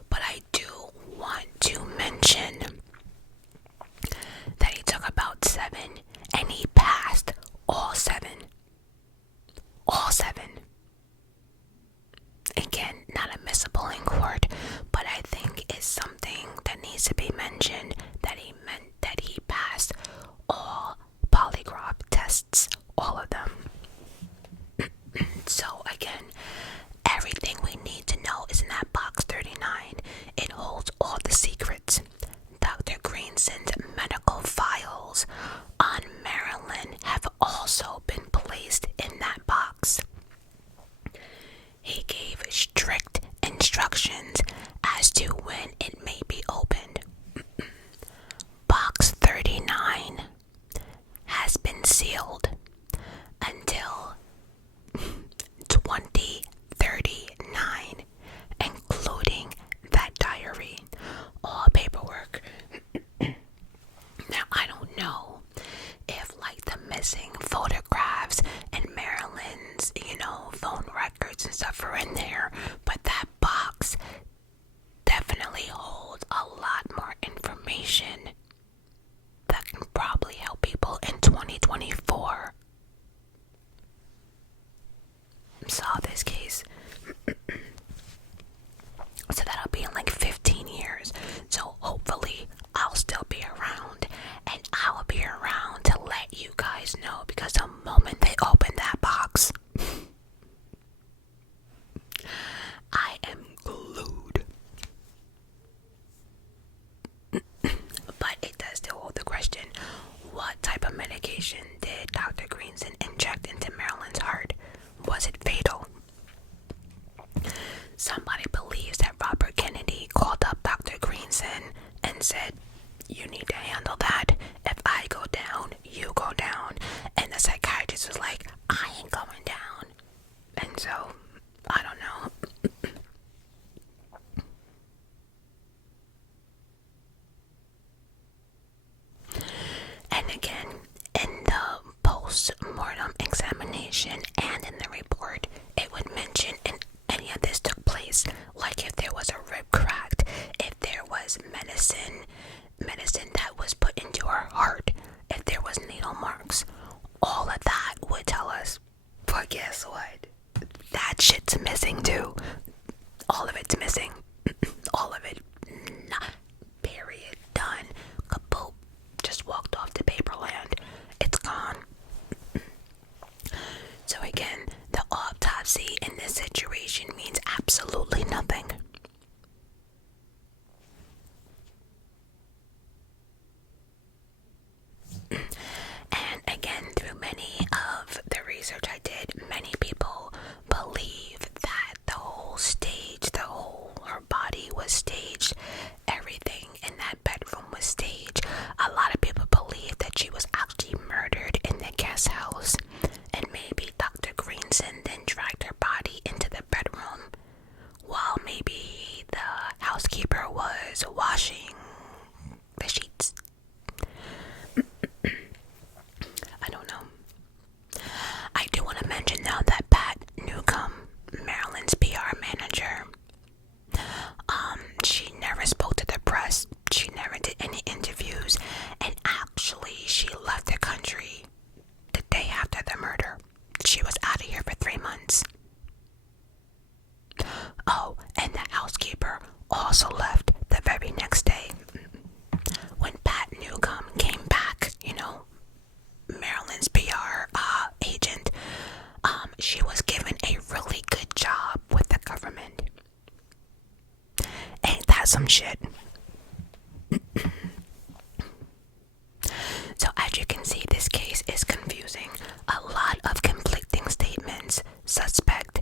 But I do want to mention that he took about 7 and he passed all 7. All 7. Again, not admissible in court, but I think it's something that needs to be mentioned that he meant that he passed all polygraph tests, all of them. So again, everything we need to know is in that box 39. It holds all the secrets. Dr. Greenson's medical files on Marilyn have also been placed in that box. He gave strict instructions as to when it may be opened. Box 39 has been sealed until 2039, including that diary, all paperwork. Now, I don't know if like the missing photographs and Marilyn's, phone records and stuff are in there, but that box definitely holds a lot more information that can probably help people in 2024 solve this case. So that'll be in like 15 years. So hopefully I'll still be around, and I'll be around to let you guys know, because the moment they open that box, I am glued. But it does still hold the question, what type of medication did Dr. Greenson inject into Marilyn's heart? Was it fatal? Somebody believes that Robert Kennedy called up Dr. Greenson and said, "You need to handle that. If I go down, you go down." And the psychiatrist was like, "I ain't going down." And so, I don't know. And again, in the post-mortem examination and in the report, it would mention in any of this took place, like if there was a rib cracked, if there was medicine that was put into her heart, if there was needle marks, all of that would tell us. But guess what? That shit's missing too. All of it's missing. All of it. Nah, period. Done. Kaboom. Just walked off to paperland. It's gone. So again, the autopsy in this situation means absolutely nothing. And again, through many of the research I did, many people believe that her body was staged. Everything in that bedroom was staged. A lot of people believe that she was actually murdered in the guest house, and maybe Dr. Greenson then dragged her body into the bedroom while maybe the housekeeper was washing also left the very next day. When Pat Newcomb came back, Marilyn's PR agent, she was given a really good job with the government. Ain't that some shit? So as you can see, this case is confusing. A lot of conflicting statements. Suspect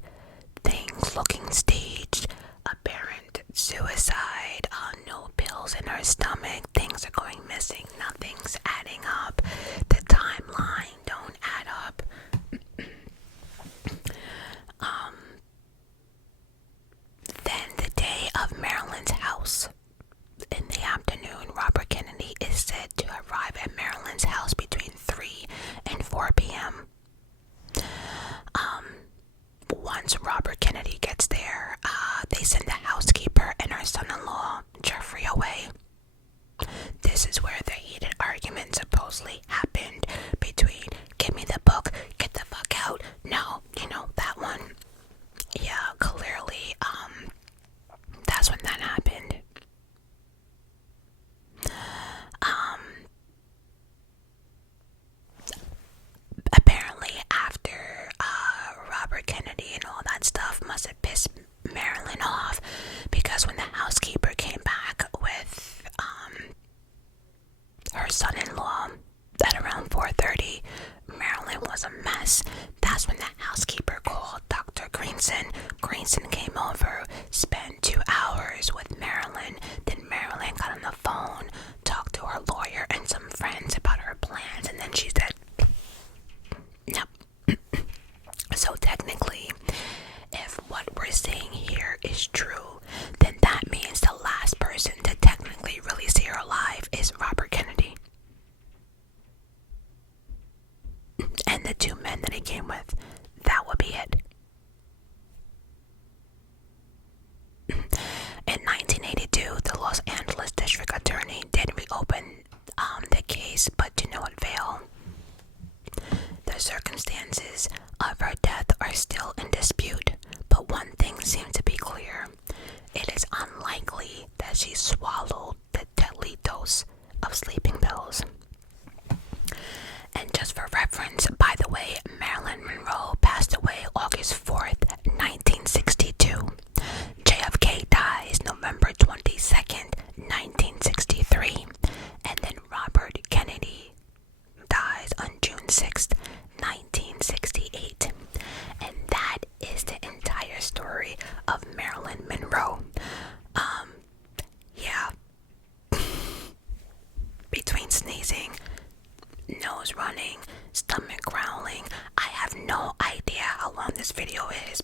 things looking staged. Apparent suicide. No pills in her stomach. Things are going missing. Nothing's adding up. The timeline don't add up. Then the day of Marilyn's house. In the afternoon, Robert Kennedy is said to arrive at Marilyn's house between 3 and 4 p.m. Once Robert Kennedy gets there, they send the housekeeper and her son-in-law, Jeffrey, away. This is where the heated argument supposedly happened between, give me the book, get the fuck out, no, that one. Yeah, clearly, that's when that happened. Apparently after Robert Kennedy and all that stuff must have pissed Marilyn off, because when the housekeeper came back with her son-in-law at around 4:30, Marilyn was a mess. That's when the housekeeper called Dr. Greenson. Greenson came over, spent 2 hours with Marilyn. Then Marilyn got on the phone, talked to her lawyer and some friends about her plans, and then she said, no. So technically, if what we're saying here is true, then that means the last person to technically really see her alive is Robert Kennedy. And the 2 men that he came with, that would be it. In 1982, the Los Angeles District Attorney did reopen the case, but to no avail. The circumstances of her death are still in dispute, but one thing seems to be clear. It is unlikely that she swallowed the deadly dose of sleeping pills. And just for reference, by the way, Marilyn Monroe passed away August 4th, 1962. JFK dies November 22nd, 1963. And then Robert Kennedy dies on June 6th, 1968. And that is the entire story of Marilyn Monroe. Yeah. Between sneezing, nose running, stomach growling, I have no idea how long this video is,